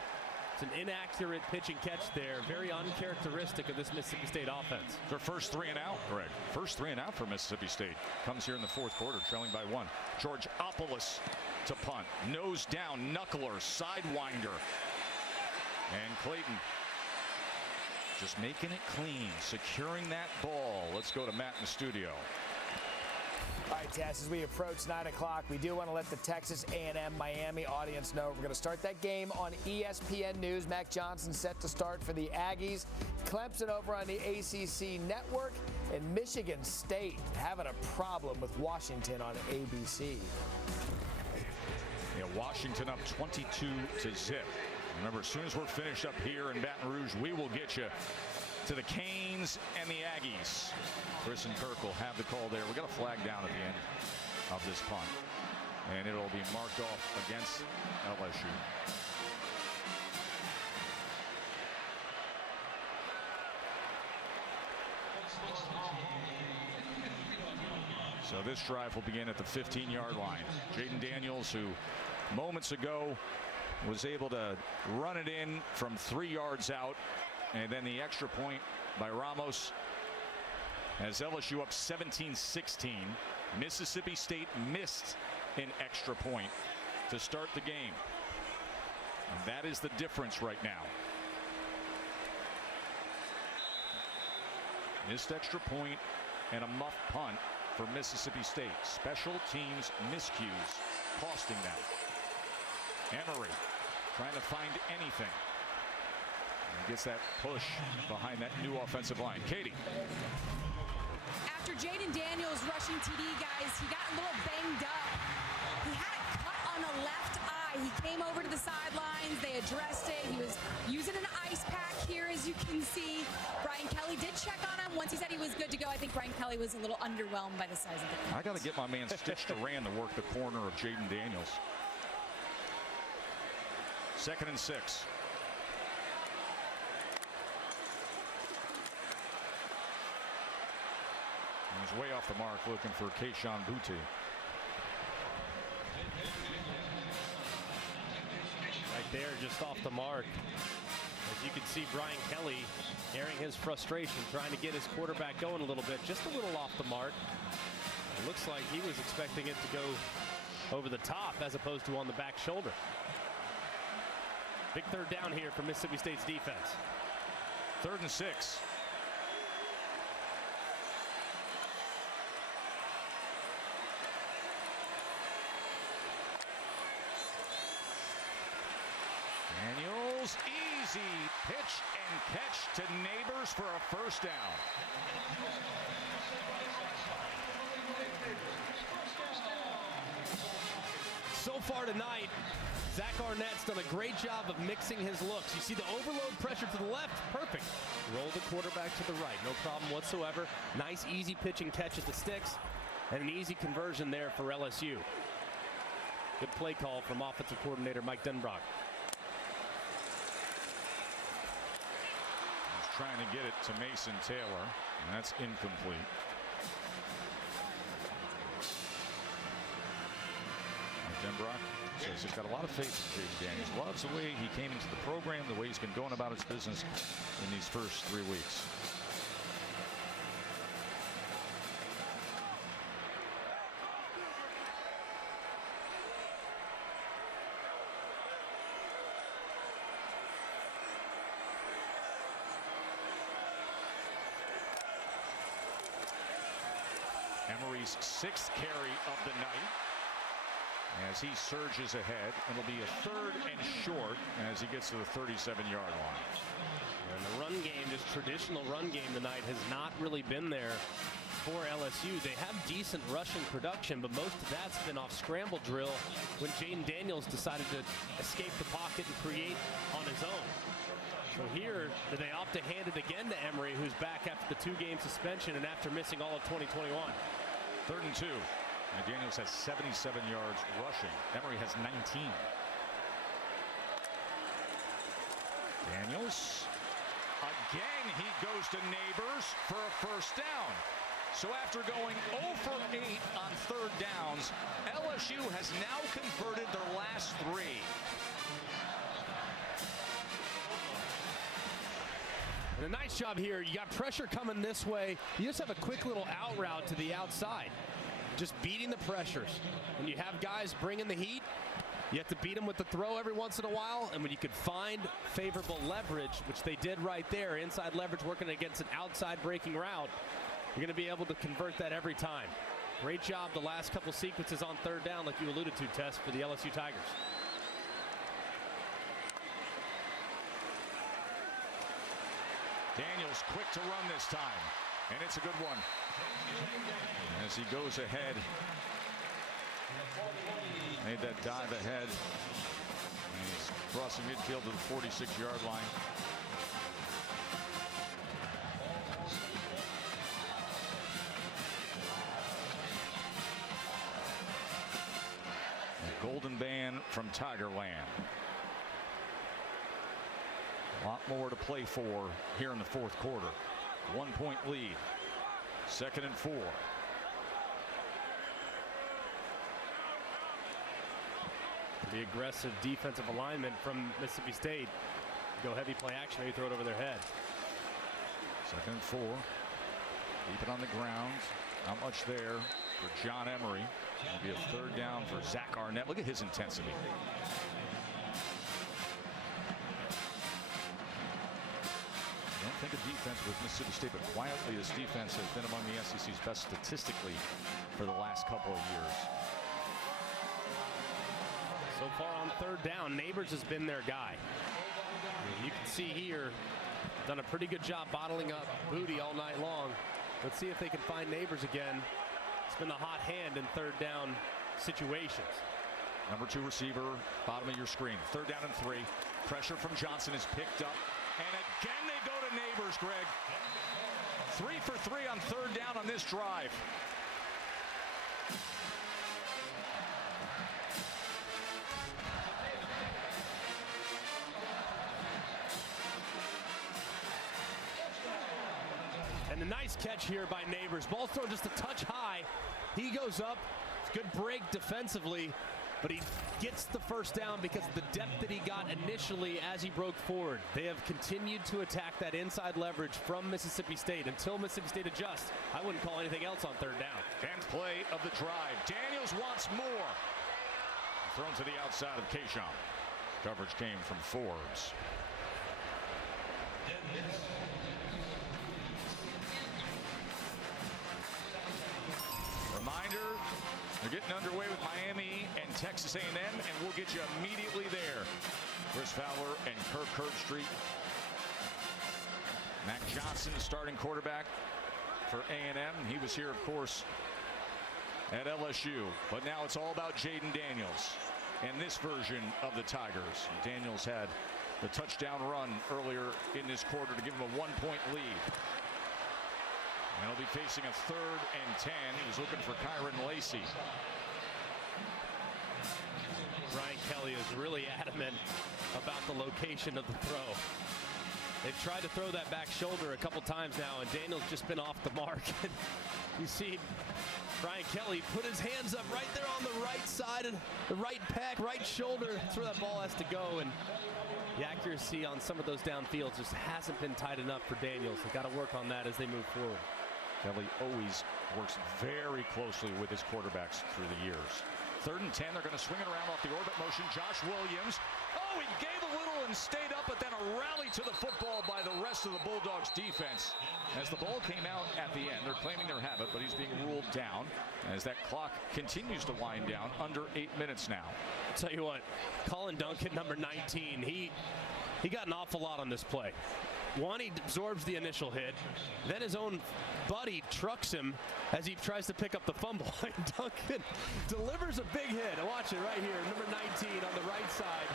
it's an inaccurate pitch and catch there. Very uncharacteristic of this Mississippi State offense. Their first 3 and out, Greg. First 3 and out for Mississippi State. Comes here in the 4th quarter, trailing by 1. George Opolis to punt. Nose down, knuckler, sidewinder. And Clayton just making it clean, securing that ball. Let's go to Matt in the studio. All right, Tess, as we approach 9 o'clock, we do want to let the Texas A&M Miami audience know we're going to start that game on ESPN News. Mac Johnson set to start for the Aggies. Clemson over on the ACC Network. And Michigan State having a problem with Washington on ABC. Yeah, Washington up 22-0. Remember, as soon as we're finished up here in Baton Rouge, we will get you to the Canes and the Aggies. Chris and Kirk will have the call there. We got a flag down at the end of this punt, and it'll be marked off against LSU. So this drive will begin at the 15-yard line. Jaden Daniels, who moments ago was able to run it in from 3 yards out, and then the extra point by Ramos as LSU up 17-16. Mississippi State missed an extra point to start the game. And that is the difference right now. Missed extra point and a muff punt for Mississippi State. Special teams miscues costing them. Emery trying to find anything. And gets that push behind that new offensive line. Katie. After Jaden Daniels rushing TD, guys, he got a little banged up. He had a cut on the left eye. He came over to the sidelines. They addressed it. He was using an ice pack here, as you can see. Brian Kelly did check on him. Once he said he was good to go, I think Brian Kelly was a little underwhelmed by the size of the cut. I got to get my man Stitch Duran to work the corner of Jaden Daniels. 2nd and 6. He's way off the mark, looking for Keyshawn Boutte. Right there, just off the mark. As you can see, Brian Kelly airing his frustration, trying to get his quarterback going a little bit, just a little off the mark. It looks like he was expecting it to go over the top as opposed to on the back shoulder. Big third down here for Mississippi State's defense. 3rd and 6. Daniels, easy pitch and catch to Neighbors for a first down. So far tonight, Zach Arnett's done a great job of mixing his looks. You see the overload pressure to the left, perfect. Roll the quarterback to the right, no problem whatsoever. Nice easy pitch and catch at the sticks, and an easy conversion there for LSU. Good play call from offensive coordinator Mike Denbrock. He's trying to get it to Mason Taylor, and that's incomplete. Denbrock says he's got a lot of faith in Jaden Daniels. Loves the way he came into the program, the way he's been going about his business in these first 3 weeks. Emery's 6th carry of the night, as he surges ahead. It'll be a 3rd and short as he gets to the 37-yard line. And the run game, just traditional run game tonight, has not really been there for LSU. They have decent rushing production, but most of that's been off scramble drill when Jaden Daniels decided to escape the pocket and create on his own. So here, they opt to hand it again to Emery, who's back after the 2-game suspension and after missing all of 2021. 3rd and 2. And Daniels has 77 yards rushing. Emery has 19. Daniels. Again, he goes to Neighbors for a first down. So after going 0 for 8 on 3rd downs, LSU has now converted their last 3. And a nice job here. You got pressure coming this way. You just have a quick little out route to the outside. Just beating the pressures. When you have guys bringing the heat, You have to beat them with the throw every once in a while, and when you can find favorable leverage, which they did right there, inside leverage working against an outside breaking route, you're going to be able to convert that every time. Great job the last couple sequences on third down, like you alluded to, Tess, for the LSU Tigers. Daniels quick to run this time, and it's a good one. As he goes ahead, made that dive ahead. He's crossing midfield to the 46-yard line. A golden band from Tigerland. A lot more to play for here in the fourth quarter. 1-point lead. 2nd and 4. The aggressive defensive alignment from Mississippi State. Go heavy play action, maybe throw it over their head. 2nd and 4. Keep it on the ground. Not much there for John Emery. It'll be a 3rd down for Zach Arnett. Look at his intensity. Don't think of defense with Mississippi State, but quietly this defense has been among the SEC's best statistically for the last couple of years. So far on 3rd down, Neighbors has been their guy. You can see here, done a pretty good job bottling up Booty all night long. Let's see if they can find Neighbors again. It's been the hot hand in 3rd down situations. Number 2 receiver, bottom of your screen. 3rd down and 3. Pressure from Johnson is picked up. And again they go to Neighbors, Greg. 3 for 3 on 3rd down on this drive. And a nice catch here by Neighbors. Ball's thrown just a touch high. He goes up. It's a good break defensively, but he gets the 1st down because of the depth that he got initially as he broke forward. They have continued to attack that inside leverage from Mississippi State until Mississippi State adjusts. I wouldn't call anything else on 3rd down. 10th play of the drive. Daniels wants more. Thrown to the outside of Keyshawn. Coverage came from Forbes. Reminder, they're getting underway with Miami and Texas A&M, and we'll get you immediately there. Chris Fowler and Kirk Herbstreit. Mac Johnson, starting quarterback for A&M. He was here, of course, at LSU. But now it's all about Jaden Daniels and this version of the Tigers. Daniels had the touchdown run earlier in this quarter to give him a 1-point lead. And he'll be facing a 3rd and 10. He's looking for Kyron Lacey. Brian Kelly is really adamant about the location of the throw. They've tried to throw that back shoulder a couple times now, and Daniel's just been off the mark. You see Brian Kelly put his hands up right there on the right side, the right pec, right shoulder. That's where that ball has to go. And the accuracy on some of those downfields just hasn't been tight enough for Daniels. They've got to work on that as they move forward. Kelly always works very closely with his quarterbacks through the years. 3rd and 10. They're going to swing it around off the orbit motion. Josh Williams. Oh, he gave a little and stayed up, but then a rally to the football by the rest of the Bulldogs defense. As the ball came out at the end, they're claiming their habit, but he's being ruled down as that clock continues to wind down. Under 8 minutes now. I'll tell you what, Colin Duncan, number 19, he got an awful lot on this play. One, he absorbs the initial hit. Then his own buddy trucks him as he tries to pick up the fumble. And Duncan delivers a big hit. Watch it right here. Number 19 on the right side.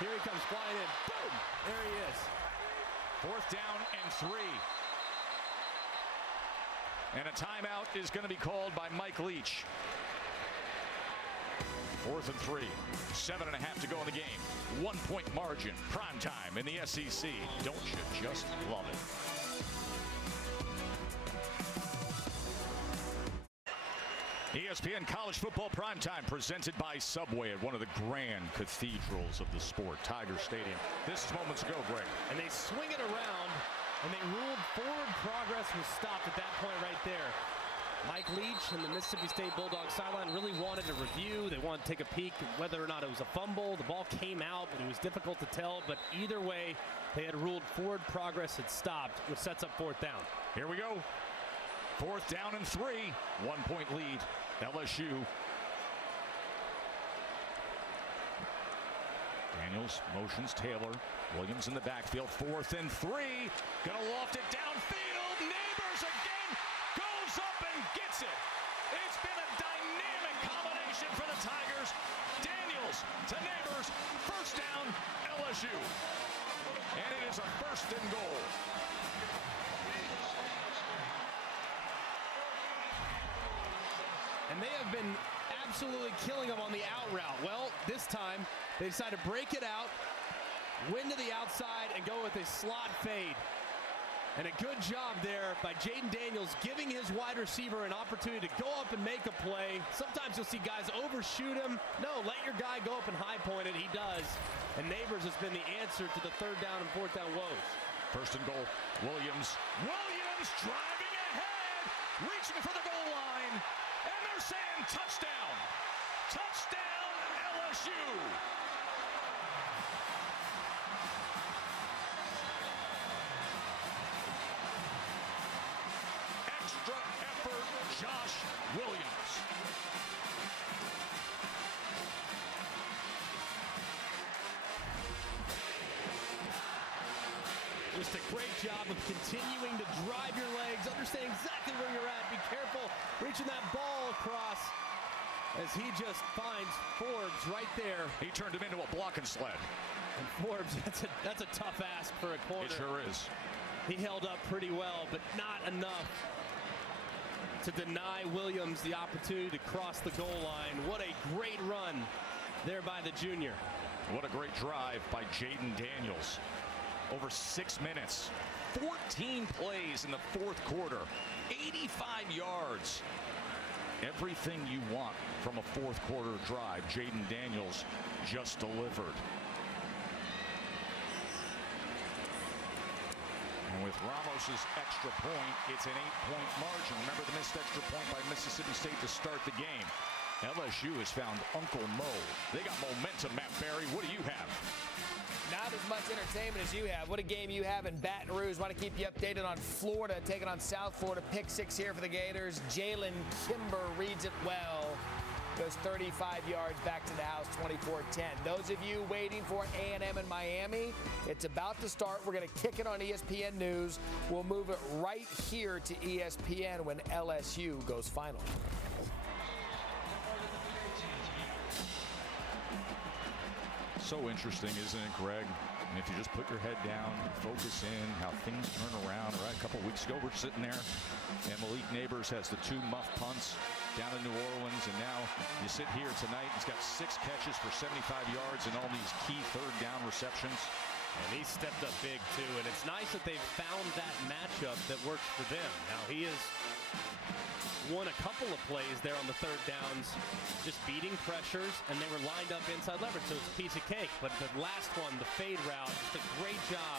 Here he comes flying in. Boom! There he is. 4th down and 3. And a timeout is going to be called by Mike Leach. 4th and 3. 7.5 to go in the game. 1-point margin. Prime time in the SEC. Don't you just love it? ESPN College Football Primetime presented by Subway at one of the grand cathedrals of the sport, Tiger Stadium. This is moments ago, Greg. And they swing it around, and they ruled forward progress was stopped at that point right there. Mike Leach and the Mississippi State Bulldogs sideline really wanted a review. They wanted to take a peek at whether or not it was a fumble. The ball came out, but it was difficult to tell. But either way, they had ruled forward progress had stopped, which sets up fourth down. Here we go. Fourth down and 3. 1 point lead, LSU. Daniels motions Taylor. Williams in the backfield. 4th and 3. Gonna loft it downfield. Neighbors again. Goes up and gets it. It's been a dynamic combination for the Tigers. Daniels to Neighbors. First down, LSU. And it is a 1st and goal. And they have been absolutely killing them on the out route. Well, this time they decided to break it out, win to the outside, and go with a slot fade. And a good job there by Jaden Daniels, giving his wide receiver an opportunity to go up and make a play. Sometimes you'll see guys overshoot him. No, let your guy go up and high point it. He does. And Neighbors has been the answer to the 3rd down and 4th down woes. 1st and goal. Williams. Williams driving ahead, reaching for the goal line. And they're saying touchdown. Touchdown, LSU. Extra effort, Josh Williams. Just a great job of continuing to drive your legs, understand exactly where you're at, be careful reaching that ball across as he just finds Forbes right there. He turned him into a blocking sled. And Forbes, that's a tough ask for a corner. It sure is. He held up pretty well, but not enough to deny Williams the opportunity to cross the goal line. What a great run there by the junior. What a great drive by Jaden Daniels. Over 6 minutes, 14 plays in the 4th quarter, 85 yards. Everything you want from a 4th quarter drive, Jaden Daniels just delivered. And with Ramos's extra point, it's an 8-point margin. Remember the missed extra point by Mississippi State to start the game. LSU has found Uncle Mo. They got momentum, Matt Barry. What do you have? Not as much entertainment as you have. What a game you have in Baton Rouge. Want to keep you updated on Florida, taking on South Florida. Pick 6 here for the Gators. Jalen Kimber reads it well. Goes 35 yards back to the house, 24-10. Those of you waiting for A&M in Miami, it's about to start. We're going to kick it on ESPN News. We'll move it right here to ESPN when LSU goes final. So interesting, isn't it, Greg? And if you just put your head down, focus in, how things turn around. Right, a couple weeks ago, we're sitting there, and Malik Neighbors has the 2 muff punts down in New Orleans, and now you sit here tonight. He's got 6 catches for 75 yards and all these key 3rd down receptions. And he stepped up big, too. And it's nice that they've found that matchup that works for them. Now, he has won a couple of plays there on the 3rd downs, just beating pressures, and they were lined up inside leverage, so it's a piece of cake. But the last one, the fade route, just a great job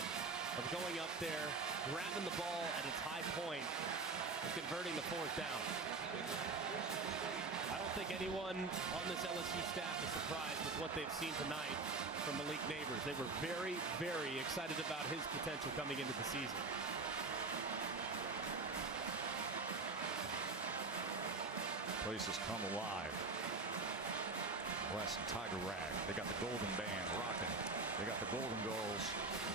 of going up there, grabbing the ball at its high point, and converting the 4th down. I don't think anyone on this LSU staff is surprised with what they've seen tonight from Malik Neighbors. They were very, very excited about his potential coming into the season. Place has come alive. West and Tiger Rag. They got the Golden Band rocking. They got the Golden Girls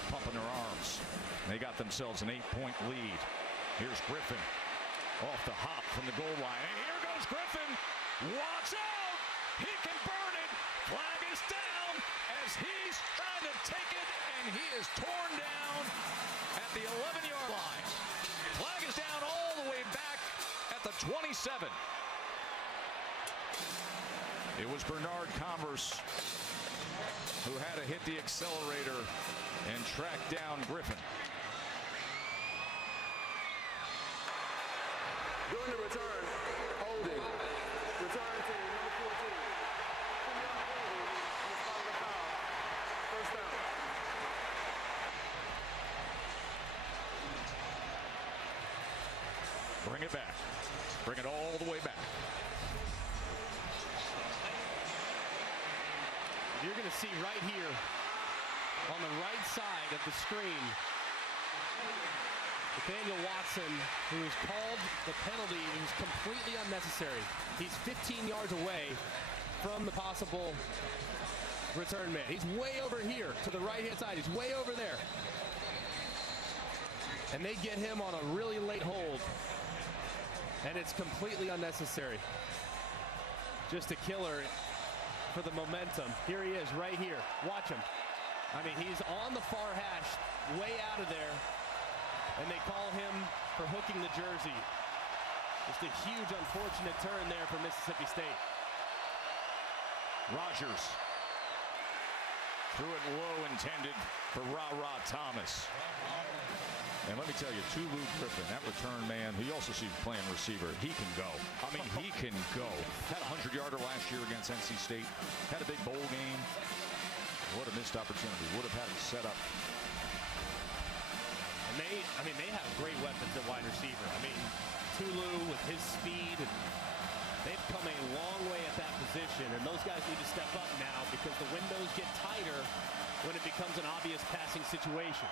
pumping their arms. They got themselves an 8-point lead. Here's Griffin off the hop from the goal line. And here goes Griffin. Watch out! He can burn it. Flag is down as he's trying to take it, and he is torn down at the 11-yard line. Flag is down all the way back at the 27. It was Bernard Converse who had to hit the accelerator and track down Griffin. During the return, holding. Return team, number 14. First down. Bring it back. Bring it all the way back. You're going to see right here on the right side of the screen, Nathaniel Watson, who has called the penalty, it was completely unnecessary. He's 15 yards away from the possible return man. He's way over here to the right-hand side. He's way over there. And they get him on a really late hold. And it's completely unnecessary. Just a killer for the momentum. Here he is, right here. Watch him. I mean, he's on the far hash, way out of there. And they call him for hooking the jersey. Just a huge, unfortunate turn there for Mississippi State. Rogers threw it low, intended for Ra Thomas. And let me tell you, Tulu Griffin, that return man, who you also see playing receiver, he can go. I mean, he can go. Had a 100-yarder last year against NC State. Had a big bowl game. What a missed opportunity. Would have had it set up. And they have great weapons at wide receiver. I mean, Tulu with his speed, and they've come a long way at that position. And those guys need to step up now because the windows get tighter when it becomes an obvious passing situation.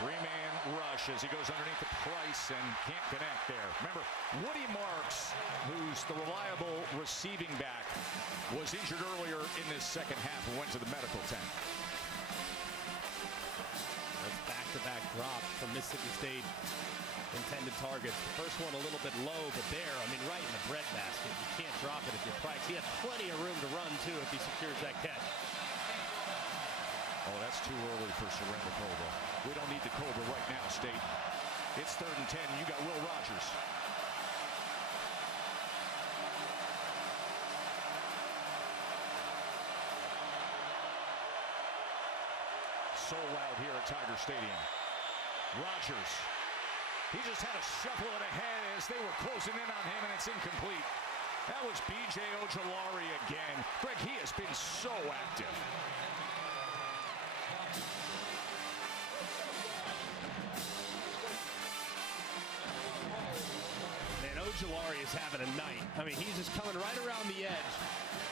Three-man rush as he goes underneath the Price and can't connect there. Remember, Woody Marks, who's the reliable receiving back, was injured earlier in this second half and went to the medical tent. That's back-to-back drop from Mississippi State intended targets. The first one a little bit low, but there, I mean, right in the breadbasket. You can't drop it if you're Price. He had plenty of room to run, too, if he secures that catch. Oh, that's too early for Surrender Cobra. We don't need the Cobra right now, State. It's 3rd and 10. You got Will Rogers. So loud here at Tiger Stadium. Rogers. He just had a shuffle it ahead as they were closing in on him, and it's incomplete. That was B.J. Ojulari again. Greg, he has been so active. Ojulari is having a night. I mean, he's just coming right around the edge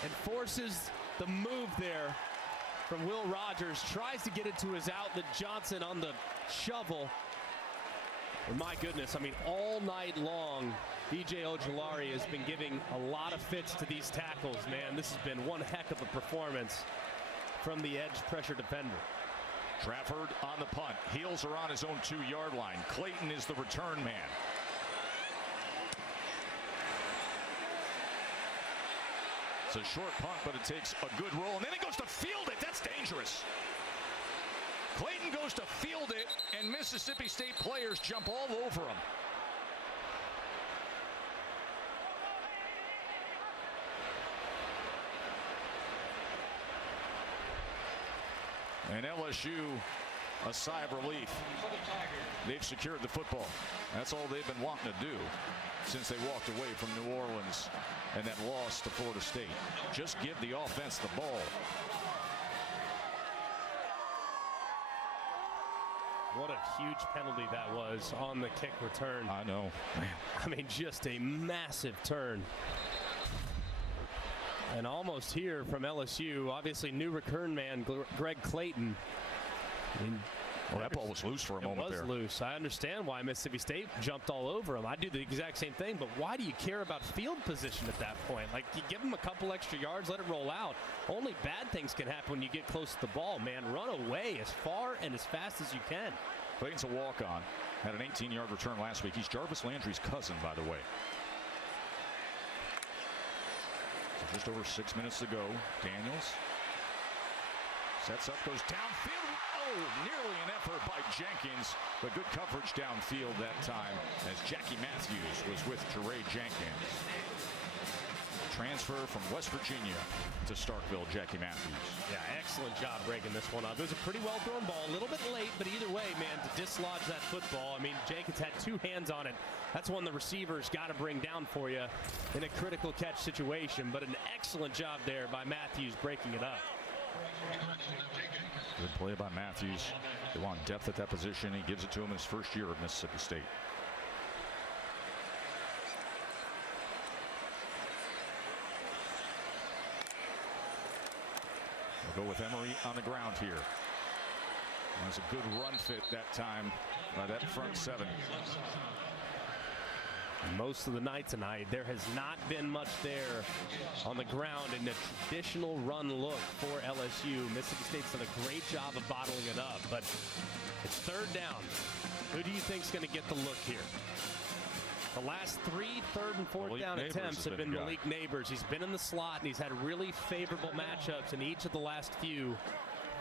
and forces the move there from Will Rogers. Tries to get it to his outlet. Johnson on the shovel. And my goodness, I mean, all night long, B.J. Ojulari has been giving a lot of fits to these tackles, man. This has been one heck of a performance from the edge pressure defender. Trafford on the punt. Heels are on his own 2-yard line. Clayton is the return man. It's a short punt, but it takes a good roll, and then he goes to field it. That's dangerous. Clayton goes to field it, and Mississippi State players jump all over him. And LSU, a sigh of relief. They've secured the football. That's all they've been wanting to do since they walked away from New Orleans and that loss to Florida State. Just give the offense the ball. What a huge penalty that was on the kick return. I know. Man. I mean, just a massive turn. And almost here from LSU, obviously new return man Greg Clayton. I mean, well, that ball was loose for a moment there. It was loose. I understand why Mississippi State jumped all over him. I do the exact same thing, but why do you care about field position at that point? Like, you give him a couple extra yards, let it roll out. Only bad things can happen when you get close to the ball, man. Run away as far and as fast as you can. Clayton's a walk-on. Had an 18-yard return last week. He's Jarvis Landry's cousin, by the way. So just over 6 minutes to go. Daniels sets up, goes downfield. Oh, nearly an effort by Jenkins, but good coverage downfield that time as Jackie Matthews was with Jeray Jenkins. Transfer from West Virginia to Starkville, Jackie Matthews. Yeah, excellent job breaking this one up. It was a pretty well-thrown ball, a little bit late, but either way, man, to dislodge that football, I mean, Jenkins had 2 hands on it. That's one the receivers got to bring down for you in a critical catch situation, but an excellent job there by Matthews breaking it up. Good play by Matthews. They want depth at that position. He gives it to him in his first year of Mississippi State. We'll go with Emery on the ground here. There's a good run fit that time by that front seven. Most of the night tonight, there has not been much there on the ground in the traditional run look for LSU. Mississippi State's done a great job of bottling it up, but it's third down. Who do you think's going to get the look here? The last 3 third and fourth down attempts have been Malik Neighbors. He's been in the slot, and he's had really favorable matchups in each of the last few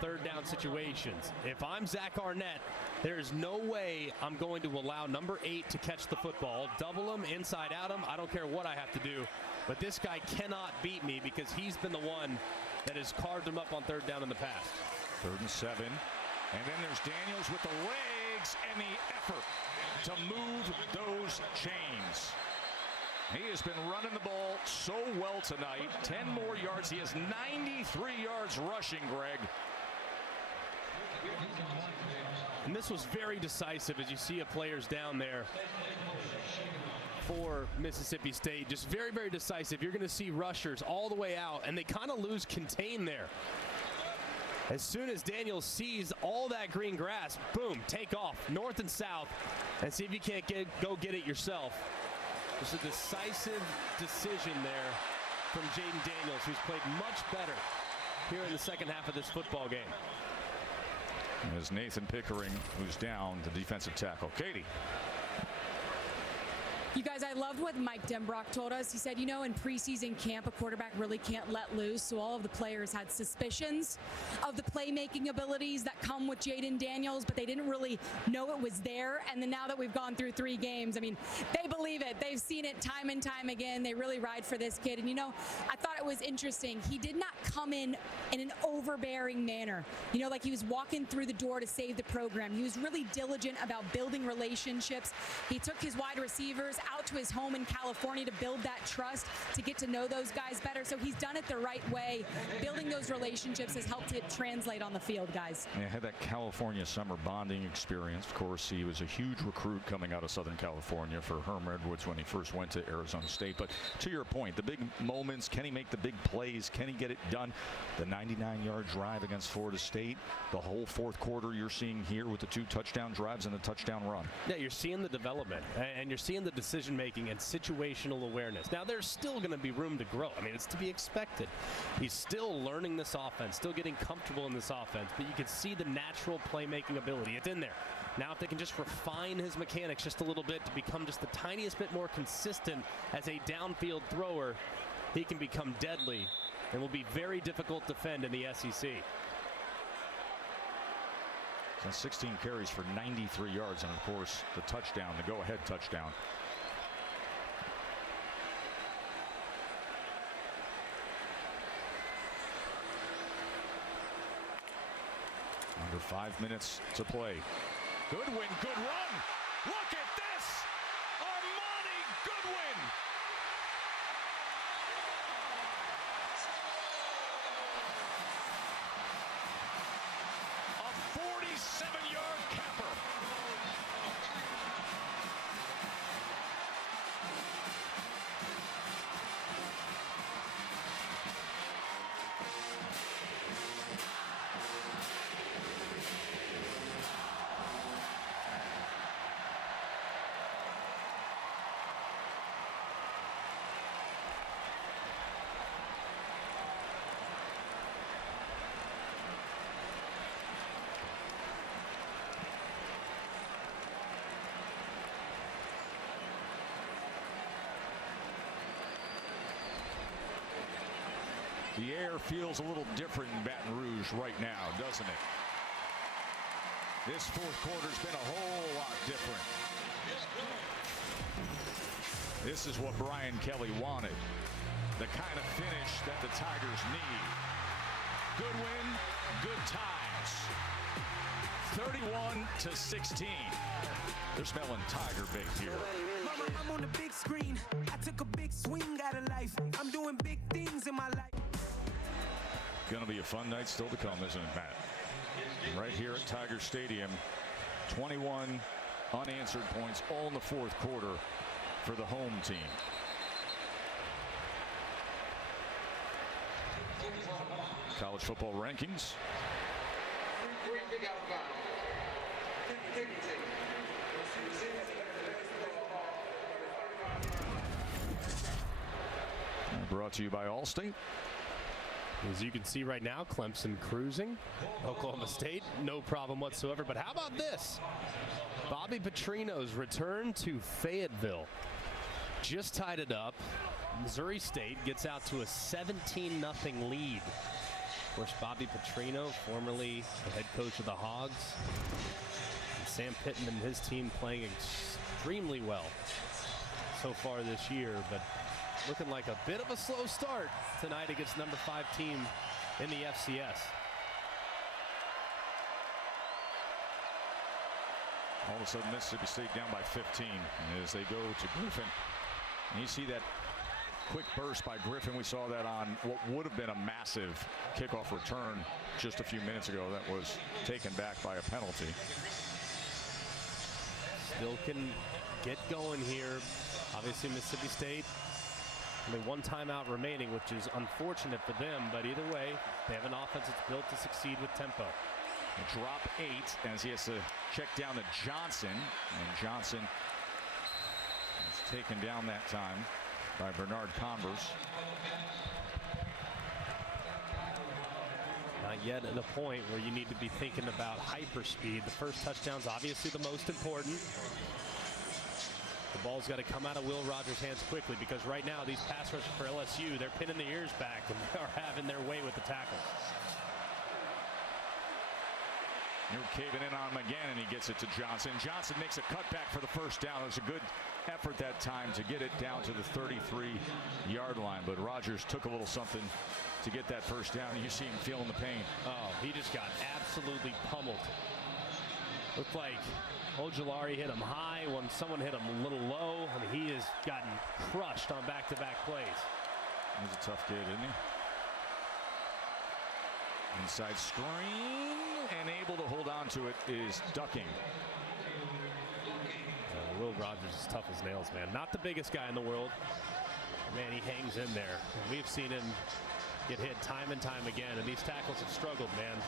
third down situations. If I'm Zach Arnett, there is no way I'm going to allow number 8 to catch the football. Double him, inside out him. I don't care what I have to do. But this guy cannot beat me because he's been the one that has carved him up on third down in the past. 3rd and 7. And then there's Daniels with the legs and the effort to move those chains. He has been running the ball so well tonight. 10 more yards. He has 93 yards rushing, Greg. And this was very decisive as you see players down there for Mississippi State. Just very, very decisive. You're going to see rushers all the way out, and they kind of lose contain there. As soon as Daniels sees all that green grass, boom, take off north and south and see if you can't go get it yourself. Just a decisive decision there from Jaden Daniels, who's played much better here in the second half of this football game. As Nathan Pickering, who's down, the defensive tackle. Katie. You guys, I loved what Mike Denbrock told us. He said, you know, in preseason camp, a quarterback really can't let loose. So all of the players had suspicions of the playmaking abilities that come with Jaden Daniels, but they didn't really know it was there. And then now that we've gone through 3 games, I mean, they believe it. They've seen it time and time again. They really ride for this kid. And, you know, I thought it was interesting. He did not come in an overbearing manner, you know, like he was walking through the door to save the program. He was really diligent about building relationships. He took his wide receivers out to his home in California to build that trust, to get to know those guys better. So he's done it the right way. Building those relationships has helped it translate on the field, guys. Yeah, had that California summer bonding experience. Of course, he was a huge recruit coming out of Southern California for Herm Edwards when he first went to Arizona State. But to your point, the big moments, can he make the big plays? Can he get it done? The 99-yard drive against Florida State, the whole fourth quarter you're seeing here with the 2 touchdown drives and the touchdown run. Yeah, you're seeing the development, and you're seeing the decision-making and situational awareness. Now, there's still going to be room to grow. I mean, it's to be expected. He's still learning this offense, still getting comfortable in this offense, but you can see the natural playmaking ability. It's in there. Now, if they can just refine his mechanics just a little bit to become just the tiniest bit more consistent as a downfield thrower, he can become deadly and will be very difficult to defend in the SEC. So 16 carries for 93 yards, and of course, the touchdown, the go-ahead touchdown. Under 5 minutes to play. Goodwin, good run. Look at this. Armani Goodwin. A 47-yard capper. The air feels a little different in Baton Rouge right now, doesn't it? This fourth quarter's been a whole lot different. This is what Brian Kelly wanted. The kind of finish that the Tigers need. Good win, good times. 31-16. They're smelling Tiger bait here. Mama, I'm on the big screen. I took a big swing out of life. I'm doing big things in my life. going to be a fun night still to come, isn't it, Matt? Right here at Tiger Stadium, 21 unanswered points all in the fourth quarter for the home team. College football rankings. Brought to you by Allstate. As you can see right now, Clemson cruising. Oklahoma State, no problem whatsoever. But how about this? Bobby Petrino's return to Fayetteville. Just tied it up. Missouri State gets out to a 17-0 lead. Of course, Bobby Petrino, formerly the head coach of the Hogs. And Sam Pittman and his team playing extremely well so far this year, but looking like a bit of a slow start tonight against number 5 team in the FCS. All of a sudden, Mississippi State down by 15 as they go to Griffin. And you see that quick burst by Griffin. We saw that on what would have been a massive kickoff return just a few minutes ago. That was taken back by a penalty. Still can get going here. Obviously, Mississippi State, only one timeout remaining, which is unfortunate for them. But either way, they have an offense that's built to succeed with tempo. A drop 8 as he has to check down to Johnson. And Johnson is taken down that time by Bernard Converse. Not yet at a point where you need to be thinking about hyperspeed. The first touchdown's obviously the most important. The ball's got to come out of Will Rogers' hands quickly, because right now these pass rushers for LSU, they're pinning the ears back and they are having their way with the tackles. You're caving in on him again, and he gets it to Johnson. Johnson makes a cutback for the first down. It was a good effort that time to get it down to the 33-yard line, but Rogers took a little something to get that first down. You see him feeling the pain. Oh, he just got absolutely pummeled. Looked like Ojulari hit him high when someone hit him a little low. I mean, he has gotten crushed on back-to-back plays. He's a tough kid, isn't he? Inside screen, and able to hold on to it is ducking. Will Rogers is tough as nails, man. Not the biggest guy in the world. Man, he hangs in there. And we've seen him get hit time and time again, and these tackles have struggled, man.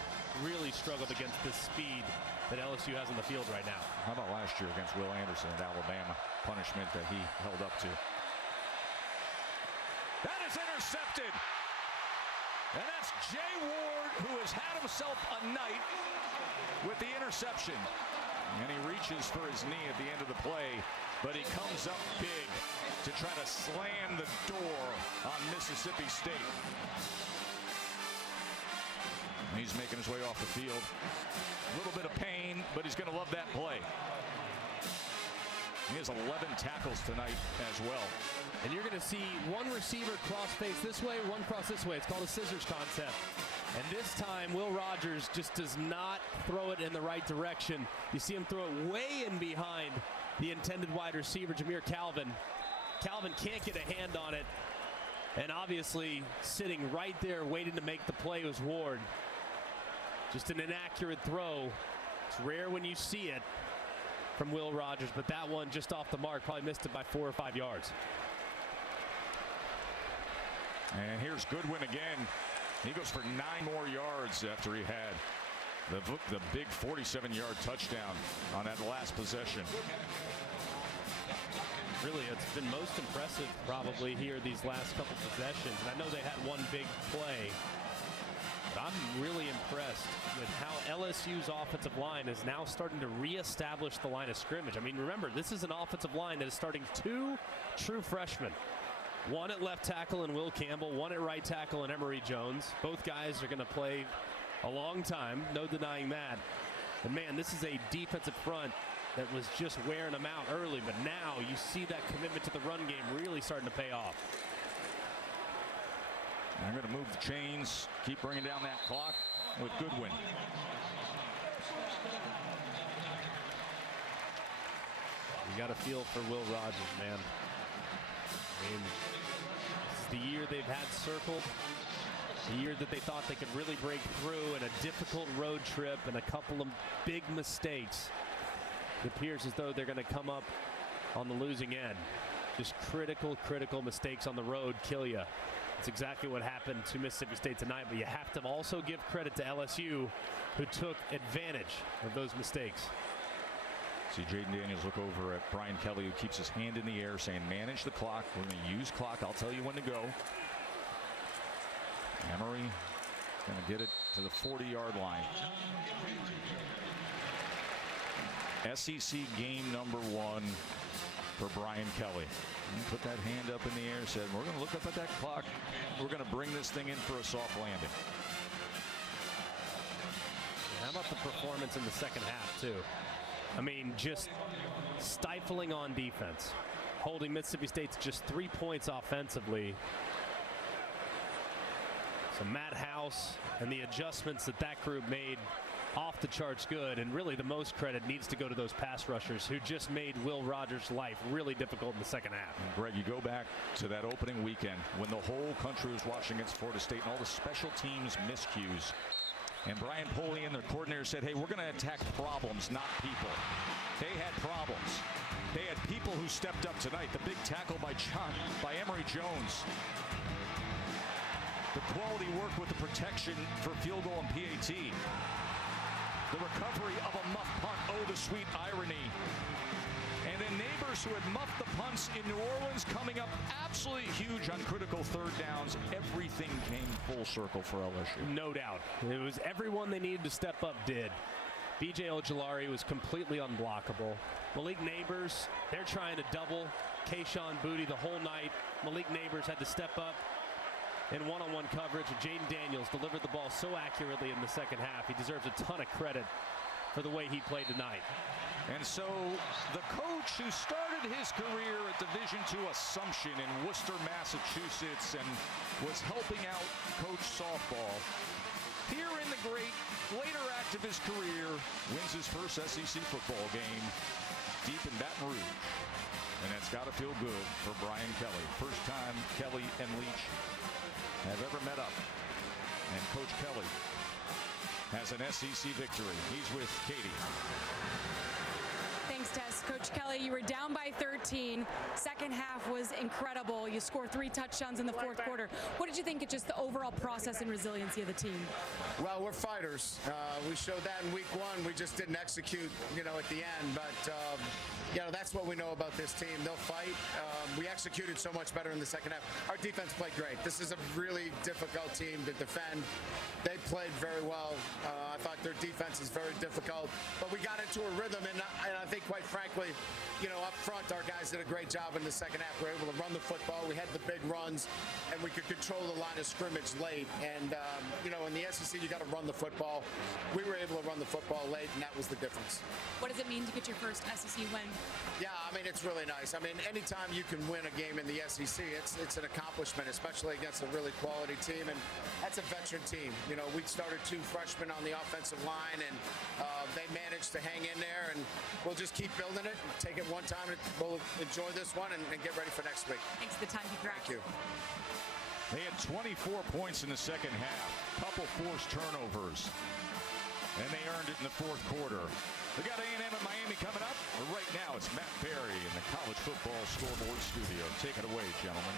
Really struggled against the speed that LSU has on the field right now. How about last year against Will Anderson at Alabama? Punishment that he held up to. That is intercepted. And that's Jay Ward, who has had himself a night with the interception. And he reaches for his knee at the end of the play, but he comes up big to try to slam the door on Mississippi State. He's making his way off the field. A little bit of pain, but he's going to love that play. He has 11 tackles tonight as well. And you're going to see one receiver cross face this way, one cross this way. It's called a scissors concept. And this time, Will Rogers just does not throw it in the right direction. You see him throw it way in behind the intended wide receiver, Jameer Calvin. Calvin can't get a hand on it. And obviously, sitting right there waiting to make the play was Ward. Just an inaccurate throw. It's rare when you see it from Will Rogers, but that one just off the mark, probably missed it by 4 or 5 yards. And here's Goodwin again. He goes for 9 more yards after he had the big 47-yard touchdown on that last possession. Really, it's been most impressive probably here these last couple possessions. And I know they had one big play, but I'm really impressed with how LSU's offensive line is now starting to reestablish the line of scrimmage. I mean, remember, this is an offensive line that is starting 2 true freshmen. One at left tackle in Will Campbell, one at right tackle in Emory Jones. Both guys are going to play a long time, no denying that. And man, this is a defensive front that was just wearing them out early, but now you see that commitment to the run game really starting to pay off. I'm going to move the chains, keep bringing down that clock with Goodwin. You got to feel for Will Rogers, man. I mean, this is the year they've had circled. A year that they thought they could really break through in a difficult road trip and a couple of big mistakes. It appears as though they're going to come up on the losing end. Just critical mistakes on the road kill you. That's exactly what happened to Mississippi State tonight, but you have to also give credit to LSU, who took advantage of those mistakes. See Jaden Daniels look over at Brian Kelly, who keeps his hand in the air saying, manage the clock. We're going to use clock. I'll tell you when to go. Emery going to get it to the 40-yard line. SEC game number 1 for Brian Kelly. He put that hand up in the air, said, we're going to look up at that clock. We're going to bring this thing in for a soft landing. How about the performance in the second half, too? I mean, just stifling on defense, holding Mississippi State to just 3 points offensively. So Matt House and the adjustments that group made, off the charts good, and really the most credit needs to go to those pass rushers who just made Will Rogers' life really difficult in the second half. And Greg, you go back to that opening weekend when the whole country was watching against Florida State and all the special teams miscues. And Brian Polian, their coordinator, said, hey, we're going to attack problems, not people. They had problems. They had people who stepped up tonight. The big tackle by Emory Jones. The quality work with the protection for field goal and PAT. The recovery of a muff punt. Oh, the sweet irony. And then Neighbors, who had muffed the punts in New Orleans, coming up absolutely huge on critical third downs. Everything came full circle for LSU. No doubt. It was everyone they needed to step up did. B.J. Ojulari was completely unblockable. Malik Neighbors, they're trying to double Kayshon Boutte the whole night. Malik Neighbors had to step up in one-on-one coverage, and Jaden Daniels delivered the ball so accurately in the second half. He deserves a ton of credit for the way he played tonight. And so the coach who started his career at Division II Assumption in Worcester, Massachusetts, and was helping out coach softball, here in the great later act of his career, wins his first SEC football game deep in Baton Rouge. And that's got to feel good for Brian Kelly. First time Kelly and Leach have ever met up. And Coach Kelly has an SEC victory. He's with Katie. Thanks, Tess. Coach Kelly, you were down by 13. Second half was incredible. You scored 3 touchdowns in the fourth quarter. What did you think of just the overall process and resiliency of the team? Well, we're fighters. We showed that in week 1. We just didn't execute, at the end. But, that's what we know about this team. They'll fight. We executed so much better in the second half. Our defense played great. This is a really difficult team to defend. They played very well. I thought their defense is very difficult. But we got into a rhythm, and I think, quite frankly, up front, our guys did a great job in the second half. We were able to run the football. We had the big runs, and we could control the line of scrimmage late. And, in the SEC, you got to run the football. We were able to run the football late, and that was the difference. What does it mean to get your first SEC win? Yeah, it's really nice. Anytime you can win a game in the SEC, it's an accomplishment, especially against a really quality team. And that's a veteran team. We started 2 freshmen on the offensive line, and they managed to hang in there. And we'll just keep building it and take it one time. And we'll enjoy this one and get ready for next week. Thanks for the time, Thank you. They had 24 points in the second half, couple forced turnovers, and they earned it in the fourth quarter. We got A&M and Miami coming up. But right now, it's Matt Berry in the College Football Scoreboard Studio. Take it away, gentlemen.